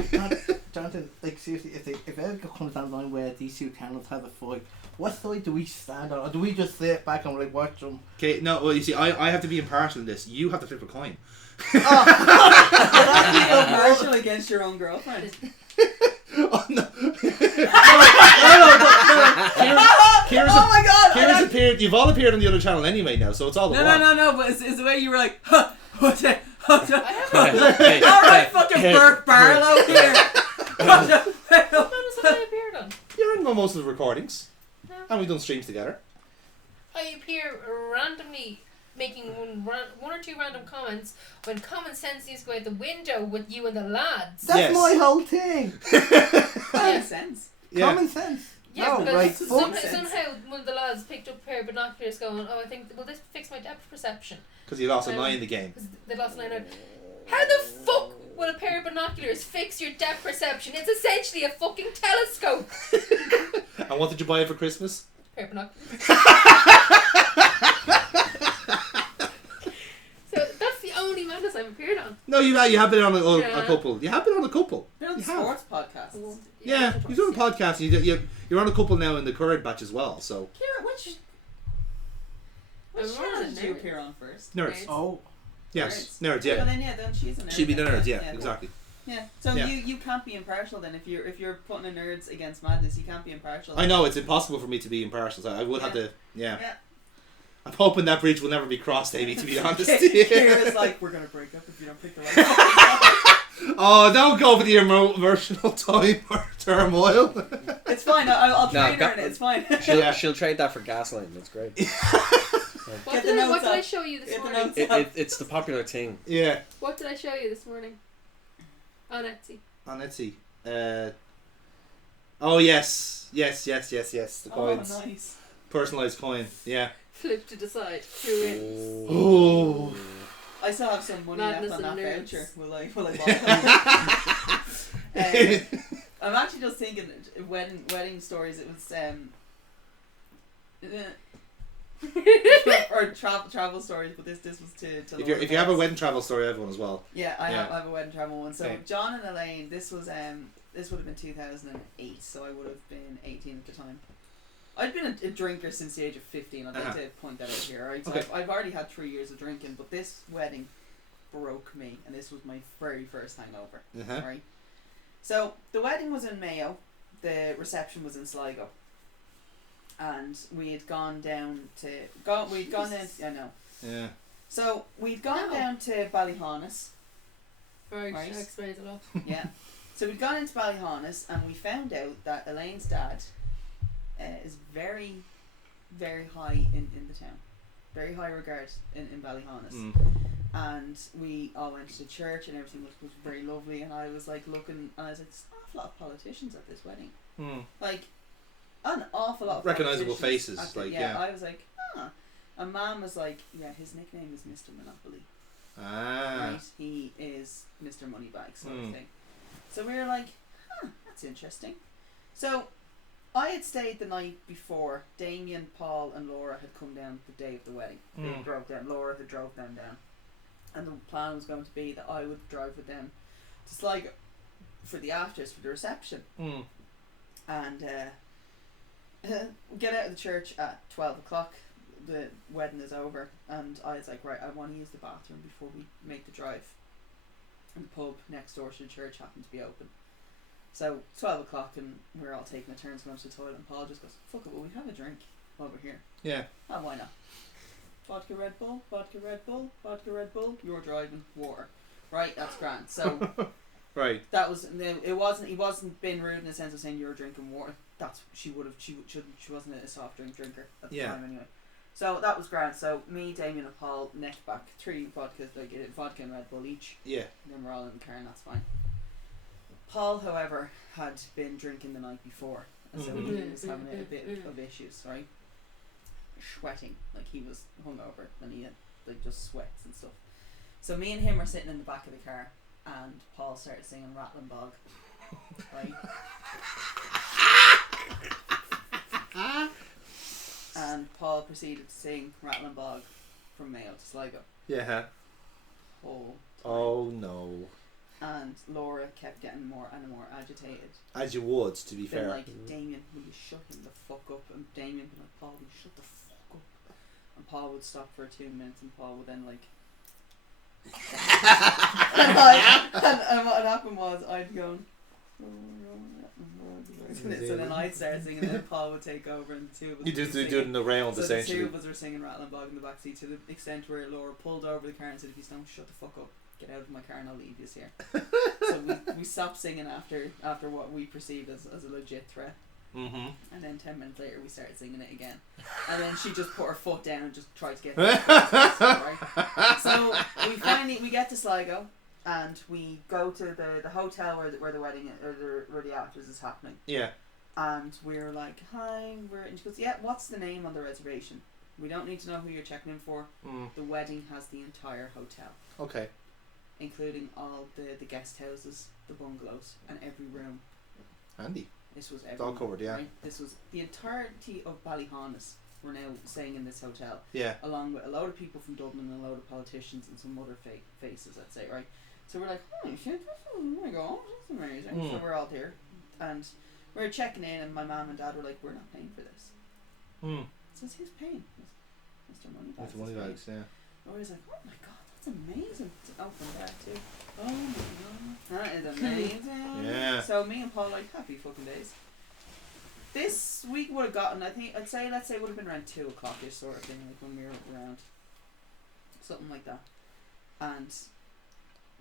Jonathan, like seriously, if it ever comes down the line where these two cannons have a fight, what side do we stand on? Or do we just sit back and like watch them? Okay, no. Well, you see, I have to be impartial in this. You have to flip a coin. Partial against your own girlfriend. Oh no! Kira's Oh my god! Kira's appeared. You've all appeared on the other channel anyway now, so it's all the one. No, but it's the way you were like, huh, what's it? What's it? Hey, Alright, fucking Burke Barlow here! What the hell? When was it I appeared on? You're in most of the recordings, No. and we've done streams together. I appear randomly making one or two random comments when common sense needs to go out the window with you and the lads. That's Yes. my whole thing. Common sense. Yeah. Common sense. Yeah, No, because right. fuck sense. somehow one of the lads picked up a pair of binoculars going, oh, I think, will this fix my depth perception? Because you lost an eye in the game. Because they lost an eye out. How the fuck will a pair of binoculars fix your depth perception? It's essentially a fucking telescope. And what did you buy it for Christmas? Pair of binoculars. So that's the only madness I've appeared on. No, you have been on a Yeah. couple. You have been on a couple. You're on You the have. sports podcast. Yeah, you're doing a podcast. And you're on a couple now in the current batch as well. So Kira, which I'm channel on did you Nerds. appear on first? nerds. Oh. Yes, Nerds. nerds. Yeah, Well, then she's a nerd. she'd be the then. nerds. Yeah, exactly. Yeah. So Yeah. you can't be impartial then if you're putting a nerds against madness. You can't be impartial. I know it's impossible for me to be impartial. So I would have Yeah. to. Yeah. Yeah. I'm hoping that bridge will never be crossed, Amy. To be honest. Kira's like, we're gonna break up if you don't pick the right one. Oh, don't go for the emotional time or turmoil. It's fine. I'll No, train her in it. It's fine. She'll trade that for gaslighting. That's great. What Get did, the I, what notes did I up. show you this Get the morning? notes. It's the popular thing. Yeah. What did I show you this morning? On Etsy. On Etsy. Oh yes. The coins. Oh, nice. Personalized coin. Yeah. Flip to decide who wins. Oh. I still have some money Madness left on that and nerds. voucher. Will I buy it? I'm actually just thinking wedding stories. It was or travel stories, but this was to If you have a wedding travel story, I have one as well. yeah, I have a wedding travel one. So Okay. John and Elaine, this would have been 2008, so I would have been 18 at the time. I'd been a drinker since the age of 15. I'd like to point that out here, right? So Okay. I've already had 3 years of drinking, but this wedding broke me, and this was my very first hangover, Uh-huh. right? So the wedding was in Mayo, the reception was in Sligo, and we had gone down to I know. Yeah. So we'd gone No. down to Ballyhonus. Right, Right. that explains a lot. Yeah. So we'd gone into Ballyhonus and we found out that Elaine's dad is very, very high in the town. Very high regard in Ballyhonus. Mm. And we all went to church and everything was very lovely, and I was like looking and I was like, there's an awful lot of politicians at this wedding. Mm. Like an awful lot of Recognisable politicians faces, at like, yeah. I was like, and Mum was like, yeah, his nickname is Mr. Monopoly. Ah. Right? He is Mr. Moneybags sort of Mm. thing. So we were like, that's interesting. So I had stayed the night before. Damien, Paul and Laura had come down the day of the wedding. They Mm. drove down. Laura had drove them down. And the plan was going to be that I would drive with them to Sligo for the afters, for the reception. Mm. And we get out of the church at 12 o'clock. The wedding is over, and I was like, right, I want to use the bathroom before we make the drive. And the pub next door to the church happened to be open. So 12 o'clock, and we're all taking a turn to go to the toilet, and Paul just goes, fuck it, will we have a drink while we're here? Yeah. And why not? Vodka Red Bull, vodka Red Bull, vodka Red Bull, you're driving, water. Right, that's grand. So Right. that was, it wasn't, he wasn't being rude in the sense of saying you're drinking water. That's, she wasn't a soft drink drinker at the Yeah. time anyway. So that was grand. So me, Damien, and Paul neck back 3 vodkas, like vodka and Red Bull each. Yeah. And then we're all in the car, and that's fine. Paul, however, had been drinking the night before, and so he was having a bit of issues, right? Sweating, like he was hungover, and he had like just sweats and stuff. So me and him were sitting in the back of the car, and Paul started singing Rattling Bog, right? And Paul proceeded to sing Rattling Bog from Mayo to Sligo. Yeah. Whole time. Oh no. And Laura kept getting more and more agitated. As you would, to be Been fair. like, Damien, will you shut him the fuck up? And Damien be like, Paul, will you shut the fuck up? And Paul would stop for 2 minutes, and Paul would then like and what had happened was I'd go so then I'd start singing, and then Paul would take over, and the two of us You just would be do it in the round, so essentially. the 2 of us were singing Rattling Bog in the backseat, to the extent where Laura pulled over the car and said, if you don't shut the fuck up, get out of my car and I'll leave you here. So we stopped singing after what we perceived as a legit threat. Mm-hmm. And then 10 minutes later we started singing it again, and then she just put her foot down and just tried to get right? So we get to Sligo, and we go to the hotel where the wedding where the afters is happening. Yeah. And we're like, hi, and she goes, yeah, what's the name on the reservation? We don't need to know who you're checking in for. The wedding has the entire hotel, Okay. including all the guest houses, the bungalows, and every room. Handy. This was It's all everyone, covered, yeah. right? This was the entirety of Ballyhonus were now staying in this hotel, Yeah. along with a load of people from Dublin and a load of politicians and some other faces, I'd say, right? So we're like, holy shit, oh my god, that's amazing. So we're all here, and we're checking in, and my mum and dad were like, we're not paying for this. So who's paying? Mr. Moneybags. Mr. Moneybags, yeah. I was like, oh my god, that's amazing. It's open there too. Oh my god, that is amazing. Yeah. So me and Paul like, happy fucking days. This week would have gotten, let's say it would have been around 2 o'clock-ish sort of thing, like when we were around. Something like that. And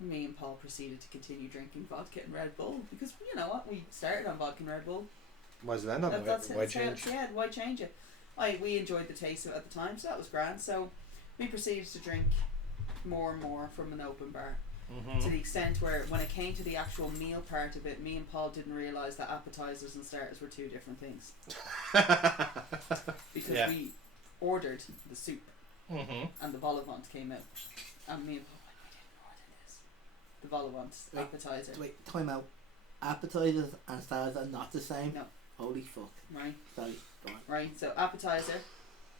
me and Paul proceeded to continue drinking vodka and Red Bull, because you know what, we started on vodka and Red Bull. Why is it end up? Why change? Yeah, why change it? We enjoyed the taste of it at the time, so that was grand. So we proceeded to drink more and more from an open bar, to the extent where when it came to the actual meal part of it, me and Paul didn't realise that appetizers and starters were 2 different things. Because we ordered the soup and the vol au vent came out, and me and Paul went, we didn't order this. The vol au vent appetizer. Wait, time out. Appetizers and starters are not the same? No. Holy fuck. Right. Sorry. Go on. Right. So appetizer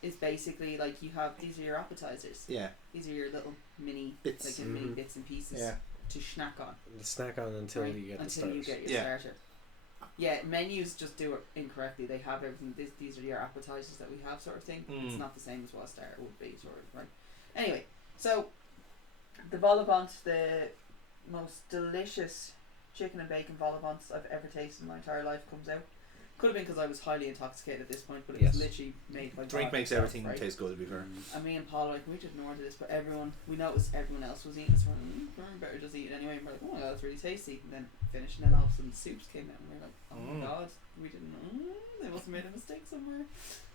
is basically like you have, these are your appetizers. Yeah. These are your little mini Bits. like your mini bits and pieces Yeah. to snack on. Snack on until right? you get the until starters. you get your Yeah. starter. Yeah, menus just do it incorrectly. They have everything. These are your appetizers that we have, sort of thing. It's not the same as what a starter would be, sort of, right? Anyway, so the vol au vent, the most delicious chicken and bacon vol au vents I've ever tasted in my entire life, comes out. Could have been because I was highly intoxicated at this point, but it was literally made by Drink God makes himself, everything right? taste good, to be fair. And me and Paul were like, we didn't order this, but we noticed everyone else was eating, so we're like, better just eat it anyway. And we're like, oh my god, it's really tasty. And then finished, and then all of a sudden the soups came out, and we were like, oh my god, we didn't know. They must have made a mistake somewhere.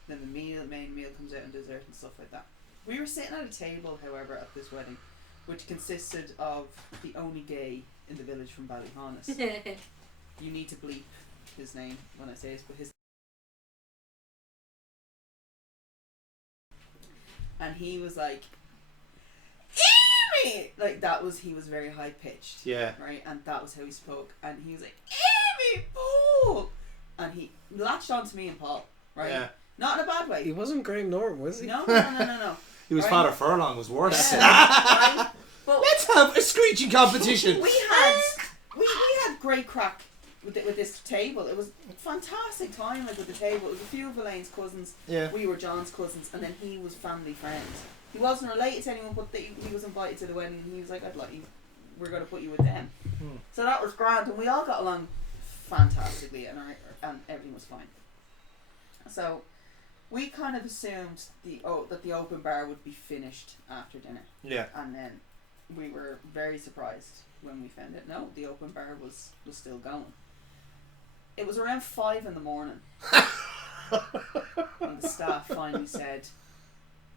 Then the main meal comes out, and dessert and stuff like that. We were sitting at a table, however, at this wedding, which consisted of the only gay in the village from Ballyhonus. You need to bleep his name when I say this, but his. And he was like, Amy! Like that was, he was very high pitched. Yeah. Right? And that was how he spoke. And he was like, Amy, Paul! And he latched onto me and Paul, right? Yeah. Not in a bad way. He wasn't Graham Norton, was he? No. He was Right. Father Furlong, was worse. Yeah, right? But Let's have a screeching competition. we had great crack with this table. It was a fantastic time, like, with the table. It was a few of Elaine's cousins. Yeah. We were John's cousins, and then he was family friends. He wasn't related to anyone, but he was invited to the wedding, and he was like, I'd like you. We're going to put you with them. So that was grand, and we all got along fantastically, and everything was fine. So we kind of assumed that the open bar would be finished after dinner. Yeah. And then we were very surprised when we found out, no, the open bar was still going. It was around 5 in the morning. And the staff finally said,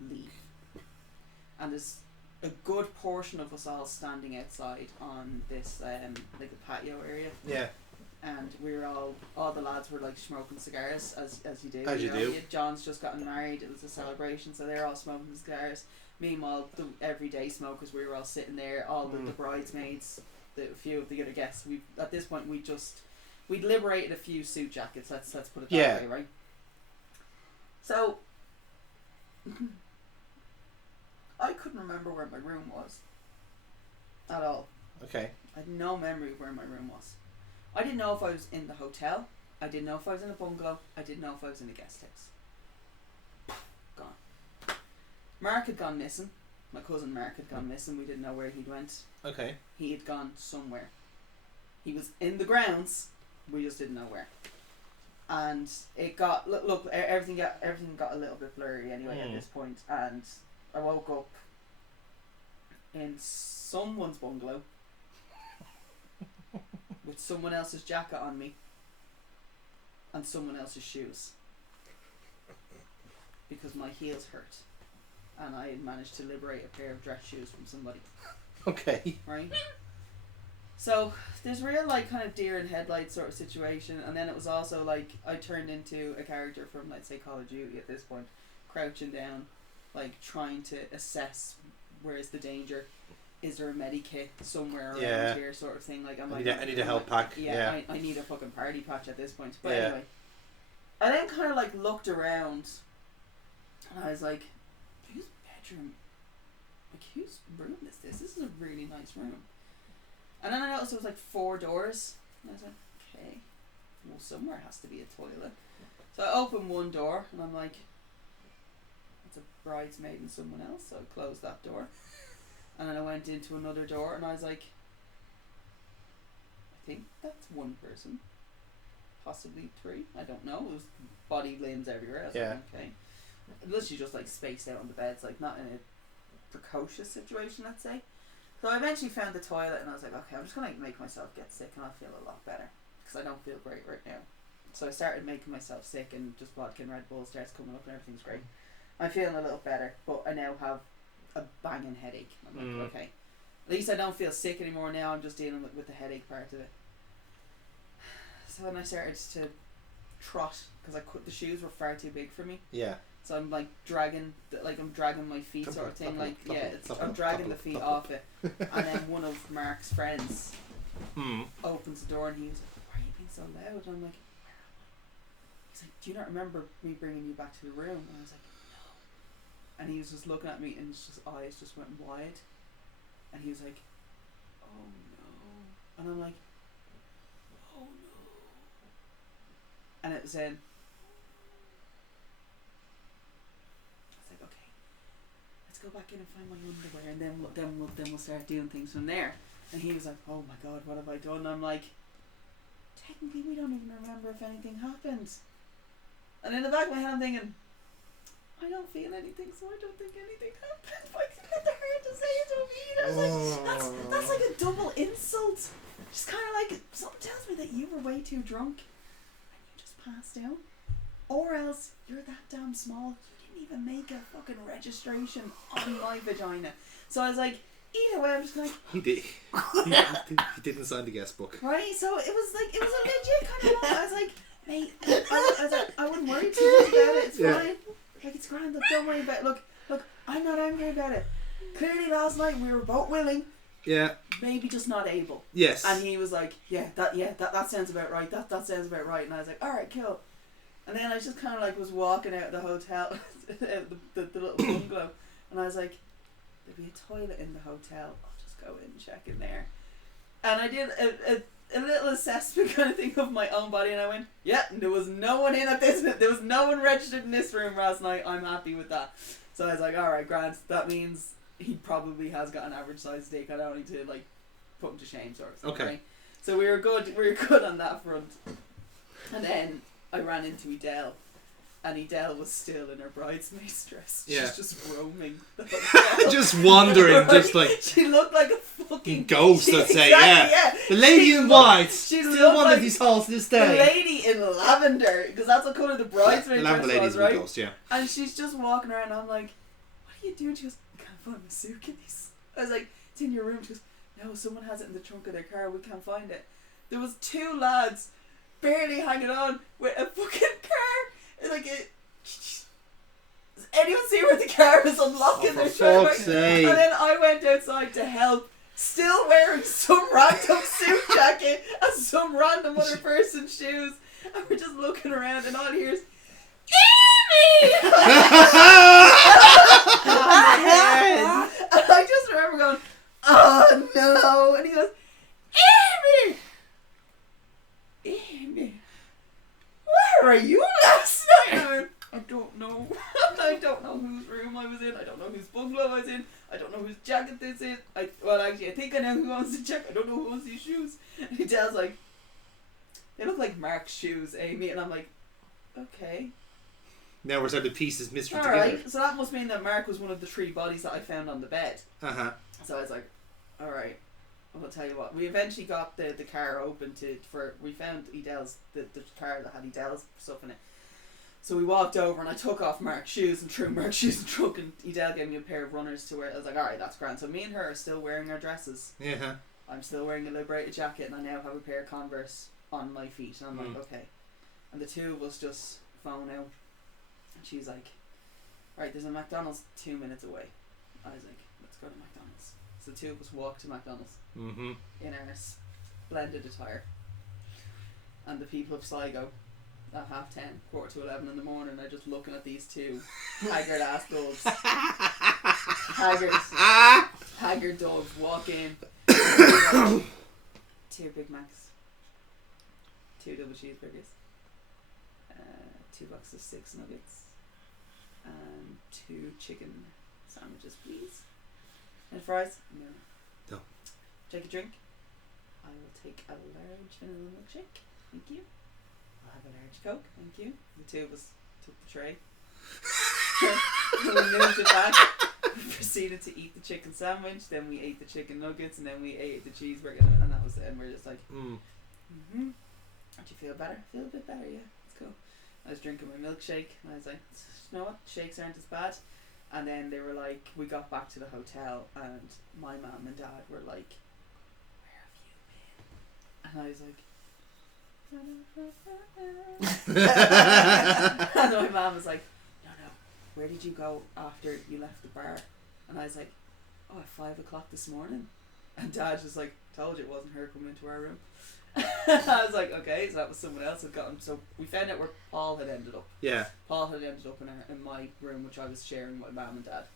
leave. And there's a good portion of us all standing outside on this like a patio area. Yeah. And we were all the lads were like smoking cigars as you do. As you do. John's just gotten married. It was a celebration, so they're all smoking cigars. Meanwhile, the everyday smokers, we were all sitting there. All the bridesmaids, a few of the other guests. We at this point we'd liberated a few suit jackets. Let's put it that way, right? So I couldn't remember where my room was at all. Okay. I had no memory of where my room was. I didn't know if I was in the hotel. I didn't know if I was in a bungalow. I didn't know if I was in a guest house. Gone. Mark had gone missing. My cousin Mark had gone missing. We didn't know where he went. Okay. He had gone somewhere. He was in the grounds. We just didn't know where. And it got look everything got a little bit blurry anyway at this point. And I woke up in someone's bungalow with someone else's jacket on me and someone else's shoes because my heels hurt and I had managed to liberate a pair of dress shoes from somebody. Okay. Right? So there's real like kind of deer in headlights sort of situation, and then it was also like I turned into a character from, let's say, Call of Duty at this point, crouching down, like trying to assess where's the danger. Is there a medikit somewhere around here, sort of thing? Like I need a help pack. Yeah, I need a fucking party patch at this point. But Yeah. anyway, I then kind of like looked around, and I was like, "Whose bedroom? Like whose room is this? This is a really nice room." And then I noticed there was like 4 doors, and I was like, "Okay, well somewhere has to be a toilet." So I opened one door, and I'm like, "It's a bridesmaid and someone else." So I closed that door. And then I went into another door and I was like, I think that's one person. Possibly 3. I don't know. It was body limbs everywhere. I was like, okay. Literally just like spaced out on the beds, like not in a precocious situation, let's say. So I eventually found the toilet and I was like, okay, I'm just going to make myself get sick and I'll feel a lot better. Because I don't feel great right now. So I started making myself sick and just vodka and Red Bull starts coming up and everything's great. I'm feeling a little better, but I now have a banging headache. I'm like, okay. At least I don't feel sick anymore now. I'm just dealing with the headache part of it. So then I started to trot because the shoes were far too big for me. Yeah. So I'm like dragging my feet sort of thing. Like I'm dragging the feet off it. And then one of Mark's friends opens the door and he's like, "Why are you being so loud?" And I'm like, "Where am I?" He's like, "Do you not remember me bringing you back to the room?" And I was like, and he was just looking at me and his eyes just went wide. And he was like, "Oh no." And I'm like, "Oh no." And it was then, I was like, okay, let's go back in and find my underwear and then we'll start doing things from there. And he was like, "Oh my god, what have I done?" And I'm like, technically we don't even remember if anything happened. And in the back of my head I'm thinking, I don't feel anything, so I don't think anything happened. But it's kind of hard to say it over here. I was like, that's like a double insult. Just kind of like, something tells me that you were way too drunk and you just passed out. Or else, you're that damn small, you didn't even make a fucking registration on my vagina. So I was like, either way, I'm just like... He did. He didn't sign the guest book. Right, so it was a legit kind of moment. I was like, mate, I was like, I wouldn't worry too much about it, it's fine. Like, it's grand, look, don't worry about it. Look, I'm not angry about it. Clearly last night we were both willing. Yeah. Maybe just not able. Yes. And he was like, that sounds about right. That sounds about right. And I was like, alright, cool. And then I just kind of like was walking out of the hotel, the little bungalow. And I was like, there'll be a toilet in the hotel. I'll just go in and check in there. And I did a little assessment kind of thing of my own body, and I went, yeah, there was no one in at this, there was no one registered in this room last night, I'm happy with that. So I was like, alright, Grant, that means he probably has got an average size dick, I don't need to like put him to shame sort of thing, okay. Right? So we were good on that front. And then I ran into Edel, and Edel was still in her bridesmaid's dress. Yeah. She's just roaming the hotel. Just wandering, just like... She looked like a fucking ghost, let's say, exactly, yeah. The lady in white. She still looked one like of these halls to this day. the lady in lavender, because that's what colour the bridesmaid the lavender dress lady's was, right? a ghost, yeah. And she's just walking around, and I'm like, are you doing? She goes, I can't find my suitcase. I was like, it's in your room. She goes, no, someone has it in the trunk of their car. We can't find it. There was 2 lads barely hanging on with a fucking car. Like, does anyone see where the car is unlocking their trunk? fuck's sake. And then I went outside to help, still wearing some random suit jacket and some random other person's shoes. And we're just looking around, and all I hear is, Amy! And I just remember going, oh no. And he goes, Amy! Amy, where were you last night? And I went, I don't know. I don't know whose room I was in. I don't know whose bungalow I was in. I don't know whose jacket this is. Well, actually, I think I know who owns the jacket. I don't know who owns these shoes. And he tells like, they look like Mark's shoes, Amy. And I'm like, okay. Now we're starting to piece this mystery All together. right. So that must mean that Mark was one of the 3 bodies that I found on the bed. Uh-huh. So I was like, all right. I'll tell you what. We eventually got the car open we found Edell's the car that had Edell's stuff in it. So we walked over and I took off Mark's shoes and threw Mark's shoes in the trunk, and Edell gave me a pair of runners to wear. I was like, alright, that's grand. So me and her are still wearing our dresses. Yeah. I'm still wearing a liberated jacket, and I now have a pair of Converse on my feet, and I'm like, okay. And the 2 of us just phone out, and she's like, alright, there's a McDonald's 2 minutes away. I was like, let's go to McDonald's. So the 2 of us walked to McDonald's in our splendid attire, and the people of Sligo at 10:30, 11:15 in the morning are just looking at these 2 haggard ass dogs. Haggard dogs walk in. 2 Big Macs, 2 double cheeseburgers, 2 boxes of 6 nuggets, and 2 chicken sandwiches, please. And fries? No. Take a drink? I will take a large vanilla milkshake. Thank you. I'll have a large Coke. Thank you. The 2 of us took the tray. We moved it back. We proceeded to eat the chicken sandwich. Then we ate the chicken nuggets, and then we ate the cheeseburger, and that was it. And we're just like, Don't you feel better? Feel a bit better, yeah. It's cool. I was drinking my milkshake, and I was like, you know what? Shakes aren't as bad. And then they were like, we got back to the hotel, and my mum and dad were like, where have you been? And I was like, and my mum was like, no, where did you go after you left the bar? And I was like, at 5 o'clock this morning. And Dad was like, told you it wasn't her coming into our room. I was like, okay, so that was someone else had gotten. So we found out where Paul had ended up. Yeah. Paul had ended up in my room, which I was sharing with my mum and dad.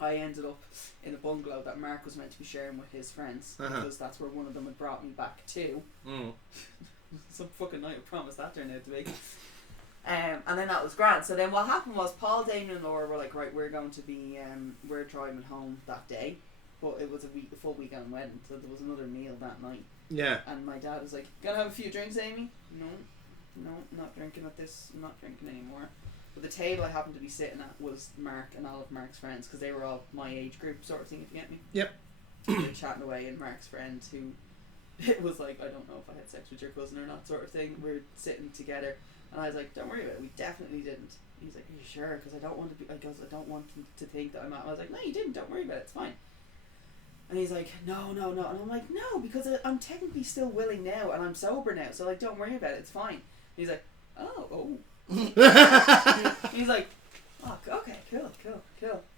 I ended up in a bungalow that Mark was meant to be sharing with his friends, because that's where one of them had brought me back to. Some fucking night, I promise that turned out to be. And then that was grand. So then what happened was Paul, Damien and Laura were like, right, we're going to be we're driving home that day, but it was a full weekend wedding, so there was another meal that night. Yeah. And my dad was like, gonna have a few drinks, Amy? No, not drinking at this. I'm not drinking anymore. But the table I happened to be sitting at was Mark and all of Mark's friends, because they were all my age group sort of thing, if you get me. Yep. They were chatting away, and Mark's friend, who it was like, I don't know if I had sex with your cousin or not sort of thing, we were sitting together, and I was like, don't worry about it, we definitely didn't. He's like, are you sure? Because I don't want to be, I don't want them to think that I'm at. I was like, no, you didn't, don't worry about it, it's fine. And he's like, no. And I'm like, no, because I'm technically still willing now, and I'm sober now, so like, don't worry about it, it's fine. And he's like, oh. He's like, oh, okay, cool.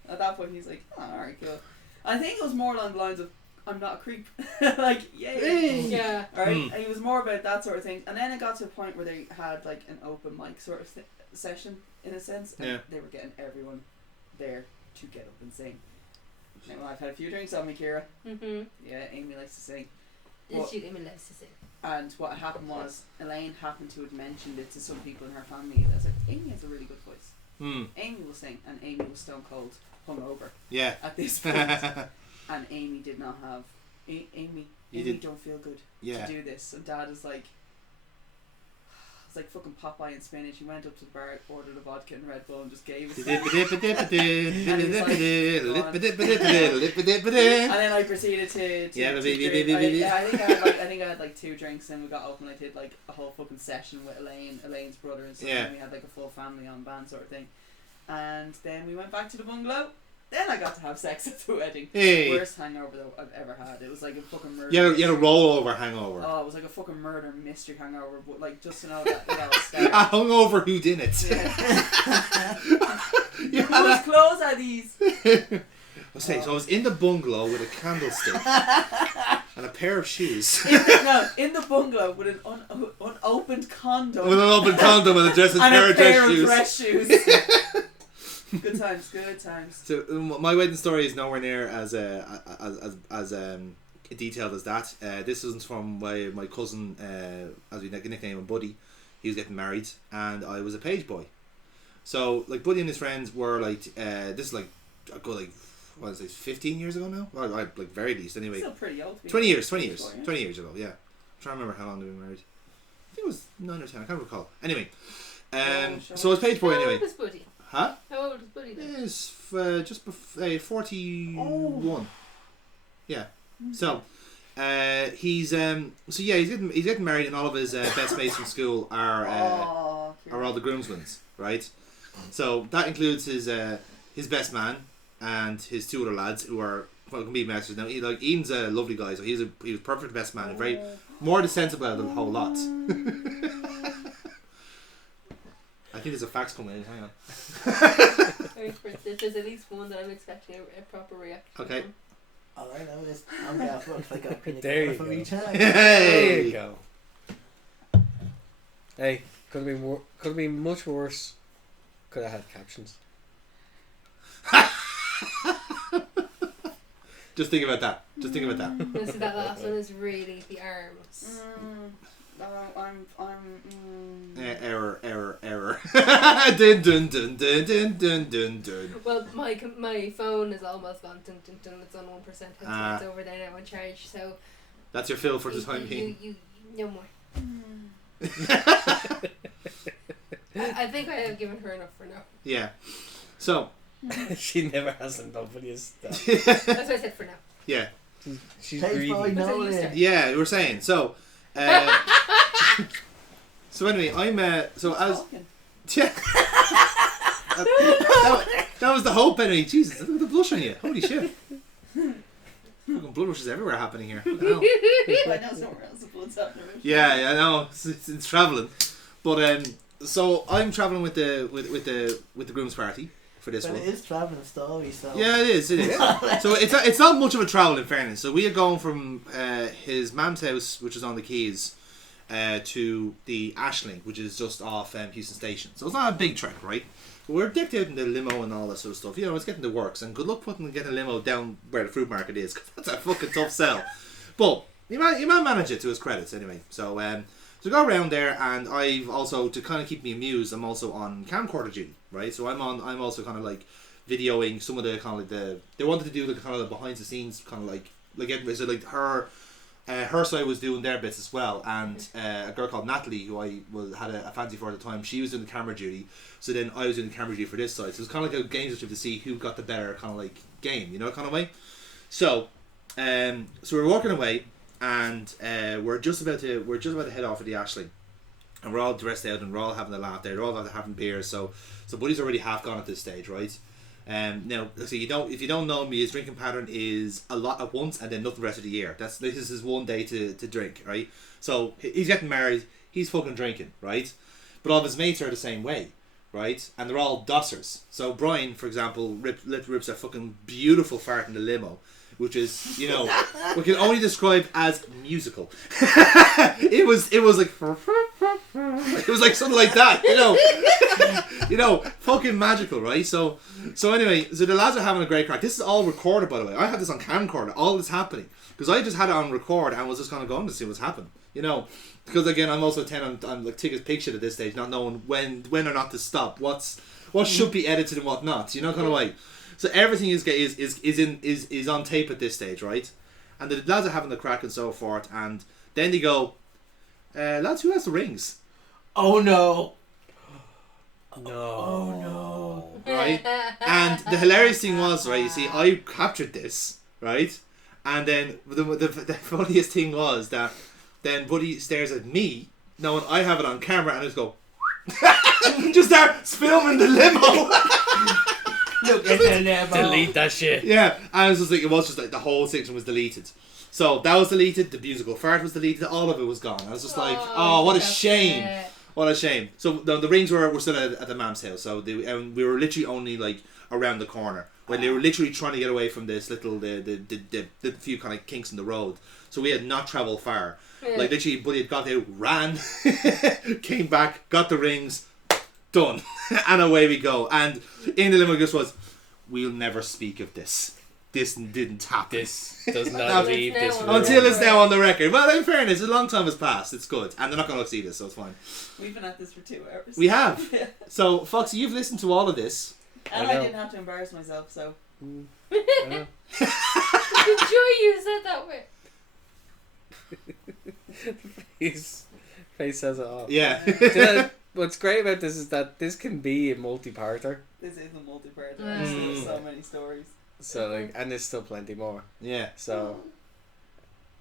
At that point, he's like, oh, alright, cool. I think it was more along the lines of, I'm not a creep. Like, yay. Yeah. Right? And he was more about that sort of thing. And then it got to a point where they had like an open mic sort of session, in a sense, and they were getting everyone there to get up and sing. Now, I've had a few drinks on me, Kira. Yeah, Amy likes to sing. Amy likes to sing. And what happened was, Elaine happened to have mentioned it to some people in her family. I was like, Amy has a really good voice. Amy will sing, and Amy was stone cold hungover. Yeah. At this point. And Amy did not have. Amy don't feel good to do this. And Dad is like, it's like fucking Popeye and spinach. He went up to the bar, ordered a vodka and Red Bull, and just gave it. And then I proceeded to drink. I think I had like 2 drinks, and we got up and I did like a whole fucking session with Elaine's brother and stuff. And we had like a full family on band sort of thing. And then we went back to the bungalow. Then I got to have sex at the wedding. Hey. Worst hangover though I've ever had. It was like a fucking murder. You had a rollover hangover. Oh, it was like a fucking murder mystery hangover. But like just to know that it A hungover whodunit. Yeah. Whose clothes are these? So I was in the bungalow with a candlestick and a pair of shoes. In the bungalow with an unopened condom. With an open condom and a pair of dress shoes. Good times, good times. So my wedding story is nowhere near as detailed as that. This is from my cousin, as we nickname him Buddy. He was getting married, and I was a page boy. So like Buddy and his friends were like, this is like a good like, what is it, 15 years ago now? Well, like very least anyway. Still pretty old. 20 years ago, yeah. 20 years ago, yeah. I'm trying to remember how long they've been married. I think it was 9 or 10. I can't recall. Anyway, so I was page boy How anyway. old is Buddy? Huh? How old is Buddy then? Is just 41. Yeah. So he's getting married, and all of his best mates from school are all the groomsmen, right? So that includes his best man and his two other lads who are complete masters. Now, Ian's a lovely guy, so he was perfect best man, and very more the sensible out of the whole lot. I think there's a fax coming in. Hang on. There's at least one that I'm expecting a proper reaction. Okay. All I know is I'm gonna look like a pina There you colada from go. each hand. There you go. Hey, could have been much worse. Could have had captions. Just think about that. Just think about that. This is that last one is really the arms. Error. Dun dun dun dun dun dun dun dun. Well, my phone is almost gone. Dun, dun, dun, it's on 1%. It's over there now on charge. So That's your fill for the time being. You no more. I think I have given her enough for now. Yeah. So. She never has enough of his stuff. That's what I said for now. Yeah. She's Page boy, greedy. no What's that way. Yeah, we were saying. So. So anyway, I'm so as. Yeah. That was the hope anyway. Jesus, look at the blush on you. Holy shit. Fucking blood rushes everywhere happening here. What the hell? I know somewhere else the blood's happening. Yeah, I know. It's travelling. But so I'm travelling with the groom's party for this But one. it is travelling story, so Yeah, it is. So it's not much of a travel in fairness. So we are going from his mum's house, which is on the Keys, to the Ashlink, which is just off Houston Station. So it's not a big trek, right? But we're decked out in the limo and all that sort of stuff. You know, it's getting the works. And good luck getting a limo down where the fruit market is, because that's a fucking tough sell. But you might manage it to his credits anyway. So so go around there, and I've also, to kind of keep me amused, I'm also on camcorder duty, right? So I'm also kind of like videoing some of the kind of like they wanted to do the kind of the behind the scenes kind of like so like her side was doing their bits as well, and a girl called Natalie, who I had a fancy for at the time, she was doing the camera duty. So then I was doing the camera duty for this side. So it was kind of like a game to see who got the better kind of like game, you know, kind of way. So so we're walking away, and we're just about to head off at the Ashley, and we're all dressed out and we're all having a laugh there. They're all having beers. So Buddy's already half gone at this stage, right? Now, so if you don't know me, his drinking pattern is a lot at once and then nothing the rest of the year. This is his one day to drink, right? So he's getting married, he's fucking drinking, right? But all of his mates are the same way, right? And they're all dossers. So Brian, for example, rips a fucking beautiful fart in the limo, which is, you know, we can only describe as musical. It was like something like that, you know, fucking magical, right? So anyway, so the lads are having a great crack. This is all recorded, by the way. I had this on camcorder, all this happening, because I just had it on record and was just kind of going to see what's happened, you know. Because again, I'm also 10 on like take his picture at this stage, not knowing when or not to stop, what should be edited and what not, you know, kind of way. So everything is on tape at this stage, right? And the lads are having the crack and so forth, and then they go, lads, who has the rings? oh no. No. Oh no. Right? And the hilarious thing was, right, you see, I captured this, right? And then the funniest thing was that then Buddy stares at me, knowing I have it on camera, and I just go, Just start filming the limo. Look at the limo. Delete that shit. Yeah, and I was just like, it was just like the whole section was deleted. So that was deleted. The musical fart was deleted. All of it was gone. I was just like, oh, what a shame. What a shame. So the rings were still at the mam's house. So we were literally only like around the corner when they were literally trying to get away from this little the few kind of kinks in the road. So we had not travelled far. Yeah. Like literally, Buddy had got out, ran, came back, got the rings, done, and away we go. And in the limo just was, we'll never speak of this. This didn't happen. This does not leave this room. Until it's now on the record. Well, in fairness, a long time has passed. It's good. And they're not going to see this, so it's fine. We've been at this for 2 hours. We have. Yeah. So, Foxy, you've listened to all of this. And I didn't have to embarrass myself, so. Enjoy you said that way. His face says it all. Yeah. What's great about this is that this can be a multi-parter. This is a multi-part. Mm. There's so many stories. So like, and there's still plenty more. Yeah. So,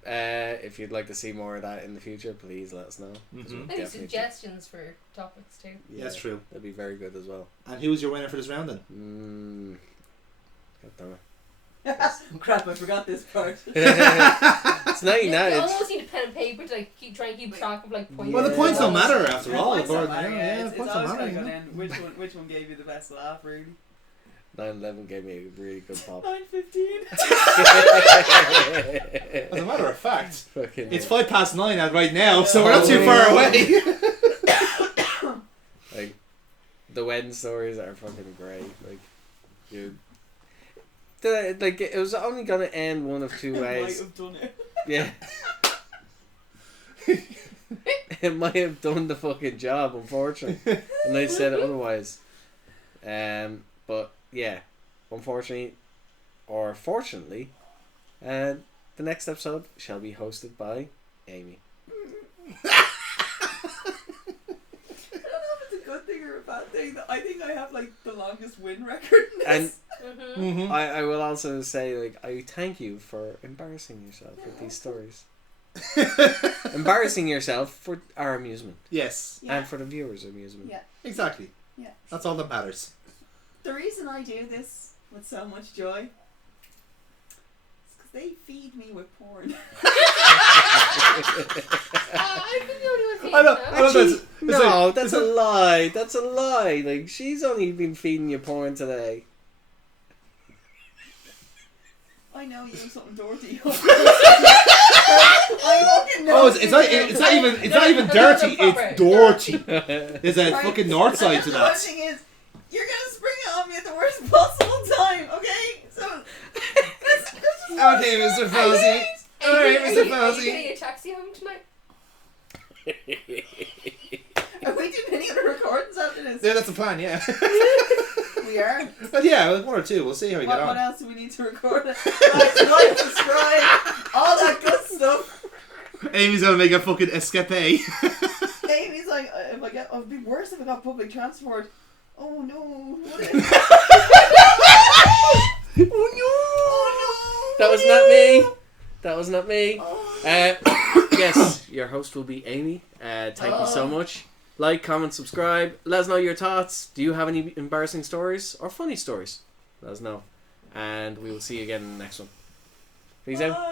if you'd like to see more of that in the future, please let us know. 'Cause we'll Mhm. Maybe definitely- suggestions for topics too. Yeah, That's true. That'd be very good as well. And who was your winner for this round then? God damn it. Crap, I forgot this part. It's not even You that. almost It's, need a pen and paper to like keep track of like points. Well, the points don't matter after The all. points don't Gordon. matter, Yeah, the it's points always don't matter. going to You know? end. Which one gave you the best laugh, really? 9/11 gave me a really good pop. 9:15. As a matter of fact, Fucking it's 9:05 right now, so we're not too far away. like the wedding stories are fucking great. Like you, like it was only gonna end one of two I might ways. have done it. Yeah. It might have done the fucking job, unfortunately, and they said otherwise. But yeah, unfortunately, or fortunately, the next episode shall be hosted by Amy. I don't know if it's a good thing or a bad thing. I think I have like the longest win record in this. And Mm-hmm. I will also say, like, I thank you for embarrassing yourself with these stories. Embarrassing yourself for our amusement Yes, and for the viewers' amusement. Yeah. exactly. Yeah. That's all that matters. The reason I do this with so much joy is because they feed me with porn. I've been the only one feeding I know. now. I know that's, it's No, like- that's a lie. That's a lie. Like, she's only been feeding you porn today. I know you something dirty. Oh, it's not even dirty. It's dirty. There's a Right. fucking north side to The that. thing is, you're gonna spring it on me at the worst possible time, okay? So let's just Okay, Mr. Foxy. Alright, Mr. Are you Foxy. getting a taxi home tonight? Are we doing any other recordings after this? Yeah, that's the plan. Yeah. We are. But yeah, like 1 or 2. We'll see how we get What on. else do we need to record? Like, subscribe, all that good stuff. Amy's gonna make a fucking escape. Amy's like, it'd be worse if I got public transport. Oh no. Oh That was not me. That was not me. no. Yes, your host will be Amy. Thank you so much. Like, comment, subscribe. Let us know your thoughts. Do you have any embarrassing stories or funny stories? Let us know. And we will see you again in the next one. Peace out. Bye.